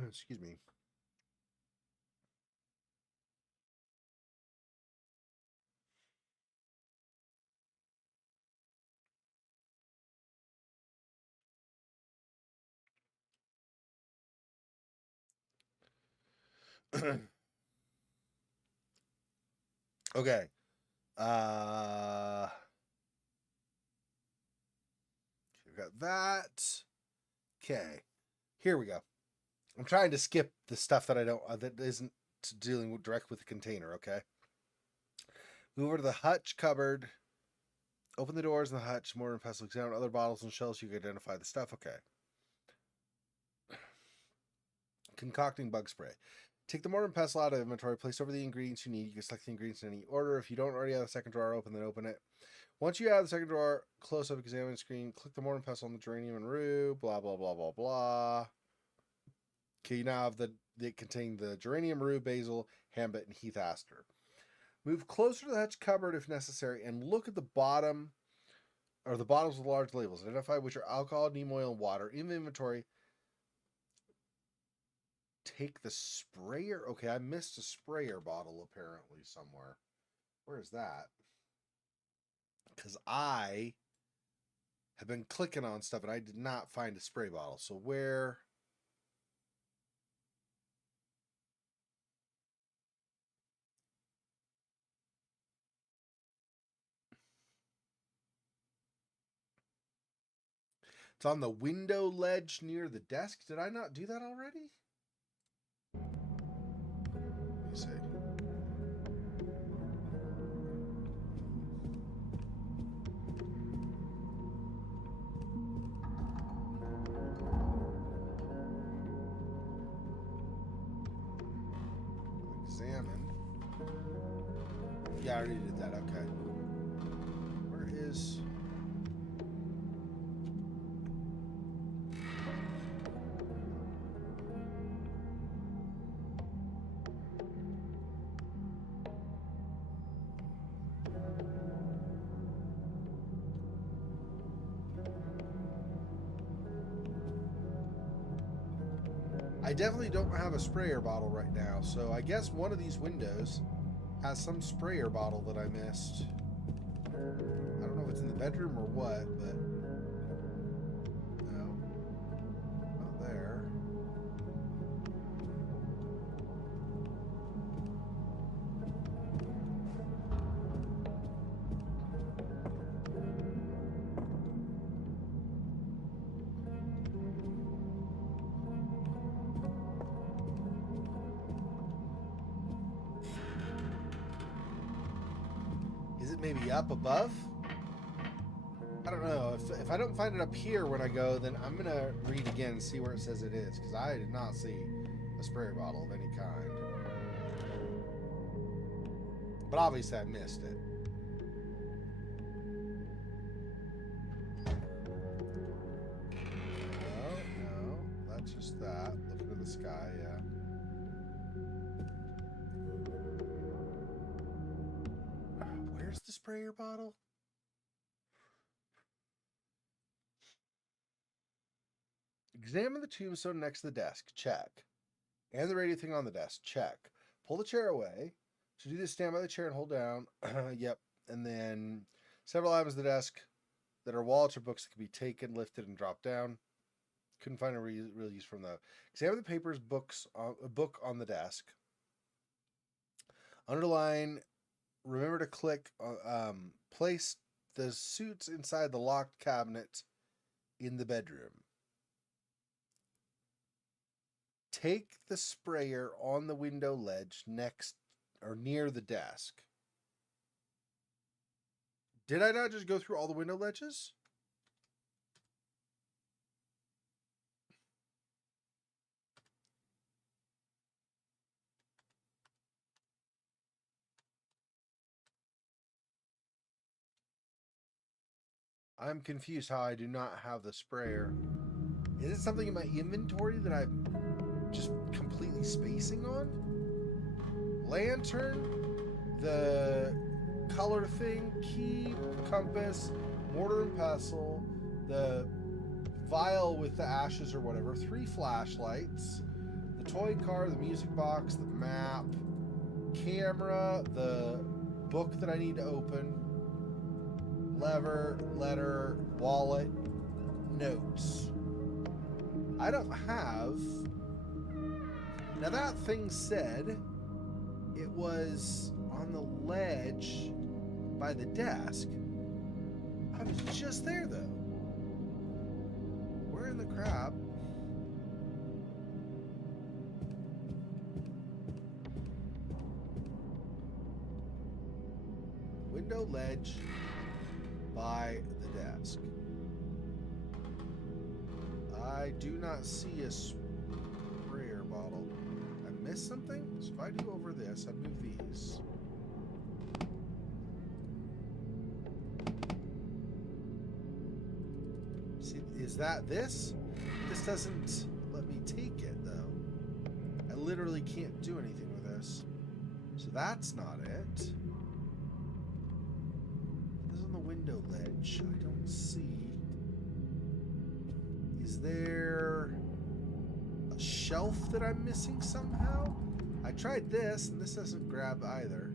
Excuse me. Okay. We've got that. Okay. Here we go. I'm trying to skip the stuff that I don't that isn't dealing with direct with the container, okay? Move over to the hutch cupboard. Open the doors in the hutch, mortar and pestle, examine other bottles and shelves, you can identify the stuff. Okay. Concocting bug spray. Take the mortar and pestle out of inventory, place over the ingredients you need. You can select the ingredients in any order. If you don't already have the second drawer open, then open it. Once you have the second drawer, close up, examine the screen, click the mortar and pestle on the geranium and rue, blah, blah, blah, blah, blah. Okay, you now have they contain the geranium, rue, basil, hambit, and heath aster. Move closer to the hutch cupboard if necessary and look at the bottom or the bottles with large labels. Identify which are alcohol, neem oil, and water. In the inventory, take the sprayer. Okay, I missed a sprayer bottle apparently somewhere. Where is that? Because I have been clicking on stuff and I did not find a spray bottle. So where? It's on the window ledge near the desk. Did I not do that already? Let me see. Examine. Yeah, I already did that. Okay. Where is... I definitely don't have a sprayer bottle right now, so I guess one of these windows has some sprayer bottle that I missed. I don't know if it's in the bedroom or what, but no, not there. it maybe up above? I don't know. If I don't find it up here when I go, then I'm going to read again and see where it says it is. Because I did not see a sprayer bottle of any kind. But obviously I missed it. No. That's just that. Looking at the sky, yeah. Where's the sprayer bottle? Examine the tombstone next to the desk. Check. And the radio thing on the desk. Check. Pull the chair away. To do this, stand by the chair and hold down. Yep. And then several items on the desk that are wallets or books that can be taken, lifted, and dropped down. Couldn't find a real use from that. Examine the papers, a book on the desk. Underline. Remember to click. Place the suits inside the locked cabinet in the bedroom. Take the sprayer on the window ledge next or near the desk. Did I not just go through all the window ledges? I'm confused how I do not have the sprayer. Is it something in my inventory that I'm just completely spacing on? Lantern, the color thing, key, compass, mortar and pestle, the vial with the ashes or whatever, 3 flashlights, the toy car, the music box, the map, camera, the book that I need to open, lever, letter, wallet, notes. I don't have... Now that thing said it was on the ledge by the desk. I was just there though. Where in the crap? Window ledge by the desk. I do not see a sprayer bottle. I missed something? So if I do over this, I move these. See, is that this? This doesn't let me take it though. I literally can't do anything with this. So that's not it. This is on the window ledge. I don't see. Is there a shelf that I'm missing somehow? I tried this, and this doesn't grab either.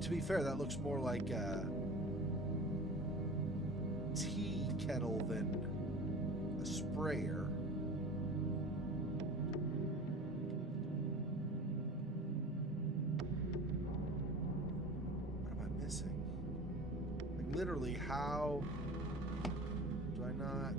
To be fair, that looks more like a tea kettle than a sprayer. What am I missing? Like, literally, how do I not...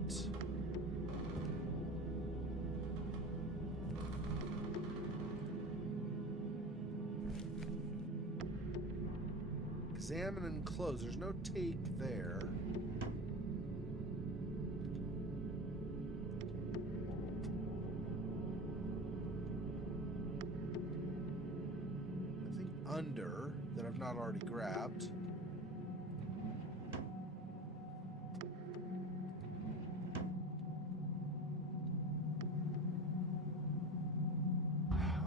Examine and close. There's no take there. I think under that I've not already grabbed.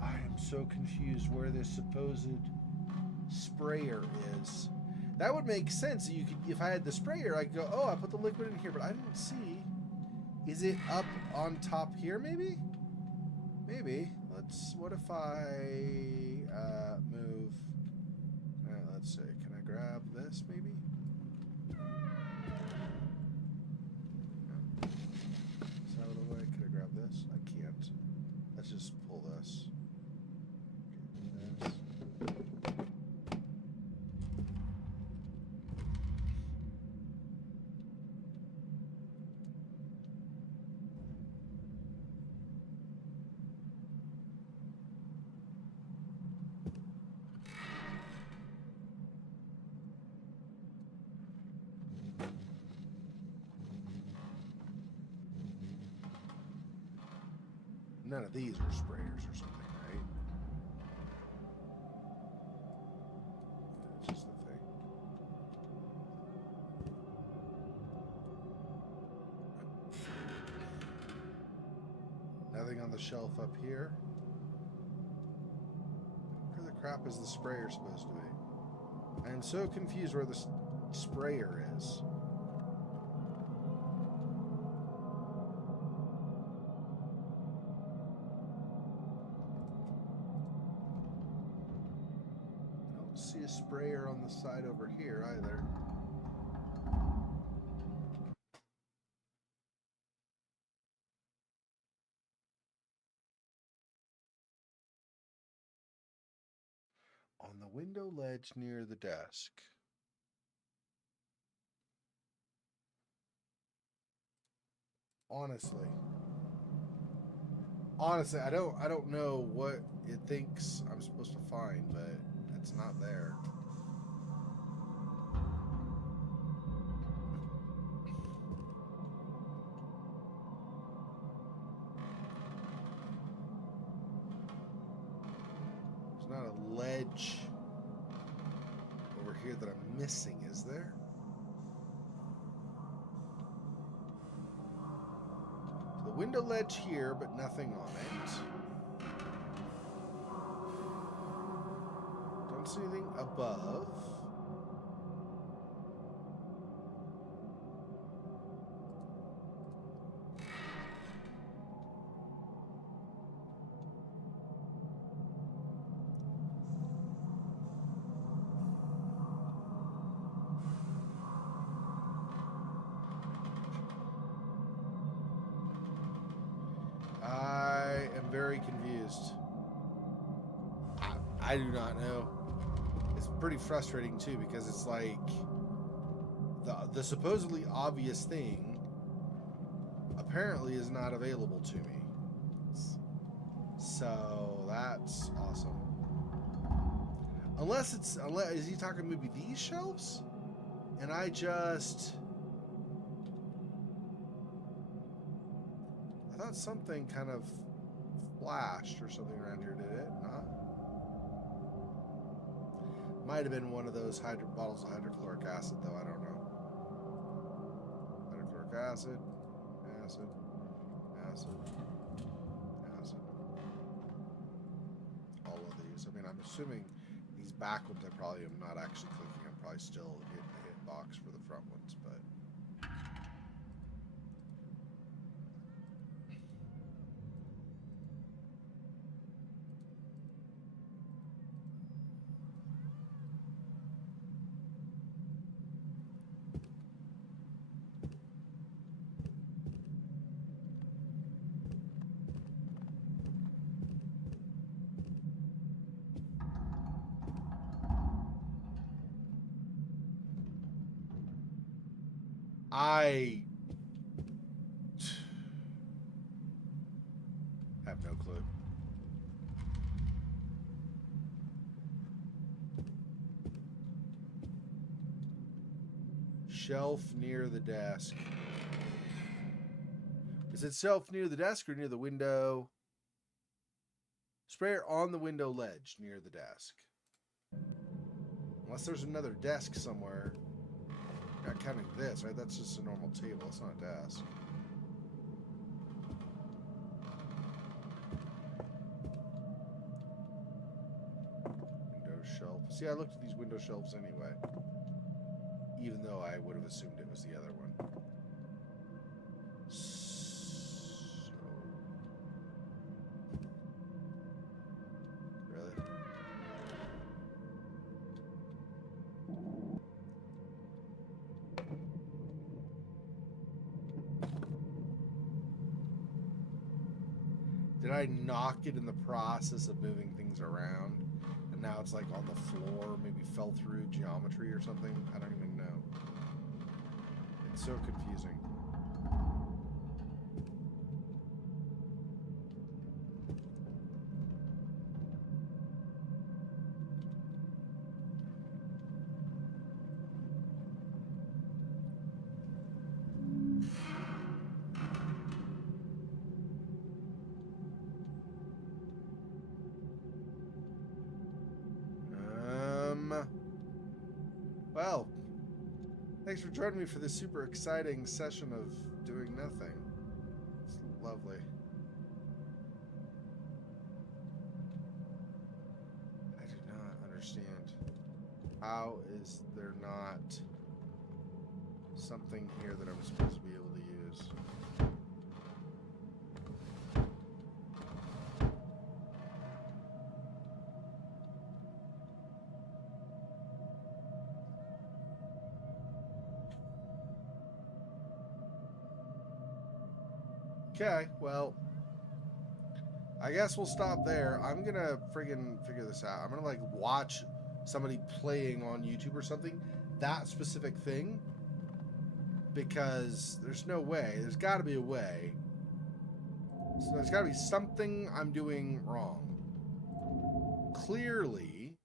I am so confused where this supposed sprayer is. That would make sense. You could, if I had the sprayer, I could go, oh, I put the liquid in here, but I didn't see. Is it up on top here, maybe? Maybe. What if I move? Let's see. Can I grab this, maybe? No. Is that out of the way? Can I grab this? I can't. Let's just pull this. This. none of these are sprayers or something, right? That's just the thing. Nothing on the shelf up here. Where the crap is the sprayer supposed to be? I am so confused where the sprayer is. I don't see a sprayer on the side over here either. On the window ledge near the desk. Honestly, I don't know what it thinks I'm supposed to find, but it's not there. There's not a ledge over here that I'm missing, is there? The window ledge here, but nothing on it. Don't see anything above. I am very confused. I do not know. It's pretty frustrating too, because it's like the supposedly obvious thing apparently is not available to me. So that's awesome. Unless is he talking maybe these shelves? And I thought something kind of flashed or something around here, did it not? Might have been one of those bottles of hydrochloric acid, though. I don't know. Hydrochloric acid, acid, acid, acid. All of these. I mean, I'm assuming these back ones I probably am not actually clicking. I'm probably still hitting the hit box for the front ones, but. I have no clue. Shelf near the desk. Is it shelf near the desk or near the window? Sprayer on the window ledge near the desk. Unless there's another desk somewhere. Not counting this, right? That's just a normal table. It's not a desk. Window shelf. See, I looked at these window shelves anyway. Even though I would have assumed it was the other one. Really? Did I knock it in the process of moving things around? And now it's like on the floor, maybe fell through geometry or something? I don't even know. It's so confusing. thanks for joining me for this super exciting session of doing nothing. It's lovely. I do not understand. How is there not something here that I'm supposed to be able to use? Okay, well, I guess we'll stop there. I'm gonna friggin' figure this out. I'm gonna like watch somebody playing on YouTube or something, that specific thing, because there's no way. There's got to be a way. So there's got to be something I'm doing wrong. Clearly,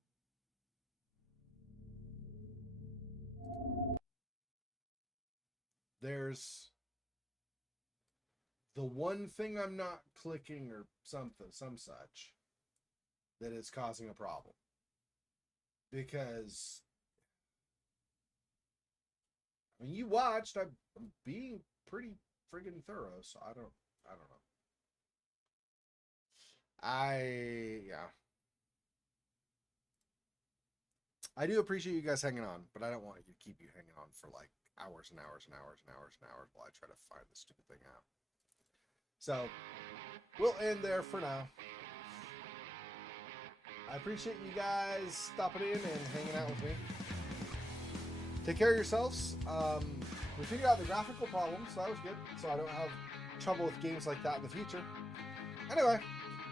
there's the one thing I'm not clicking or something, some such, that is causing a problem. Because, I mean, you watched, I'm being pretty friggin' thorough, so I don't know. Yeah. I do appreciate you guys hanging on, but I don't want you to keep you hanging on for like hours and hours and hours and hours and hours while I try to find this stupid thing out. So, we'll end there for now. I appreciate you guys stopping in and hanging out with me. Take care of yourselves. We figured out the graphical problem, so that was good. So I don't have trouble with games like that in the future. Anyway,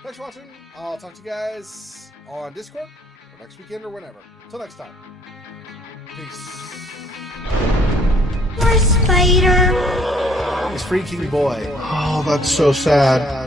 thanks for watching. I'll talk to you guys on Discord or next weekend or whenever. Until next time. Peace. Poor spider. His freaking boy. Oh, that's so sad.